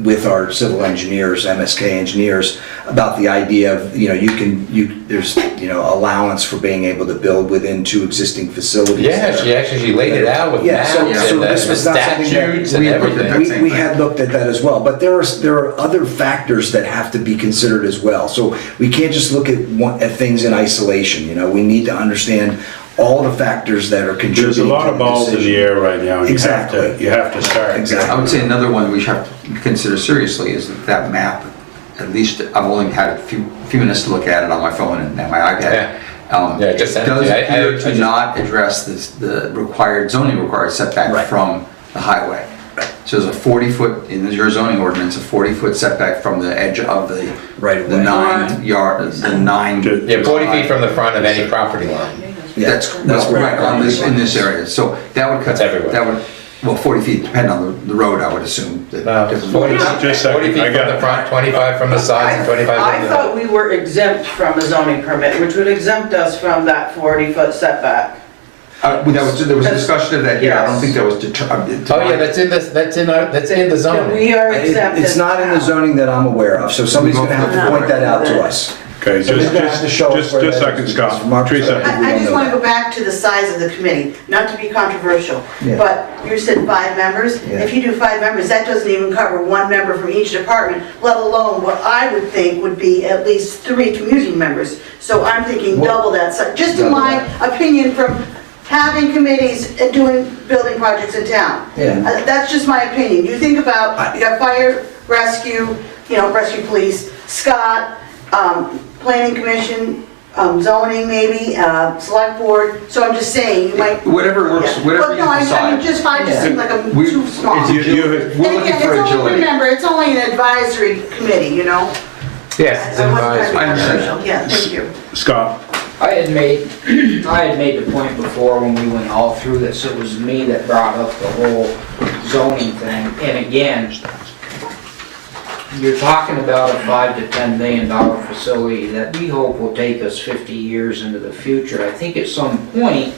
with our civil engineers, MSK engineers, about the idea of, there's, allowance for being able to build within 2 existing facilities. Yeah, she laid it out with maps so and this was not something that statutes and everything. we had looked at that as well, but there are other factors that have to be considered as well. So we can't just look at things in isolation, we need to understand all the factors that are contributing. There's a lot to of balls in the decision. air right now. And Exactly. You have to start. Exactly. I would say another one we have to consider seriously is that map. At least I've only had a few minutes to look at it on my phone and my iPad. Yeah, just It send it to does me. appear to not address the zoning required setback from the highway. So there's a 40-foot, in your zoning ordinance, a 40-foot setback from the edge of the Right the away. 9 yard, the 9. Yeah, 40 feet from the front of any property line. That's That's right, right. in this area. So that would cut. That's everywhere. That would, 40 feet, depending on the road, I would assume. No, 40 Just a feet second, 40 feet I from got the it. front, 25 from the sides, and 25 I from the... thought we were exempt from a zoning permit, which would exempt us from that 40-foot setback. There was a discussion of that here. I don't Yes. think that was determined. Oh, yeah, that's in the zoning. We are exempt. It's not in the zoning that I'm aware of, so somebody's gonna have to point that out to us. Okay, Somebody's gonna have to show us just where a that second, is. Scott. From our Teresa. perspective, we I don't just know want to that. go back to the size of the committee, not to be controversial, Yeah. but you said 5 members. Yeah. If you do 5 members, that doesn't even cover 1 member from each department, let alone what I would think would be at least 3 community members. So I'm thinking Well, double that size, just in double my opinion from having committees and doing building projects in town. Yeah. That's just my opinion. You think about, you got fire, rescue, rescue police, Scott, planning commission, zoning maybe, select board, so I'm just saying, you might. Whatever works, Yeah. whatever Well, you no, I decide. mean, just 5 just seemed like a We- too small. it's- And We're looking again, for it's only, agility. remember, it's only an advisory committee, Yes, it's I wasn't trying to be I understand. controversial. Yeah, thank you. Scott. I had made the point before when we went all through this, it was me that brought up the whole zoning thing. And again, you're talking about a $5 to $10 million facility that we hope will take us 50 years into the future. I think at some point,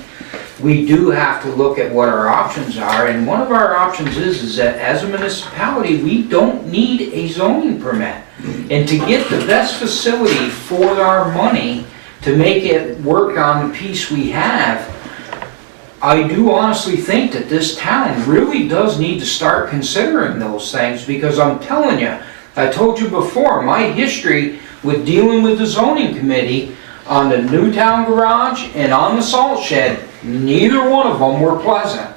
we do have to look at what our options are, and one of our options is that as a municipality, we don't need a zoning permit. And to get the best facility for our money, to make it work on the piece we have, I do honestly think that this town really does need to start considering those things, because I'm telling you, I told you before, my history with dealing with the zoning committee on the Newtown garage and on the salt shed, neither one of them were pleasant.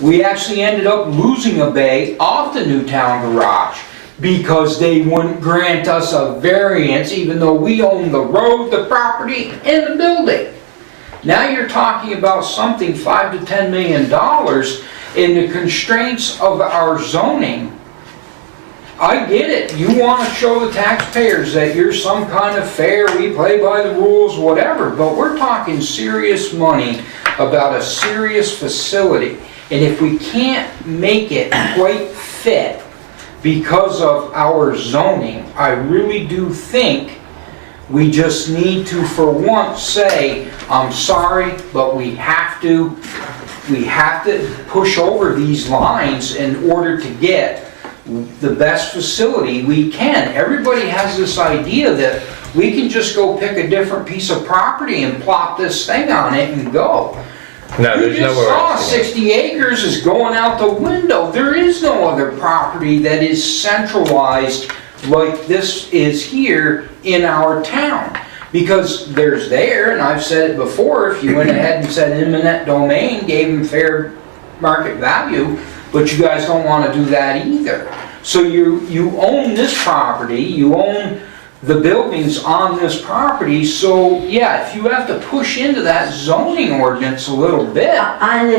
We actually ended up losing a bay off the Newtown garage because they wouldn't grant us a variance even though we own the road, the property, and the building. Now you're talking about something $5 to $10 million in the constraints of our zoning. I get it, you want to show the taxpayers that you're some kind of fair, we play by the rules, whatever, but we're talking serious money about a serious facility. And if we can't make it quite fit because of our zoning, I really do think we just need to, for once, say, I'm sorry, but we have to push over these lines in order to get the best facility we can. Everybody has this idea that we can just go pick a different piece of property and plop this thing on it and go. No, You there's just nowhere saw else. 60 acres is going out the window. There is no other property that is centralized like this is here in our town. Because there's there, and I've said it before, if you went ahead and said eminent domain, gave them fair market value, but you guys don't want to do that either. So you own this property, you own the buildings on this property, so yeah, if you have to push into that zoning ordinance a little bit. I'm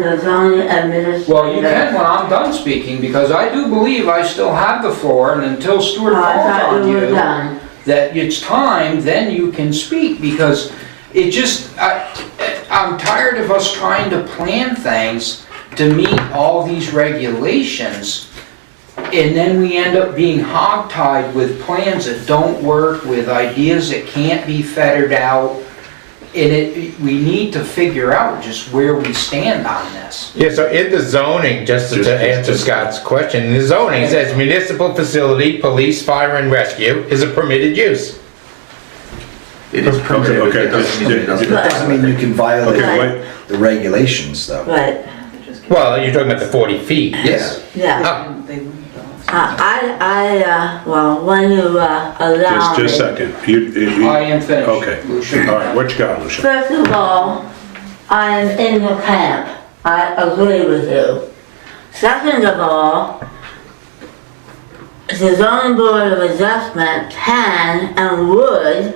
the zoning administrator. Well, you can when I'm done speaking, because I do believe I still have the floor, and until Stuart calls on you that it's time, then you can speak, because it just, I'm tired of us trying to plan things to meet all these regulations, and then we end up being hogtied with plans that don't work, with ideas that can't be fettered out, and we need to figure out just where we stand on this. Yeah, so in the zoning, just to answer Scott's question, in the zoning it says municipal facility, police, fire and rescue is a permitted use. It is permitted, but it doesn't mean it It doesn't. doesn't mean you can violate Right. the regulations, though. Right, Well, you're talking about the 40 feet. Yes. yeah. Oh, Well, when you allow me. Just a second. I am finished. Okay. All right, what you got, Lucia? First of all, I am in the camp. I agree with you. Second of all, the zoning board of adjustment can and would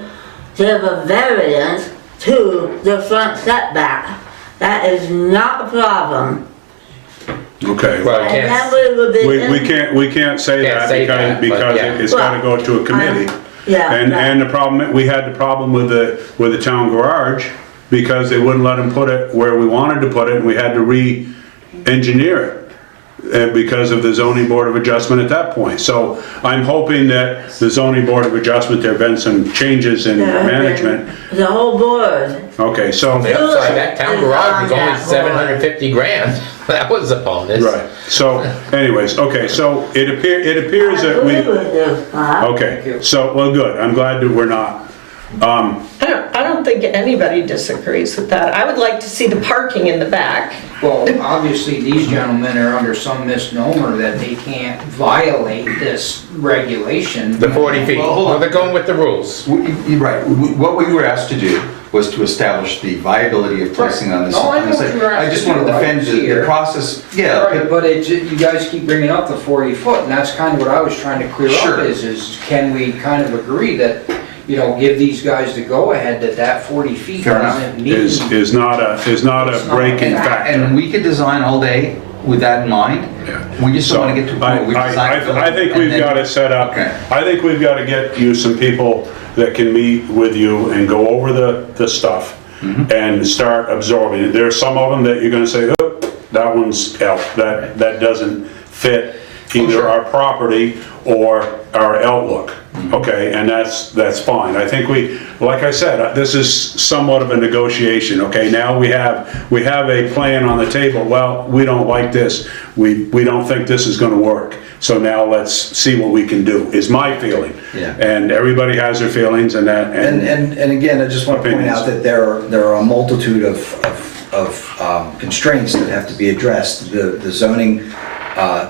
give a variance to the front setback. That is not a problem. Okay. well, And yes. then we would be. We can't say Can't that say that, but because yeah. it's gotta go to a committee. Yeah. And the problem, we had the problem with the town garage because they wouldn't let them put it where we wanted to put it, and we had to re-engineer it because of the zoning board of adjustment at that point. So I'm hoping that the zoning board of adjustment, there have been some changes in management. The whole board. Okay, so, On the upside, that town garage was only Yeah. 750 grand. That was the bonus. right, so anyways, okay, so it appears I that agree we, with you, Scott. okay, so, well, good, I'm glad that we're not. I don't think anybody disagrees with that. I would like to see the parking in the back. Well, obviously, these gentlemen are under some misnomer that they can't violate this regulation. The 40 feet. Well, hold on. Well, they're going with the rules. Right, what we were asked to do was to establish the viability of placing on this. No, I know on this what site. you were asked I just to want to do, defend right the here. process, yeah. Right, but you guys keep bringing up the 40 foot, and that's kind of what I was trying to clear Sure. up is can we kind of agree that, give these guys the go-ahead that 40 feet Fair enough. doesn't mean. Is not a breaking factor. And we could design all day with that in mind. Yeah. We just don't want to get to a point where we design. I think we've got to set up, Okay. I think we've got to get you some people that can meet with you and go over the stuff and start absorbing it. There's some of them that you're going to say, oh, that one's out, that doesn't fit either our property or our outlook, okay? And that's fine. I think like I said, this is somewhat of a negotiation, okay? Now we have a plan on the table. Well, we don't like this. We don't think this is gonna work. So now let's see what we can do, is my feeling. Yeah. And everybody has their feelings and that. And again, I just want to point out that there are a multitude of constraints that have to be addressed. The zoning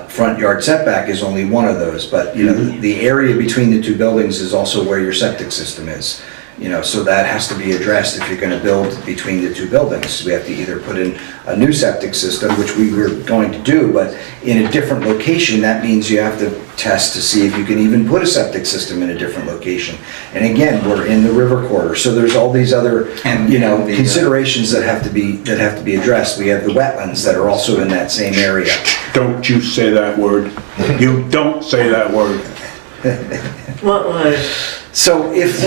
front yard setback is only one of those, but you know, the area between the two buildings is also where your septic system is. You know, so that has to be addressed if you're going to build between the two buildings. We have to either put in a new septic system, which we were going to do, but in a different location. That means you have to test to see if you can even put a septic system in a different location. And again, we're in the river corridor, so there's all these other, you know, considerations that have to be addressed. We have the wetlands that are also in that same area. Don't you say that word. You don't say that word. What was? So if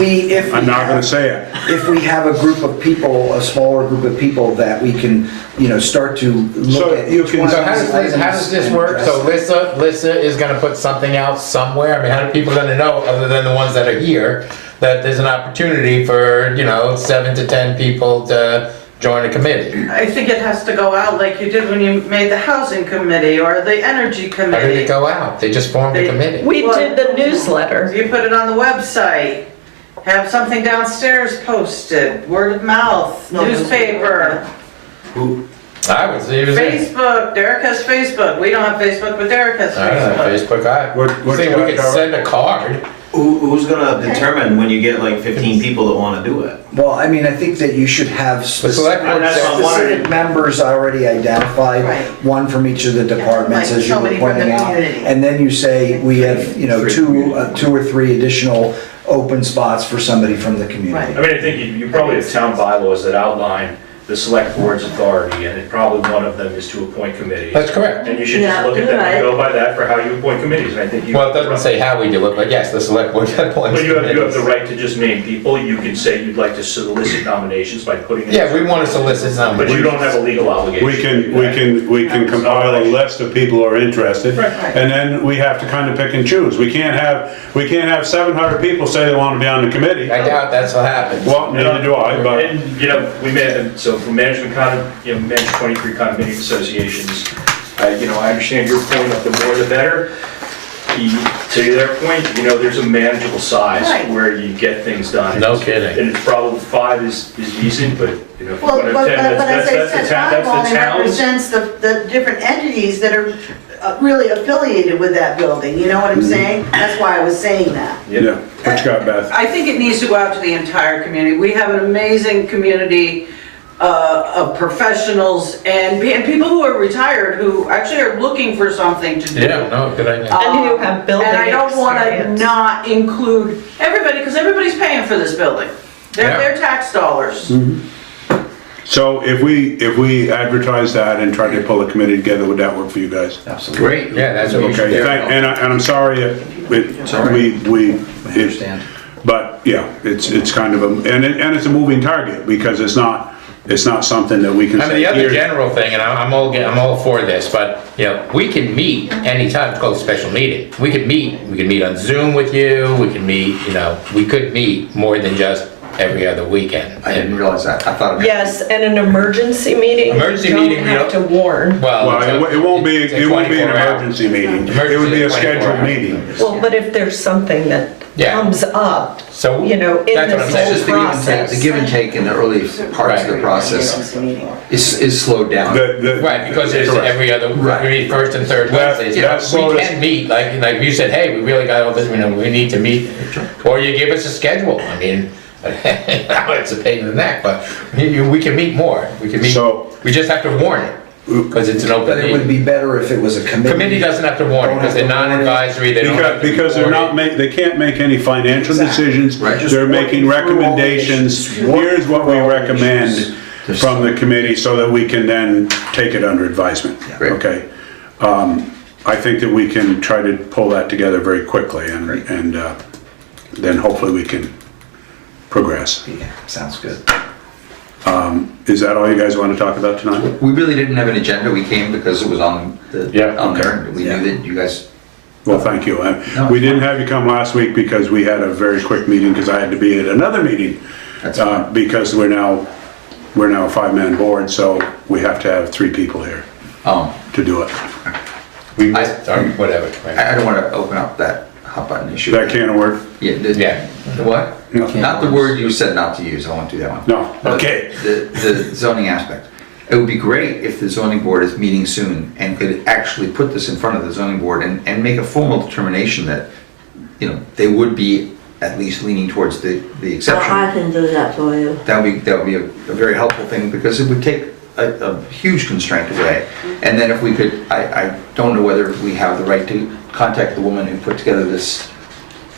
I'm not gonna say it. If we have a group of people, a smaller group of people that we can, you know, start to look at each one of So these how does this work? So Lissa is gonna put something out somewhere? I mean, how do people gonna know, other than the ones that are here, that there's an opportunity for, you know, 7 to 10 people to join a committee? I think it has to go out like you did when you made the housing committee or the energy How did it committee. go out? They just formed a committee. We did the newsletter. You put it on the website, have something downstairs posted, word of mouth, newspaper, I would say it was. Facebook. Derek has Facebook. We don't have Facebook, but Derek has I don't have Facebook. Facebook. What See, we could send a card. Who's gonna determine when you get like 15 people that wanna do it? Well, I mean, I think that you should have select board That's what I'm wondering. specific members already identified, Right. one from each of the departments, Like as you were somebody from pointing the out. community. And then you say, we have, you know, two or three additional open spots for somebody from the community. I mean, I think you probably have town bylaws that outline the select board's authority, and probably one of them is to appoint committees. That's correct. And you should just look at that and go by that for how you appoint committees, and I think you. Well, it doesn't say how we do it, but yes, the select board appoints But you have the committees. right to just name people. You can say you'd like to solicit nominations by putting. Yeah, we want to solicit some. But you don't have a legal obligation. We can compile a list of people who are interested, and then we have to kind of pick and choose. We can't have 700 people say they want to be on the committee. I doubt that's what happens. Well, neither do I, but. And, you know, we made, so for management manage 23 condominium associations, you know, I understand your point of the more the better. To their point, you know, there's a manageable size Right. where you get things done. No kidding. And it's probably 5 is decent, but, you know, if you Well, want but to 10, as I that's the said, town, Tom that's the only town's. represents the different entities that are really affiliated with that building, you know what I'm saying? That's why I was saying that. Yeah, what you got, Beth? I think it needs to go out to the entire community. We have an amazing community of professionals and people who are retired who actually are looking for something to do. Yeah, no, good idea. And who have building And I don't want to experience. not include everybody, because everybody's paying for this building. Yeah. They're tax dollars. So if we advertise that and try to pull a committee together, would that work for you guys? Absolutely. Great, yeah, that's what we should Okay, do. and I'm sorry, Understand. but yeah, it's kind of and it's a moving target, because it's not something that we can I mean, say the other here. general thing, and I'm all for this, but, you know, we can meet anytime, it's called a special meeting. We could meet on Zoom with you, we can meet, you know, we could meet more than just every other weekend. I didn't realize that. I thought. Yes, and an emergency meeting. Emergency you don't meeting, we have to don't- warn. Well, it won't be it's a an 24 hour. emergency meeting. It would be a scheduled meeting. Well, but if there's something that Yeah. comes up, So, you know, in that's what I'm this saying. whole Just the give and take, process. the give and take in the early parts of the process is slowed down. Right, because it's Correct. every other, we meet first and third That- Wednesdays. that's We slow can meet, like you said, hey, we really got all this, you know, we need to meet. Or you give us a schedule, I mean, it's a pain in the neck, but we can meet more. We can meet, So- we just have to warn it, because it's an open But it would meeting. be better if it was a committee. Committee doesn't have to warn it, because they're non-advisory, they don't have to. Because they're report not they can't make any financial decisions. Right. Just They're working making through all the recommendations. issues. Working Here's what we through all the recommend issues. from the committee, so that we can then take it under advisement. Great. Okay? I think that we can try to pull that together very quickly, and then hopefully we can progress. Yeah, sounds good. Is that all you guys want to talk about tonight? We really didn't have an agenda. We came because it was on Yeah. there. We knew that you guys Well, thank you. No, We didn't have you come last week because we had a very quick meeting because I had to be at another meeting. That's fine. Because we're now a 5-man board, so we have to have 3 people here to do it. We missed, or whatever. right? I don't want to open up that hot button issue. That can of word? Yeah. Yeah. The what? No. Not the word you said not to use, I won't do that one. No, okay. The zoning aspect. It would be great if the zoning board is meeting soon and could actually put this in front of the zoning board and make a formal determination that, you know, they would be at least leaning towards the exception. I can do that for you. That would be a very helpful thing because it would take a huge constraint away. And then if we could, I don't know whether we have the right to contact the woman who put together this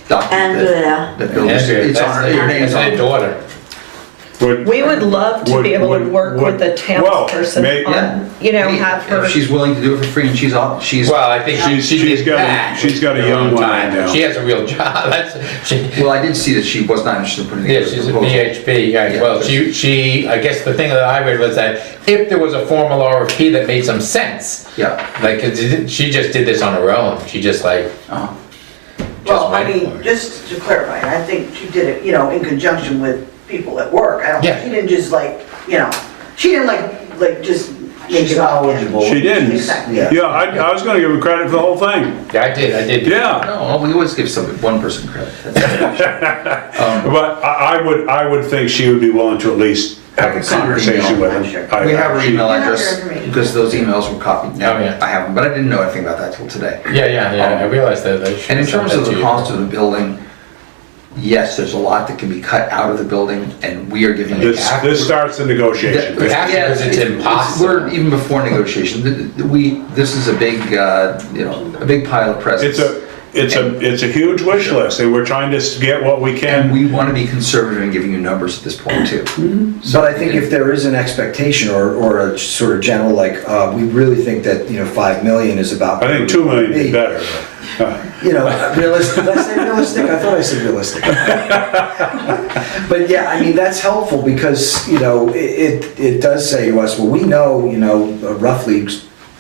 document. Andrea. That built this. Andrea, It's on, your name's That's on her it. daughter. We would love to be able to work with the townsperson on, you know, have her. If she's willing to do it for free and she's Well, I think She's got a young one right now. She has a real job. Well, I did see that she was not interested in putting Yeah, together a she's a proposal. PhD, right. Yeah. Well, she, I guess the thing that I read was that if there was a formal RFP that made some sense, Yeah. like, 'cause she just did this on her own. She just like, Well, I went mean, for it. just to clarify, I think she did it, you know, in conjunction with people at work. I don't, Yeah. she didn't just like, you know, she didn't like just make She's it up. knowledgeable. She didn't. Exactly. Yeah, I was gonna give her credit for the whole thing. Yeah, I did. Yeah. No, we always give one person credit. But I would think she would be willing to at least have a conversation with him. We have her email You have her address information. because those emails were copied. Now Oh, yeah. I have them, but I didn't know anything about that till today. Yeah, I realized that. And in terms of the cost of the building, yes, there's a lot that can be cut out of the building, and we are giving it back. This starts the negotiation. It has to, because it's impossible. We're even before negotiation. This is a big, you know, a big pile of presents. It's a huge wish list, and we're trying to get what we And can. we want to be conservative in giving you numbers at this point too. But I think if there is an expectation or a sort of general, like, we really think that, you know, 5 million is about. I think 2 million would be better. You know, realistic, did I say realistic? I thought I said realistic. But yeah, I mean, that's helpful because, you know, it does say to us, well, we know, you know, roughly,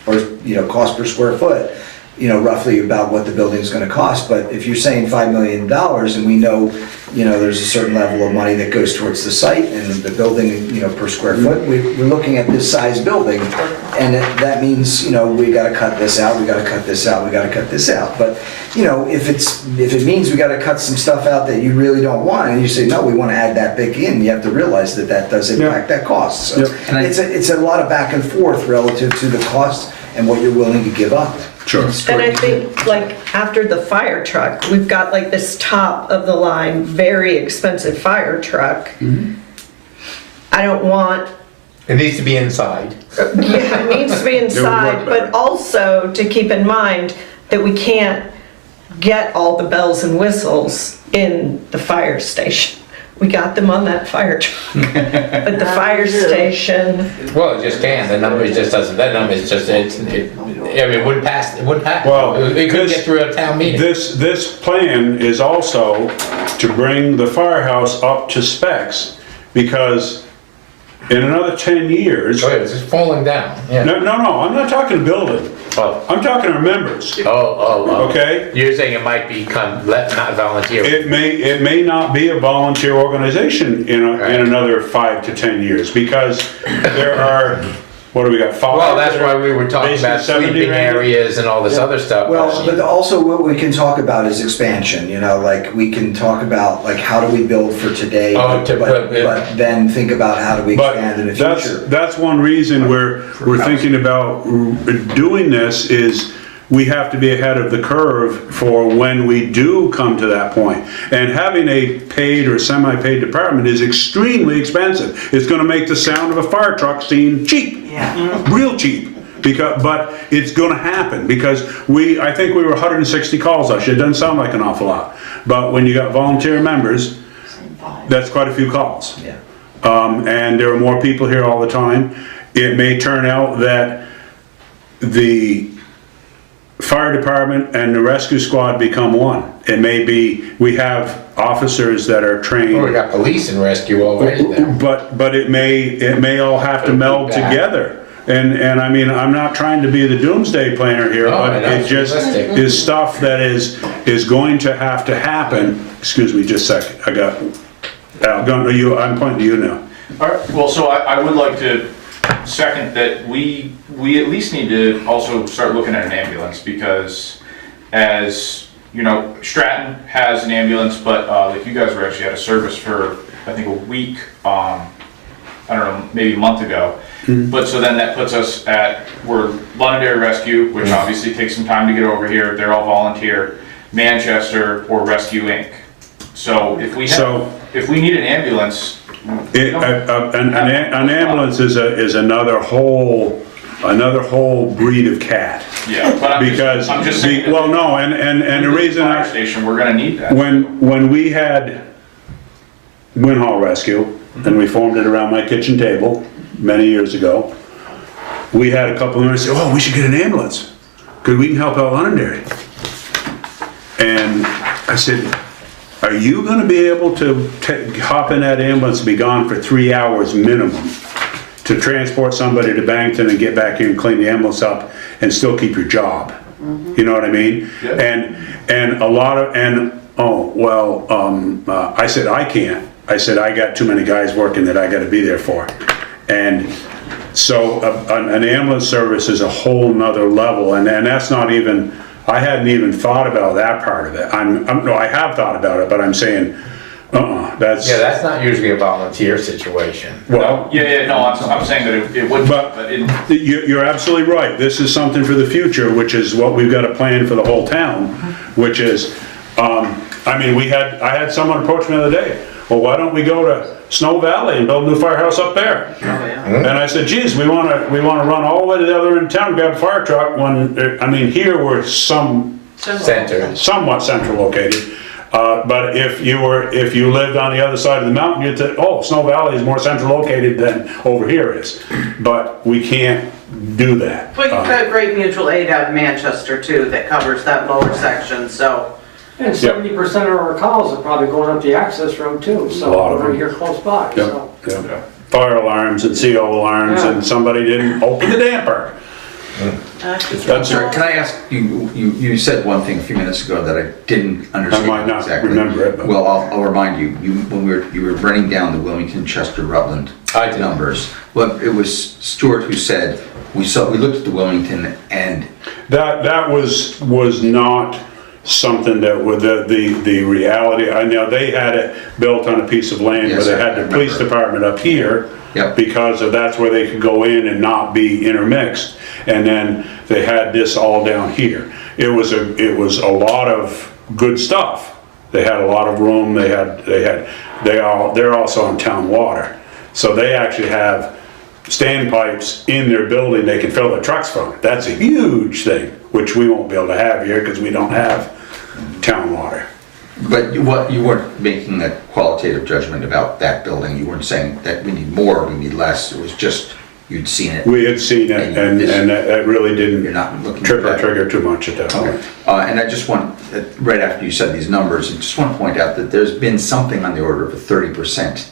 or, you know, cost per square foot, you know, roughly about what the building's gonna cost, but if you're saying $5 million and we know, you know, there's a certain level of money that goes towards the site and the building, you know, per square foot, we're looking at this size building, and that means, you know, we gotta cut this out, we gotta cut this out, we gotta cut this out, but, you know, if it means we gotta cut some stuff out that you really don't want, and you say, no, we wanna add that back in, you have to realize that that does impact that cost, so it's a lot of back and forth relative to the cost and what you're willing to give up. Sure. And I think, like, after the fire truck, we've got like this top of the line, very expensive fire truck. I don't want, It needs to be inside. yeah, it needs to be inside, better. but also to keep in mind that we can't get all the bells and whistles in the fire station. We got them on that fire truck, but the fire station, Well, it just can't. The number just doesn't. That number is just. I mean, it wouldn't pass. It wouldn't pass. Well, it couldn't get through a town meeting. This plan is also to bring the firehouse up to specs, because in another 10 years. Oh, yeah, it's just falling down. Yeah. No, I'm not talking building. Oh. I'm talking our members. Oh. Okay? You're saying it might become not volunteer. It may not be a volunteer organization in another 5 to 10 years, because there are, what do we got, 5? Well, that's why we were talking Basically about 70 sleeping right? areas and all this other stuff. Well, but also what we can talk about is expansion, you know, like we can talk about like how do we build for today, Oh, but then think about how do we But expand in the that's, future. that's one reason we're thinking about doing this, is we have to be ahead of the curve for when we do come to that point. And having a paid or semi-paid department is extremely expensive. It's gonna make the sound of a fire truck seem cheap. Real cheap. But it's gonna happen, because I think we were 160 calls last year. It doesn't sound like an awful lot. But when you got volunteer members, that's quite a few calls. Yeah. And there are more people here all the time. It may turn out that the fire department and the rescue squad become one. It may be, we have officers that are trained. Well, we got police and rescue already now. But it may all have to meld together. and I mean, I'm not trying to be the doomsday planner here, No, but that's it just realistic. is stuff that is going to have to happen. Excuse me, just a second, I got, I'm pointing to you now. All right, well, so I would like to second that we at least need to also start looking at an ambulance, because as, you know, Stratton has an ambulance, but like you guys were actually at a service for, I think, a week, I don't know, maybe a month ago. But so then that puts us we're Londonderry Rescue, which obviously takes some time to get over here. They're all volunteer. Manchester or Rescue Inc. So if we need an ambulance, An ambulance is another whole breed of cat. Yeah, but I'm just saying. Well, no, and the reason Fire station, we're gonna need that. when we had Winhall Rescue, and we formed it around my kitchen table many years ago, we had a couple of them say, "Oh, we should get an ambulance because we can help out Londonderry." And I said, "Are you going to be able to hop in that ambulance and be gone for 3 hours minimum to transport somebody to Bangton and get back here and clean the ambulance up and still keep your job?" You know what I mean? Yeah. And a lot of, I said, "I can't." I said, "I got too many guys working that I got to be there for." And so an ambulance service is a whole nother level, and that's not even, I hadn't even thought about that part of it. No, I have thought about it, but I'm saying, that's... Yeah, that's not usually a volunteer situation. Well... I'm saying that it would, but you're absolutely right. This is something for the future, which is what we've got to plan for the whole town, which is, I mean, I had someone approach me the other day, "Well, why don't we go to Snow Valley and build a new firehouse up there?" And I said, "Geez, we want to run all the way to the other end of town, grab a fire truck when, I mean, here we're somewhat central located. But if you lived on the other side of the mountain, you'd say, oh, Snow Valley is more central located than over here is." But we can't do that. But you've got great mutual aid out in Manchester too, that covers that lower section, so. And 70% of our calls are probably going up the access road too, so A lot of we're them. here close by, so. Fire alarms and CO alarms, and somebody didn't open the damper. That's right. Can I ask you, you said one thing a few minutes ago that I didn't understand. I might not exactly remember it, but... Well, I'll remind you, when you were running down the Wilmington, Chester, Rutland numbers. Well, it was Stuart who said, we looked at the Wilmington and... That was not something that was the reality. I know they had it built on a piece of land where they had the police department up here, because that's where they could go in and not be intermixed. And then they had this all down here. It was a lot of good stuff. They had a lot of room. They're also on town water, so they actually have standpipes in their building they can fill their trucks from. That's a huge thing, which we won't be able to have here because we don't have town water. But you weren't making a qualitative judgment about that building. You weren't saying that we need more, we need less. It was just you'd seen it. We had seen it, and that really didn't trip our trigger too much at that point. Okay. And I just want, right after you said these numbers, I just want to point out that there's been something on the order of a 30%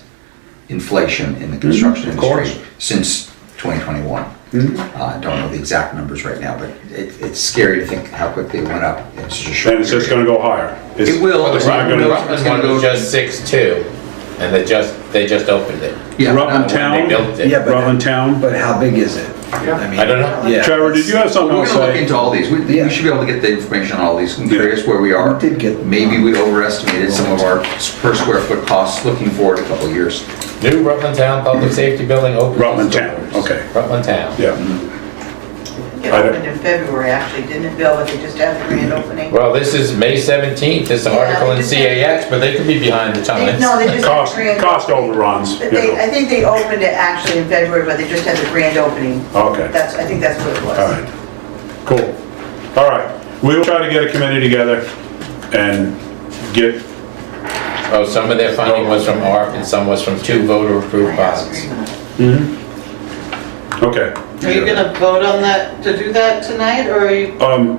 inflation in the construction industry since 2021. I don't know the exact numbers right now, but it's scary to think how quickly it went up in such a short And it's just going to go higher. It will. The Rutland one was just 6.2, and they just opened it. Yeah, Rutland They Town. built it. Yeah, but Rutland Town. But how big is it? I mean, I don't know. Yeah. Trevor, did you have something We're else going to to look say? into all these. We should be able to get the information on all these. I'm curious where we are. We did get- Maybe we overestimated some of our per square foot costs looking forward a couple of years. New Rutland Town Public Safety Building opened. Rutland Town, okay. Rutland Town. Yeah. It opened in February, actually, didn't it, Bill? But they just had the grand opening. Well, this is May 17th, this article in CAX, but they could be behind the times. No, they just had the grand. Cost overruns. But I think they opened it actually in February, but they just had the grand opening. Okay. I think that's what it was. All right. Cool. All right. We will try to get a committee together and get... Oh, some of their funding was from ARP and some was from 2 voter-approved bonds. Okay. Are you gonna vote on that, to do that tonight, or are you?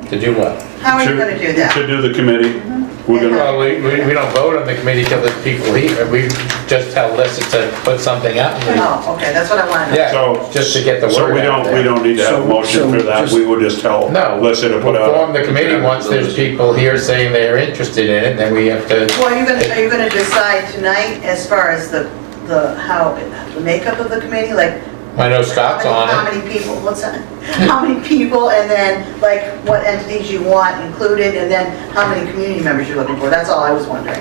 To do what? How are you gonna do that? To do the committee. we're gonna, Well, we don't vote on the committee till there's people here. We just tell Lissa to put something out. and we- Oh, okay, that's what I wanted to know. Yeah, just to get the so word we out don't, we there. don't need to have a motion for that, we would just tell No, Lissa to put we'll out. form the committee once there's people here saying they're interested in it, then we have to. Well, are you gonna decide tonight as far as the makeup of the committee, like? I know Scott's on How it. many people, what's that? How many people, and then, like, what entities you want included, and then how many community members you're looking for, that's all I was wondering.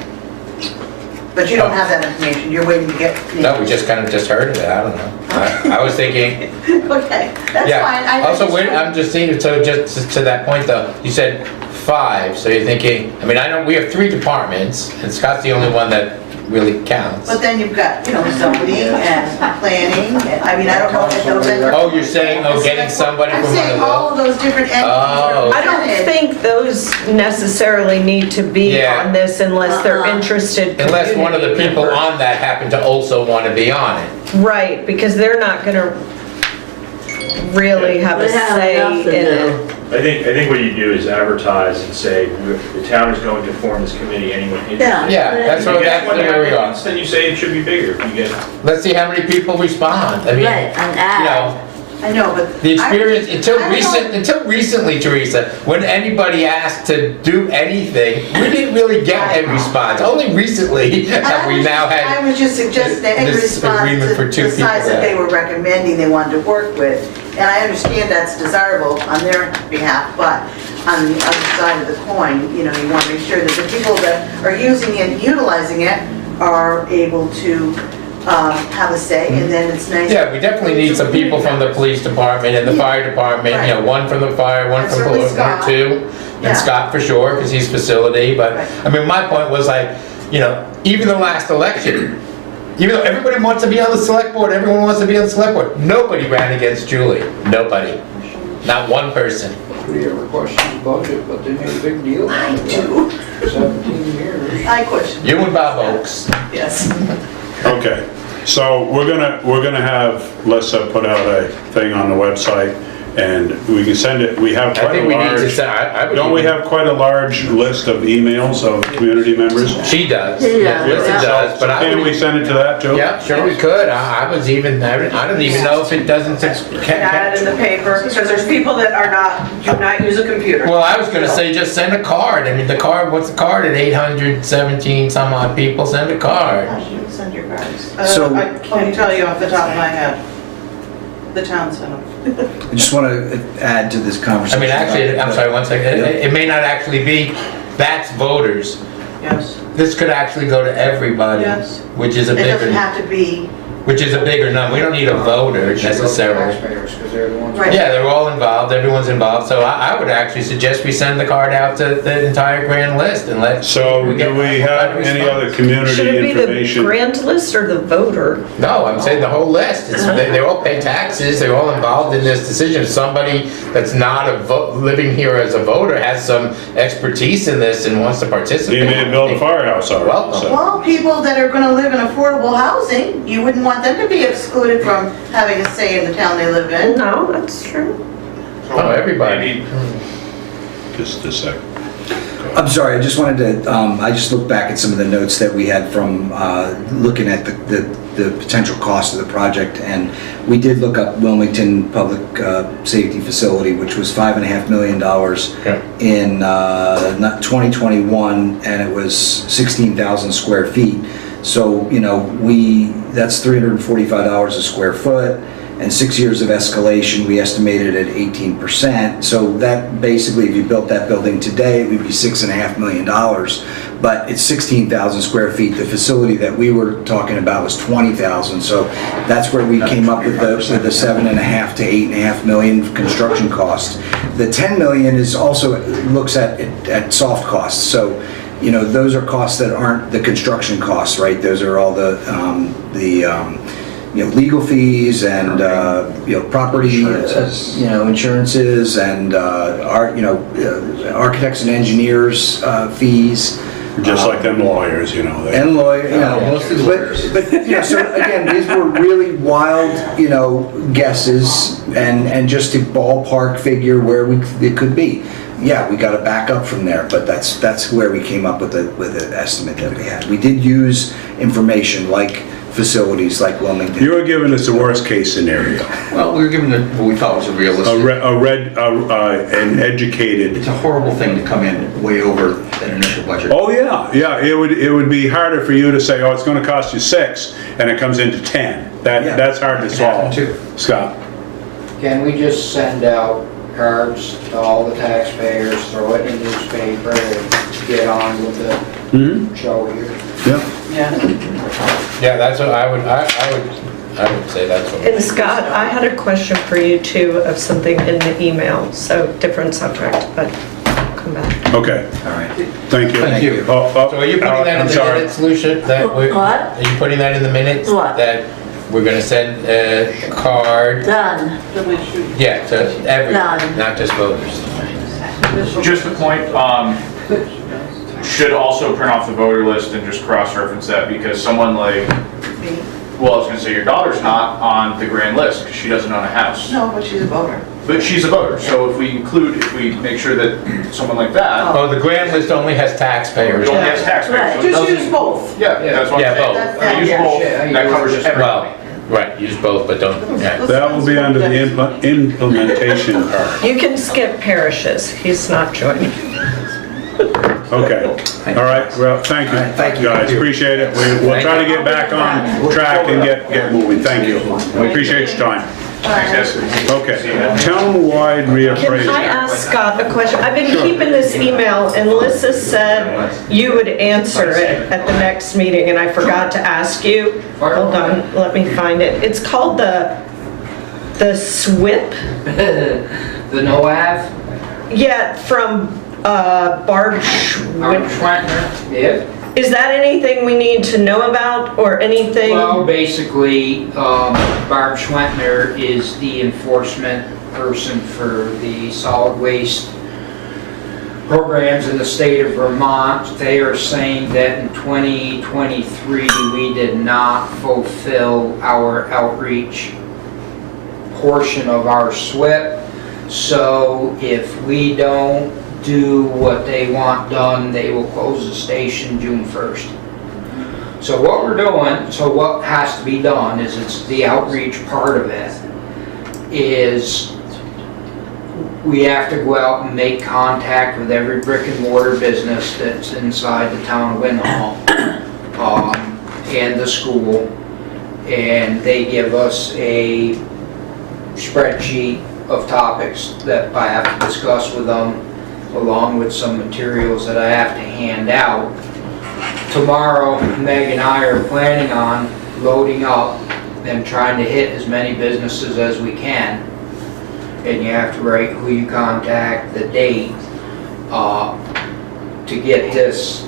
But you don't have that information, you're waiting to get. No, we just kind of just heard of it, I don't know. I was thinking, Okay, that's yeah. fine. Also, I'm just thinking, so just to that point though, you said 5, so you're thinking, I mean, I know we have 3 departments, and Scott's the only one that really counts. But then you've got, zoning and planning, and, I mean, I don't know if those are. Oh, you're saying, getting somebody I'm from one saying of all those? of those different entities Oh. are I don't represented. think those necessarily need to be Yeah. on this unless they're interested. Unless one of the community people members. on that happen to also want to be on it. Right, because they're not gonna really have a We have say enough in to it. do. I think what you do is advertise and say, the town is going to form this committee, anyone interested? Yeah. Yeah, that's If you what, get that's one where we are. applicant, then you say it should be bigger. If you get, Let's see how many people respond. I mean, Right, an you ad. know, I know, but. the experience, I don't know. until recently, Teresa, when anybody asked to do anything, we didn't really get a response. Only recently have we now I had was just suggesting in this response agreement for to 2 the people. size that they there. were recommending they wanted to work with. And I understand that's desirable on their behalf, but on the other side of the coin, you want to make sure that the people that are using it, utilizing it, are able to have a say, and then it's nice. Yeah, we definitely need some people from the police department and the fire department, one from the fire, one And from certainly one or Scott. 2. Yeah. And Scott for sure, because he's facility, but, Right. I mean, my point was like, even the last election, even though everybody wants to be on the select board, everyone wants to be on the select board, nobody ran against Julie, nobody. Not one person. We ever questioned the budget, but they made a big deal I out of do. it. 17 years. I question, You and Bob Oakes. yes. Okay, so we're gonna have Lissa put out a thing on the website, and we can send it, we have I quite a think we need to large, say, I would don't we even- have quite a large list of emails of community members? She does, She yeah, does, Lisa yeah. does, but I Can we would, send it to that too? yeah, sure we could. I don't even know if it doesn't, Add it in the paper, because there's people that do not use a computer. well, I was gonna say, just send a card. I mean, the card, what's the card at 817 some odd people? Send a card. Gosh, you send your cards. So- I can't tell you off the top of my head. The town sent them. I just want to add to this I conversation. mean, actually, I'm sorry, 1 second. It may not actually be, that's voters. Yes. This could actually go to everybody, Yes. which is a It doesn't bigger, have to be, number. We don't need a voter It should go to necessarily. Taxpayers, because they're the ones. Right. Yeah, they're all involved, everyone's involved, so I would actually suggest we send the card out to the entire grand list and let. So do we have any other Should community it be the information? grant list or the voter? No, I'm saying the whole list, they all pay taxes, they're all involved in this decision. If somebody that's not living here as a voter has some expertise in this and wants to participate. You may have built a firehouse already, Welcome. so. well, people that are gonna live in affordable housing, you wouldn't want them to be excluded from having a say in the town they live in. No, that's true. Oh, everybody. Just a sec. I'm sorry, I just wanted to, I just looked back at some of the notes that we had from looking at the potential cost of the project, and we did look up Wilmington Public Safety Facility, which was $5.5 million in 2021, and it was 16,000 square feet. So, that's $345 a square foot, and 6 years of escalation, we estimated at 18%. So that basically, if you built that building today, it would be $6.5 million. But it's 16,000 square feet. The facility that we were talking about was 20,000. So that's where we came up with the 7.5 to 8.5 million construction costs. The 10 million is also looks at soft costs. So, those are costs that aren't the construction costs, right? Those are all the legal fees and, property, insurances and, architects and engineers fees. Just like them lawyers, you know. And lawyer, you know, Mostly lawyers. but, yeah, so again, these were really wild, you know, guesses and just to ballpark figure where it could be. Yeah, we got to back up from there, but that's where we came up with the estimate that we had. We did use information like facilities like Wilmington. You were giving us the worst case scenario. Well, we were given what we thought was a realistic. An educated. It's a horrible thing to come in way over an initial budget. Oh yeah. It would be harder for you to say, oh, it's going to cost you 6, and it comes into 10. That's hard to swallow. Too. Scott. Can we just send out cards to all the taxpayers, throw it in the newspaper, and get on with the show here? Yeah. Yeah, that's what I would say that's what. And Scott, I had a question for you too of something in the email, so different subject, but I'll come back. Okay. All right. Thank you. Thank you. Oh, So are you putting that in the minutes, Lucia? What? Are you putting that in the minutes? What? That we're gonna send a card? Done. Yeah, to everyone, Done. not just voters. Just a point, should also print off the voter list and just cross-reference that, because someone like, well, I was gonna say, your daughter's not on the grand list, because she doesn't own a house. No, but she's a voter. But she's a voter, so if we make sure that someone like that, Oh, the grand list only has taxpayers. it only has taxpayers. so it Just doesn't- use both. Yeah, that's what Yeah, I'm saying. both. I use Yeah. both, Yeah, that covers everybody. Well, right, use both, but don't, yeah. That will be under the implementation part. You can skip parishes, he's not joining. Okay. All right. Well, thank you. Thank you. Guys, appreciate it. We'll try to get back on track and get moving. Thank you. We appreciate your time. Thanks, guys. Okay. Town-wide Can I reappraisal. ask Scott a question? I've been keeping this email, and Melissa said you would answer it at the next meeting, and I forgot to ask you. Hold on, let me find it. It's called the SWIP? The NOAV? Yeah, from Barb Schwentner. Yeah. Is that anything we need to know about, or anything? Well, basically, Barb Schwentner is the enforcement person for the solid waste programs in the state of Vermont. They are saying that in 2023, we did not fulfill our outreach portion of our SWIP. So if we don't do what they want done, they will close the station June 1st. So what we're doing, so what has to be done is, it's the outreach part of it, is we have to go out and make contact with every brick and mortar business that's inside the town of Winhall, and the school, and they give us a spreadsheet of topics that I have to discuss with them, along with some materials that I have to hand out. Tomorrow, Meg and I are planning on loading up and trying to hit as many businesses as we can. And you have to write who you contact, the date, to get this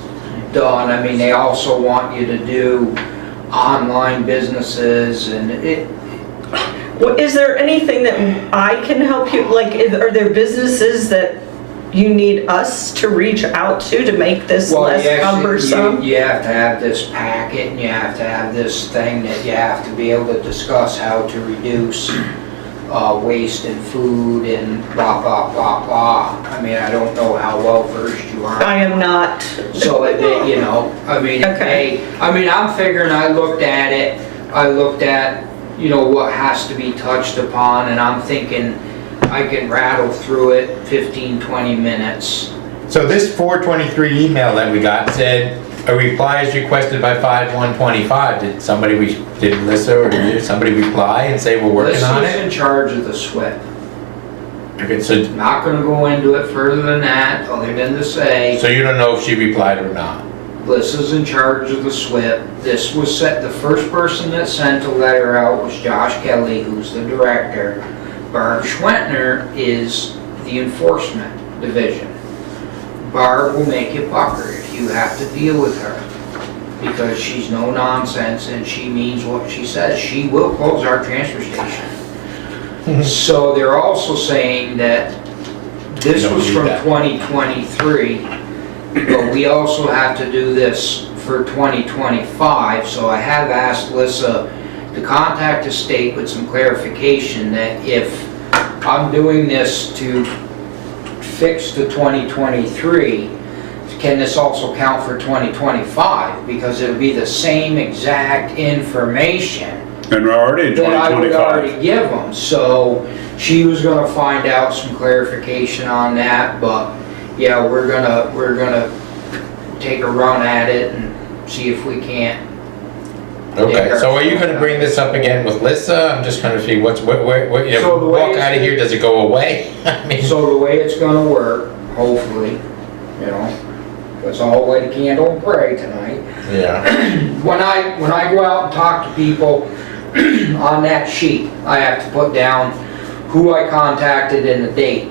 done. I mean, they also want you to do online businesses, and Is there anything that I can help you, like, are there businesses that you need us to reach out to make this less cumbersome? You have to have this packet, and you have to have this thing that you have to be able to discuss how to reduce waste in food and blah, blah, blah, blah. I mean, I don't know how well versed you are. I am not. So, you know, I mean, Okay. I'm figuring, I looked at it, you know, what has to be touched upon, and I'm thinking I can rattle through it 15, 20 minutes. So this 423 email that we got said, a reply is requested by 5/125. Did Lissa or did somebody reply and say we're working on Lissa's it? in charge of the SWIP. Okay, so Not gonna go into it further than that, other than to say, you don't know if she replied or not? Lissa's in charge of the SWIP. This was set, the first person that sent a letter out was Josh Kelly, who's the director. Barb Schwentner is the enforcement division. Barb will make you pucker if you have to deal with her, because she's no nonsense and she means what she says. She will close our transfer station. So they're also saying that this was from 2023, but we also have to do this for 2025, so I have asked Lissa to contact the state with some clarification that if I'm doing this to fix the 2023, can this also count for 2025? Because it'll be the same exact information And we're already in that I would 2025. already give them. So she was gonna find out some clarification on that, but yeah, we're gonna take a run at it and see if we can't. Okay, so are you gonna bring this up again with Lissa? I'm just trying to see what, you know, So the way walk it's- out of here, does it go away? I mean, So the way it's gonna work, hopefully, you know, let's all light a candle and pray tonight. yeah, When I go out and talk to people on that sheet, I have to put down who I contacted and the date.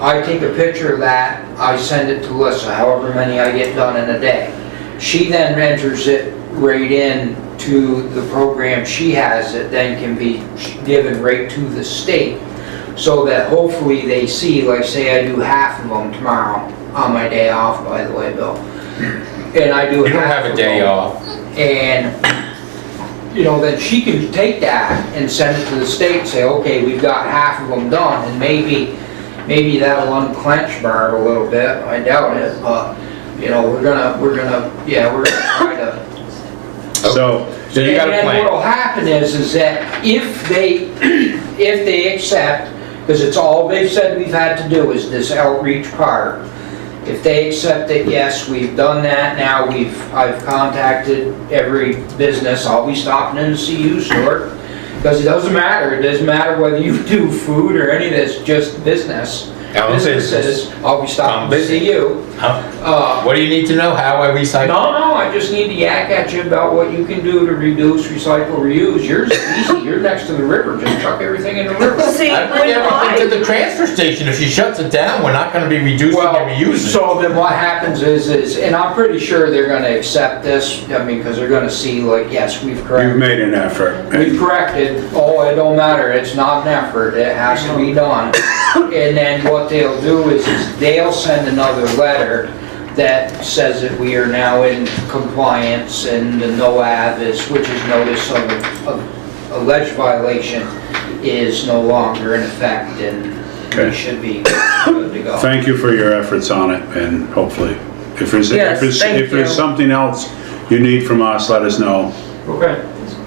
I take a picture of that, I send it to Lissa, however many I get done in a day. She then enters it right in to the program she has that then can be given right to the state, so that hopefully they see, like say I do half of them tomorrow, on my day off, by the way, Bill. And I do you don't half have a of day them. off. And, you know, then she can take that and send it to the state and say, okay, we've got half of them done, and maybe that'll unclench Barb a little bit, I doubt it, but, you know, we're gonna try to. So, You got a And plan. what'll happen is that if they accept, because it's all they've said we've had to do is this outreach part. If they accept that, yes, we've done that, now I've contacted every business, I'll be stopping in to see you, Stuart. Because it doesn't matter whether you do food or any of this, just business. Businesses, I'll be stopping to see you. What do you need to know? How I recycle? No, I just need to yak at you about what you can do to reduce, recycle, reuse. Yours is easy, you're next to the river, just chuck everything in the river. See, I bring when everything to the transfer station. If she shuts it down, we're not gonna be reducing Well, and reusing. so then what happens is, and I'm pretty sure they're gonna accept this, I mean, because they're gonna see like, yes, we've you've corrected. made an effort. We've corrected, oh, it don't matter, it's not an effort, it has to be done. And then what they'll do is they'll send another letter that says that we are now in compliance and the NOAV is, which is notice of alleged violation, is no longer in effect and we Okay. should be good to go. Thank you for your efforts on it, and hopefully, if there's something else you need from us, let us know. Okay.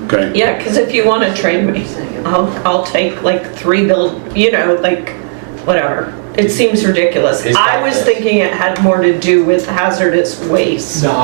Okay? Yeah, because if you want to train me, I'll take like 3 like, whatever. It seems ridiculous. I was thinking it had more to do with hazardous waste. No,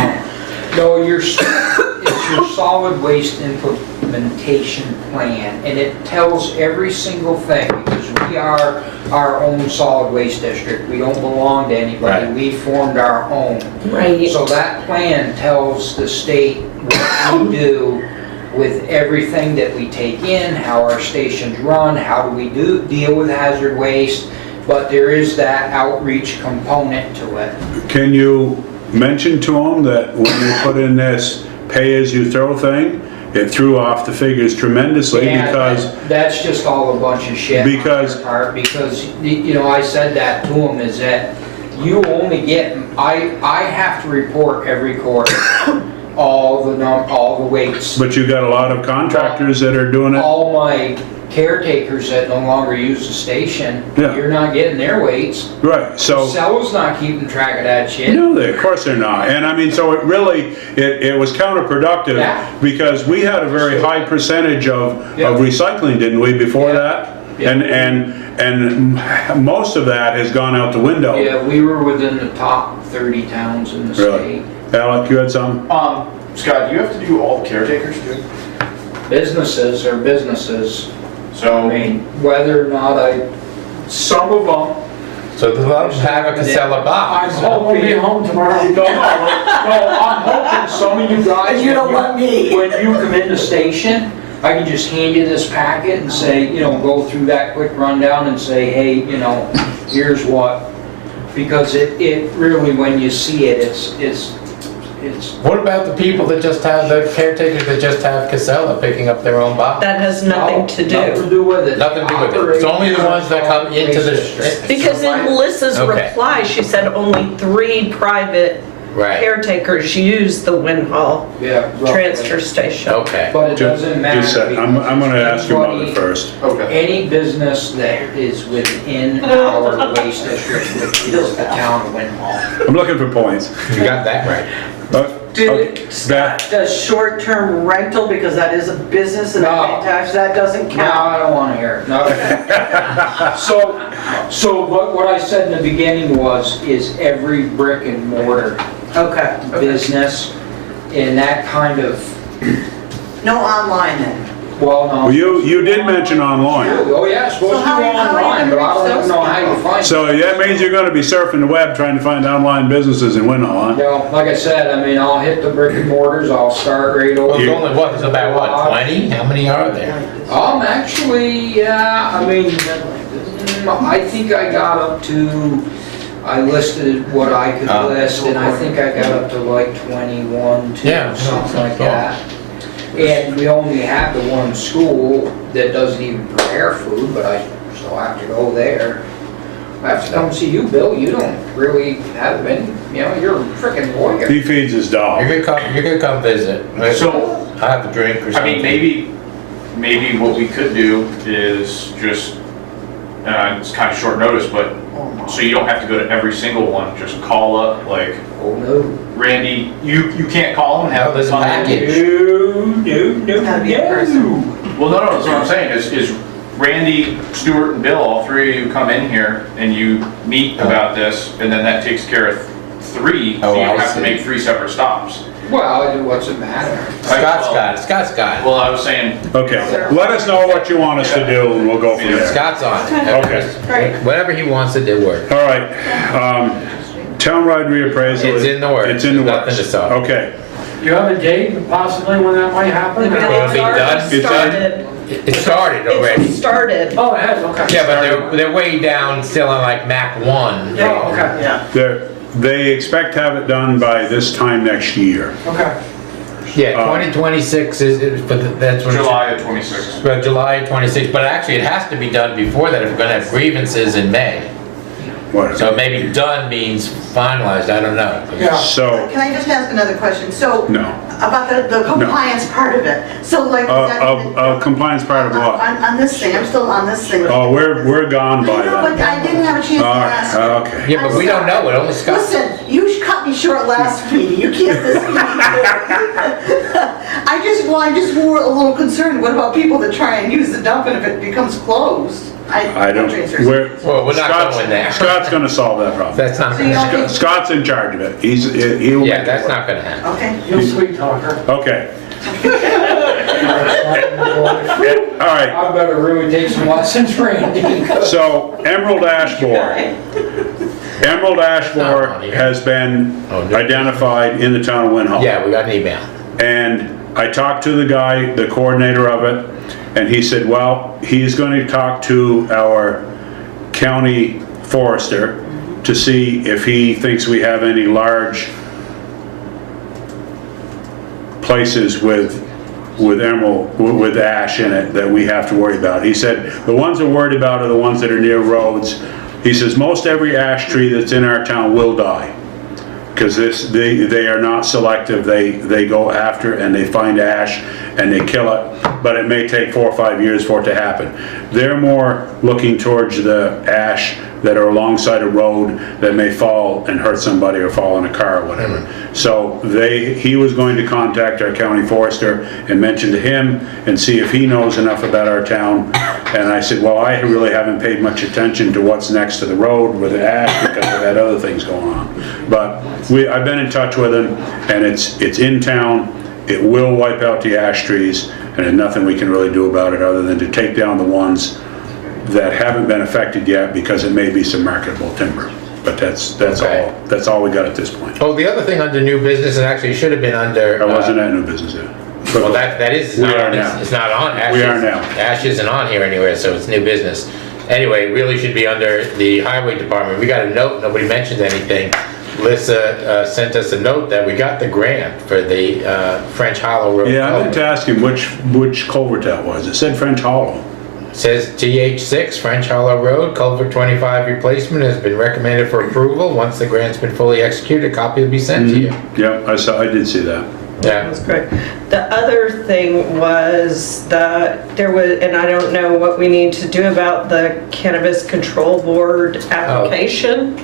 it's your solid waste implementation plan, and it tells every single thing, because we are our own solid waste district. We don't belong to anybody. Right. We formed our own. Right. So that plan tells the state what we do with everything that we take in, how our stations run, how do we deal with hazard waste, but there is that outreach component to it. Can you mention to them that when you put in this pay-as-you-throw thing, it threw off the figures tremendously because... That's just all a bunch of shit on Because- their part, because, you know, I said that to them, is that you only get, I have to report every quarter all the weights. But you got a lot of contractors that are doing it. All my caretakers that no longer use the station, Yeah. you're not getting their weights. Right, so... Sello's not keeping track of that shit. No, of course they're not. And I mean, so it really, it was counterproductive Yeah. because we had a very high percentage of recycling, didn't we, before that? Yeah. And most of that has gone out the window. Yeah, we were within the top 30 towns in the Really? state. Alec, you had some? Scott, do you have to do all the caretakers too? Businesses are businesses. So, I mean, whether or not some of them. So a lot of them have a Casella box. I'm hoping. be home tomorrow. No, I'm hoping some of you guys. You don't want me. When you come in the station, I can just hand you this packet and say, you know, go through that quick rundown and say, hey, you know, here's what. Because it really, when you see it, it's, What about the people that just have, the caretakers that just have Casella picking up their own box? That has nothing to nothing do. to do with it. Nothing to do with it. It's only the ones that come into the. Because in Melissa's Okay. reply, she said only 3 private Right, caretakers use the Winhall Yeah. roughly. transfer station. okay. But it doesn't matter. Just a sec, I'm gonna ask your mother Anybody- first. Okay. Any business that is within our waste district, which is the town of Winhall. I'm looking for points. You got that right. Okay, Beth, Does short-term rental, because that is a business and No. I pay tax, that doesn't No, count? I don't wanna hear it. No. So what I said in the beginning is every brick and mortar Okay. business and that kind of, No online then? well, no. well, you did mention online. Oh, yeah, it's supposed So to how be are you online, gonna but I don't reach even those know how you people? find it. So that means you're gonna be surfing the web trying to find online businesses in Winhall, huh? Well, like I said, I mean, I'll hit the brick and mortars, I'll start right over. Well, there's only what, there's about what, 20? How many are there? Actually, yeah, I mean, I think I got up to, I listed what I could list, and I think I got up to like 21, Yeah. something like that. And we only have the one school that doesn't even prepare food, but I still have to go there. I have to come see you, Bill, you don't really have any, you're a freaking lawyer. He feeds his dog. You're gonna come visit. So, I have a drink or I something. mean, maybe what we could do is just, it's kind of short notice, but, so you don't have to go to every single one, just call up, like, Oh, no. Randy, you can't call him and have No, there's a them come in. package. Gotta be in person. Well, no, that's what I'm saying, is Randy, Stuart, and Bill, all 3 of you come in here and you meet about this, and then that takes care of 3, so Oh, you I don't have to see. make 3 separate stops. Well, what's it matter? Scott's got it. Well, I was saying, Okay, let us know what you want us to do and we'll go from there. Scott's on it. Okay. Great. Whatever he wants to do works. All right, townwide reappraisal. It's in the works. It's in the There's works. nothing to solve. Okay, You have a date possibly when that might happen? The building's be already done? It's done? started. It started already. It's started. Oh, it has, okay. Yeah, but they're way down still on like Mac 1. Oh, okay, Yeah. they expect to have it done by this time next year. okay. Yeah, 2026 but that's when. July of 26. Well, July 26, but actually it has to be done before that if we're gonna have grievances in May. Whatever. So maybe done means finalized, I don't know. Yeah. So, Can I just ask another question? So, no. about the compliance part of it. So like, does that- Compliance part of what? on this thing, I'm still on this thing. Oh, we're gone by I know, but that. I didn't have a chance to All ask. right, okay. Yeah, but we don't know it, only Scott. Listen, you cut me short last meeting, you can't this meeting. I just were a little concerned, what about people that try and use the dump and if it becomes closed? I don't, we're Well, we're not Scott's- going there. Scott's gonna solve that problem. That's not So you gonna don't happen. think- Scott's in charge of it. He will Yeah, make it that's work. not gonna happen. Okay. You sweet talker. Okay. All right, I better really take some lessons, Randy. so Emerald Ash Borer. Emerald Ash Borer has been identified in the town of Winhall. Yeah, we got an email. And I talked to the guy, the coordinator of it, and he said, well, he's going to talk to our county forester to see if he thinks we have any large places with emerald, with ash in it that we have to worry about. He said, the ones we're worried about are the ones that are near roads. He says, most every ash tree that's in our town will die. Because they are not selective, they go after and they find ash and they kill it, but it may take 4 or 5 years for it to happen. They're more looking towards the ash that are alongside a road that may fall and hurt somebody or fall in a car or whatever. So he was going to contact our county forester and mention to him and see if he knows enough about our town. And I said, well, I really haven't paid much attention to what's next to the road with the ash because I've had other things going on. But I've been in touch with him and it's in town. It will wipe out the ash trees and there's nothing we can really do about it other than to take down the ones that haven't been affected yet because it may be some marketable timber. But that's all we got at this point. Oh, the other thing under new business, and actually should have been under. I wasn't at new business yet. Well, that is, We are now. it's not on. Ash We are is- now. Ash isn't on here anywhere, so it's new business. Anyway, it really should be under the highway department. We got a note, nobody mentioned anything, Lissa sent us a note that we got the grant for the French Hollow Road. Yeah, I meant to culvert. ask him which culvert that was. It said French Hollow. Says TH6 French Hollow Road, culvert 25 replacement has been recommended for approval. Once the grant's been fully executed, a copy will be sent to you. Yeah, I did see that. Yeah. That's great. The other thing was there was, and I don't know what we need to do about the Cannabis Control Board application.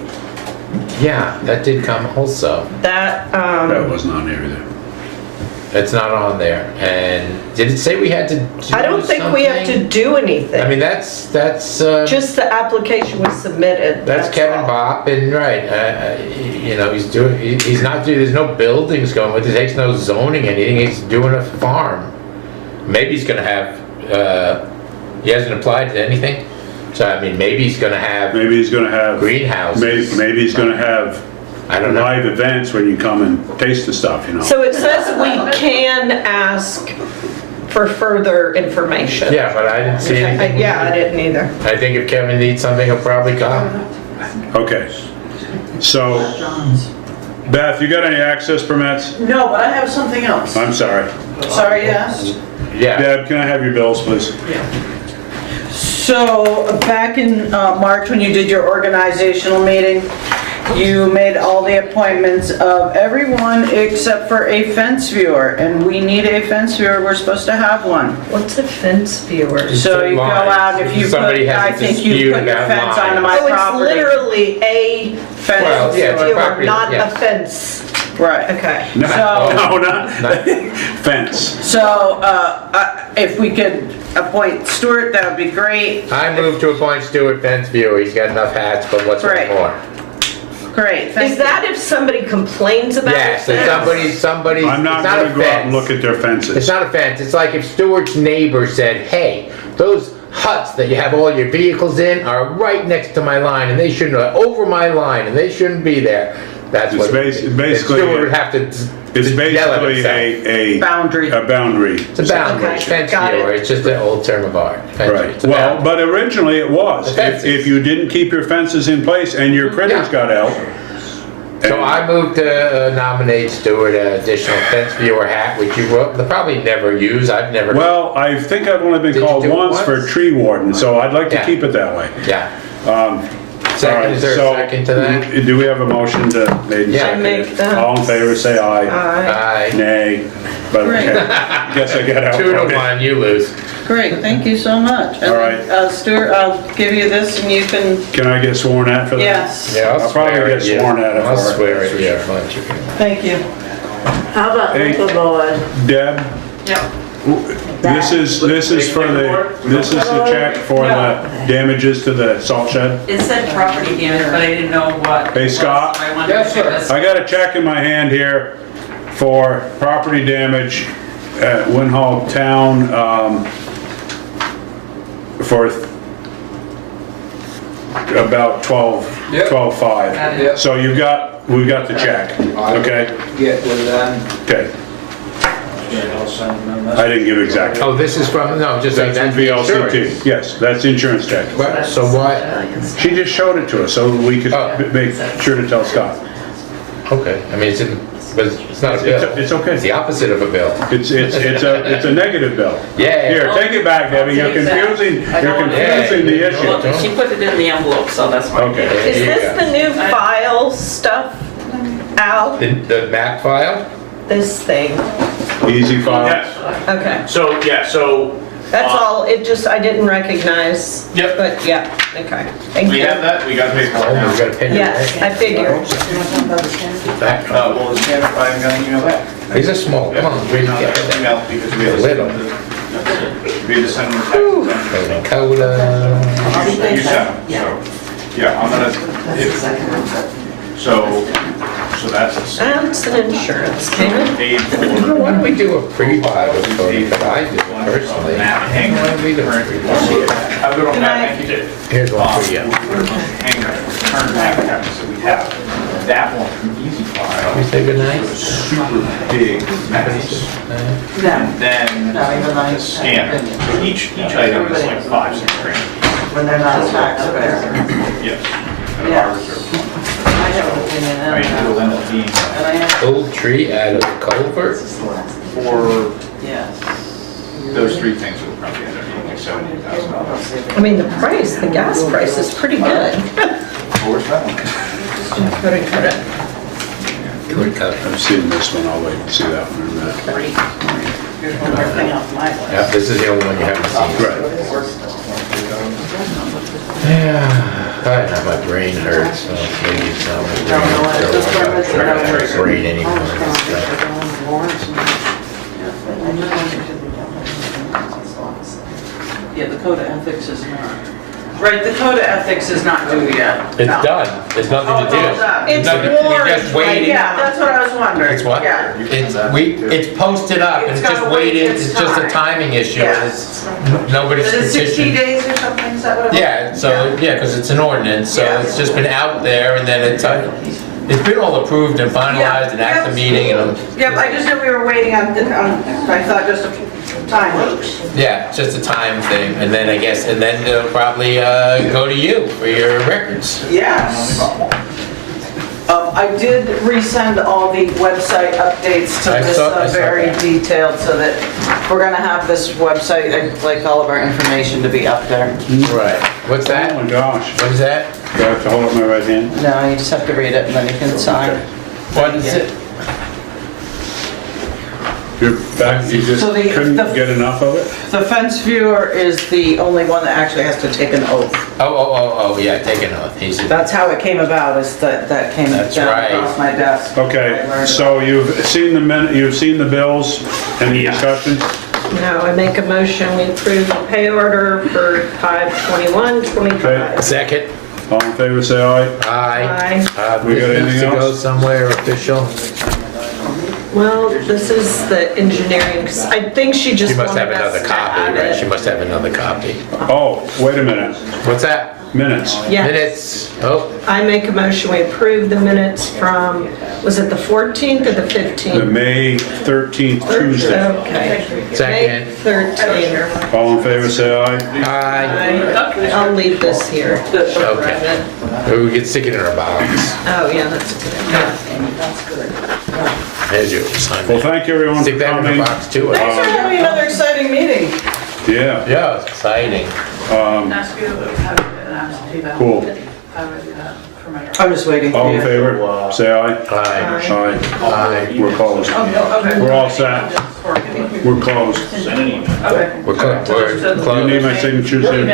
Yeah, that did come also. That, That wasn't on there either. It's not on there. And did it say we had to do I don't think we have to something? do anything. I mean, that's Just the application was submitted. That's Kevin all. Bopp, and right, you know, he's not doing, there's no buildings going with it, he takes no zoning, anything, he's doing a farm. Maybe he's gonna have, he hasn't applied to anything, so I mean, maybe he's gonna have Maybe he's gonna have. greenhouses. Maybe he's gonna have I don't know. live events where you come and taste the stuff, you know? So it says we can ask for further information. Yeah, but I didn't see anything. Yeah, I didn't either. I think if Kevin needs something, he'll probably come. Okay. So, Beth, you got any access permits? No, but I have something else. I'm sorry. Sorry, yes? Yeah. Deb, can I have your bills, please? So, back in March, when you did your organizational meeting, you made all the appointments of everyone except for a fence viewer, and we need a fence viewer, we're supposed to have one. What's a fence viewer? So you go out, if you put, Somebody has a I think you dispute put your about fence lines. onto my Oh, it's property. literally a Fence Well, yeah, it's a viewer, property, not yeah. a fence. Right. Okay. No, So- no, not fence. So, if we could appoint Stuart, that would be great. I move to appoint Stuart Fence Viewer, he's got enough hats, but what's one Right. more? Great, thank Is you. that if somebody complains about Yes, it? if somebody's, I'm not it's not gonna a go out and fence. look at their It's fences. not a fence, it's like if Stuart's neighbor said, hey, those huts that you have all your vehicles in are right next to my line, and they shouldn't, over my line, and they shouldn't be there. That's It's what, basically- Stuart would have to It's yell at basically himself. a Boundary. boundary. It's a boundary, Okay, fence got it. viewer, it's just an old term of art. Fence viewer, Right, it's a well, boundary. but originally it was. The fences. If you didn't keep your fences in place and your critters Yeah. got out. So and- I move to nominate Stuart an additional fence viewer hat, which you will probably never use, I've never. Well, I think I've only been Did you called do it once for once? tree warden, so I'd like to Yeah. keep it that way. Yeah. All Second, right, is there a so second to that? do we have a motion to made and Yeah. I seconded? make that. All in favor, say aye. Aye. Nay. But okay, guess I got out. 2-1, you lose. Great, thank you so much. All right. Stuart, I'll give you this and you can, Can I get sworn at for that? yes, Yeah, I'll probably swear get at you. sworn at it I'll for it. swear at you. thank you. How about Hey. liquor board? Deb, this is for the check for the damages to the salt shed? It said property damage, but I didn't know what. Hey, it was, Scott? so I wanted to Yes, give sir. this- I got a check in my hand here for property damage at Winhall Town, for about 12.5. Yep. So we've got the check, okay? Get with them, Okay, and I'll send them a I didn't give exactly. Oh, this is from, no, just like That's that. from VLCT, yes, that's the insurance check. What? So what? She just showed it to us, so we could Oh. make sure to tell Scott. Okay, I mean, but it's not a bill. It's okay. It's the opposite of a bill. It's a negative bill. Yeah. Here, take it back, Debbie, you're confusing the issue. Well, she put it in the envelope, so that's why. Okay. Is Here you this go. the new file stuff, Al? The map file? This thing? Easy file. Yes, Okay. so, yeah, so. That's all, it just, I didn't recognize. Yep. But yeah, okay. Thank We you. have that, we got the paperwork Oh, now. we got a pen. Yes, I figured. That- Well, the scanner, I'm gonna email that. These are small, come on, read Email it. because we have to Little. send them. We had to send them taxes. Dakota. You sent them, so, yeah, I'm gonna, so that's That's an insurance payment. paid for. Why don't we do a pre-buy with Cody, but I do it personally. Map hanger. Why don't we do a pre-buy? Have a good one, Matt, thank you. Here's one for you. Hanger, current map cabinets that we have. That one from Easy You File, say goodnight? super big maps. And then the scanner. So each item is like 5-6 grand. When they're not taxed, Yes. And our reserve fund. I mean, it'll end up being Old tree out of culvert? for Yes. those three things will probably end up being like $78,000. I mean, the price, the gas price is pretty good. Where's that one? I've seen this one, I'll wait and see that one in a minute. Here's one more thing off my list. Yeah, this is the only one you haven't seen. Right. Yeah, my brain hurts, so maybe it's not my brain anymore. Yeah, the code of ethics is not. Right, the code of ethics is not due yet. It's No. done, there's nothing to do. It's There's nothing- we warned, just waited. yeah, that's what I was wondering. It's what? Yeah. It's posted up, and It's it's just gotta wait waited, its it's just a time. timing issue, Yeah. and it's, nobody's Is it 60 petitioned. days or something, is that what it was? Yeah, so, yeah, because it's an ordinance, so Yeah. it's just been out there, and then it's been all approved and finalized and at the meeting, and, Yep, I just knew we were waiting on, I thought just a time. yeah, it's just a time thing, and then I guess, and then they'll probably go to you for your records. Yes. I did resend all the website updates to I this saw very that. detailed, so that we're gonna have this website, I'd like all of our information to be up there. Right. What's Oh that? my gosh, What is that? do I have to hold up my right hand? No, you just have to read it and then you can sign. What is it? You're back, you just So the- couldn't the- get enough of it? The fence viewer is the only one that actually has to take an oath. Oh, yeah, take an oath. That's how it came about, is that came down That's right. across my desk. Okay, so you've seen the bills, any discussion? No, I make a motion, we approve the pay order for 5/21/25. Second. All in favor, say aye. Aye. We got This anything needs to go else? somewhere official. Well, this is the engineering, I think she She just must have wanted another us to copy, add right? She it. must have another copy. Oh, wait a minute, What's that? minutes. Yes. Minutes. Oh, I make a motion, we approve the minutes from, was it the 14th or the The 15th? May 13th Tuesday. Okay. Second. May 13th. All in favor, say aye. aye. I'll leave this here. Okay. Maybe we can stick it in our box. Oh, yeah, that's good. There's your sign. Well, thank you everyone for Stick that in coming. our box too. Thanks for having another exciting meeting. Yeah, Yeah, it's exciting. Ask you to have an absentee ballot. cool. I'm just waiting for All you. in favor, say aye. Aye. Aye. Aye. We're closed. Okay. We're all set. We're closed. Okay. We're closed. Do you need my signature, Sue?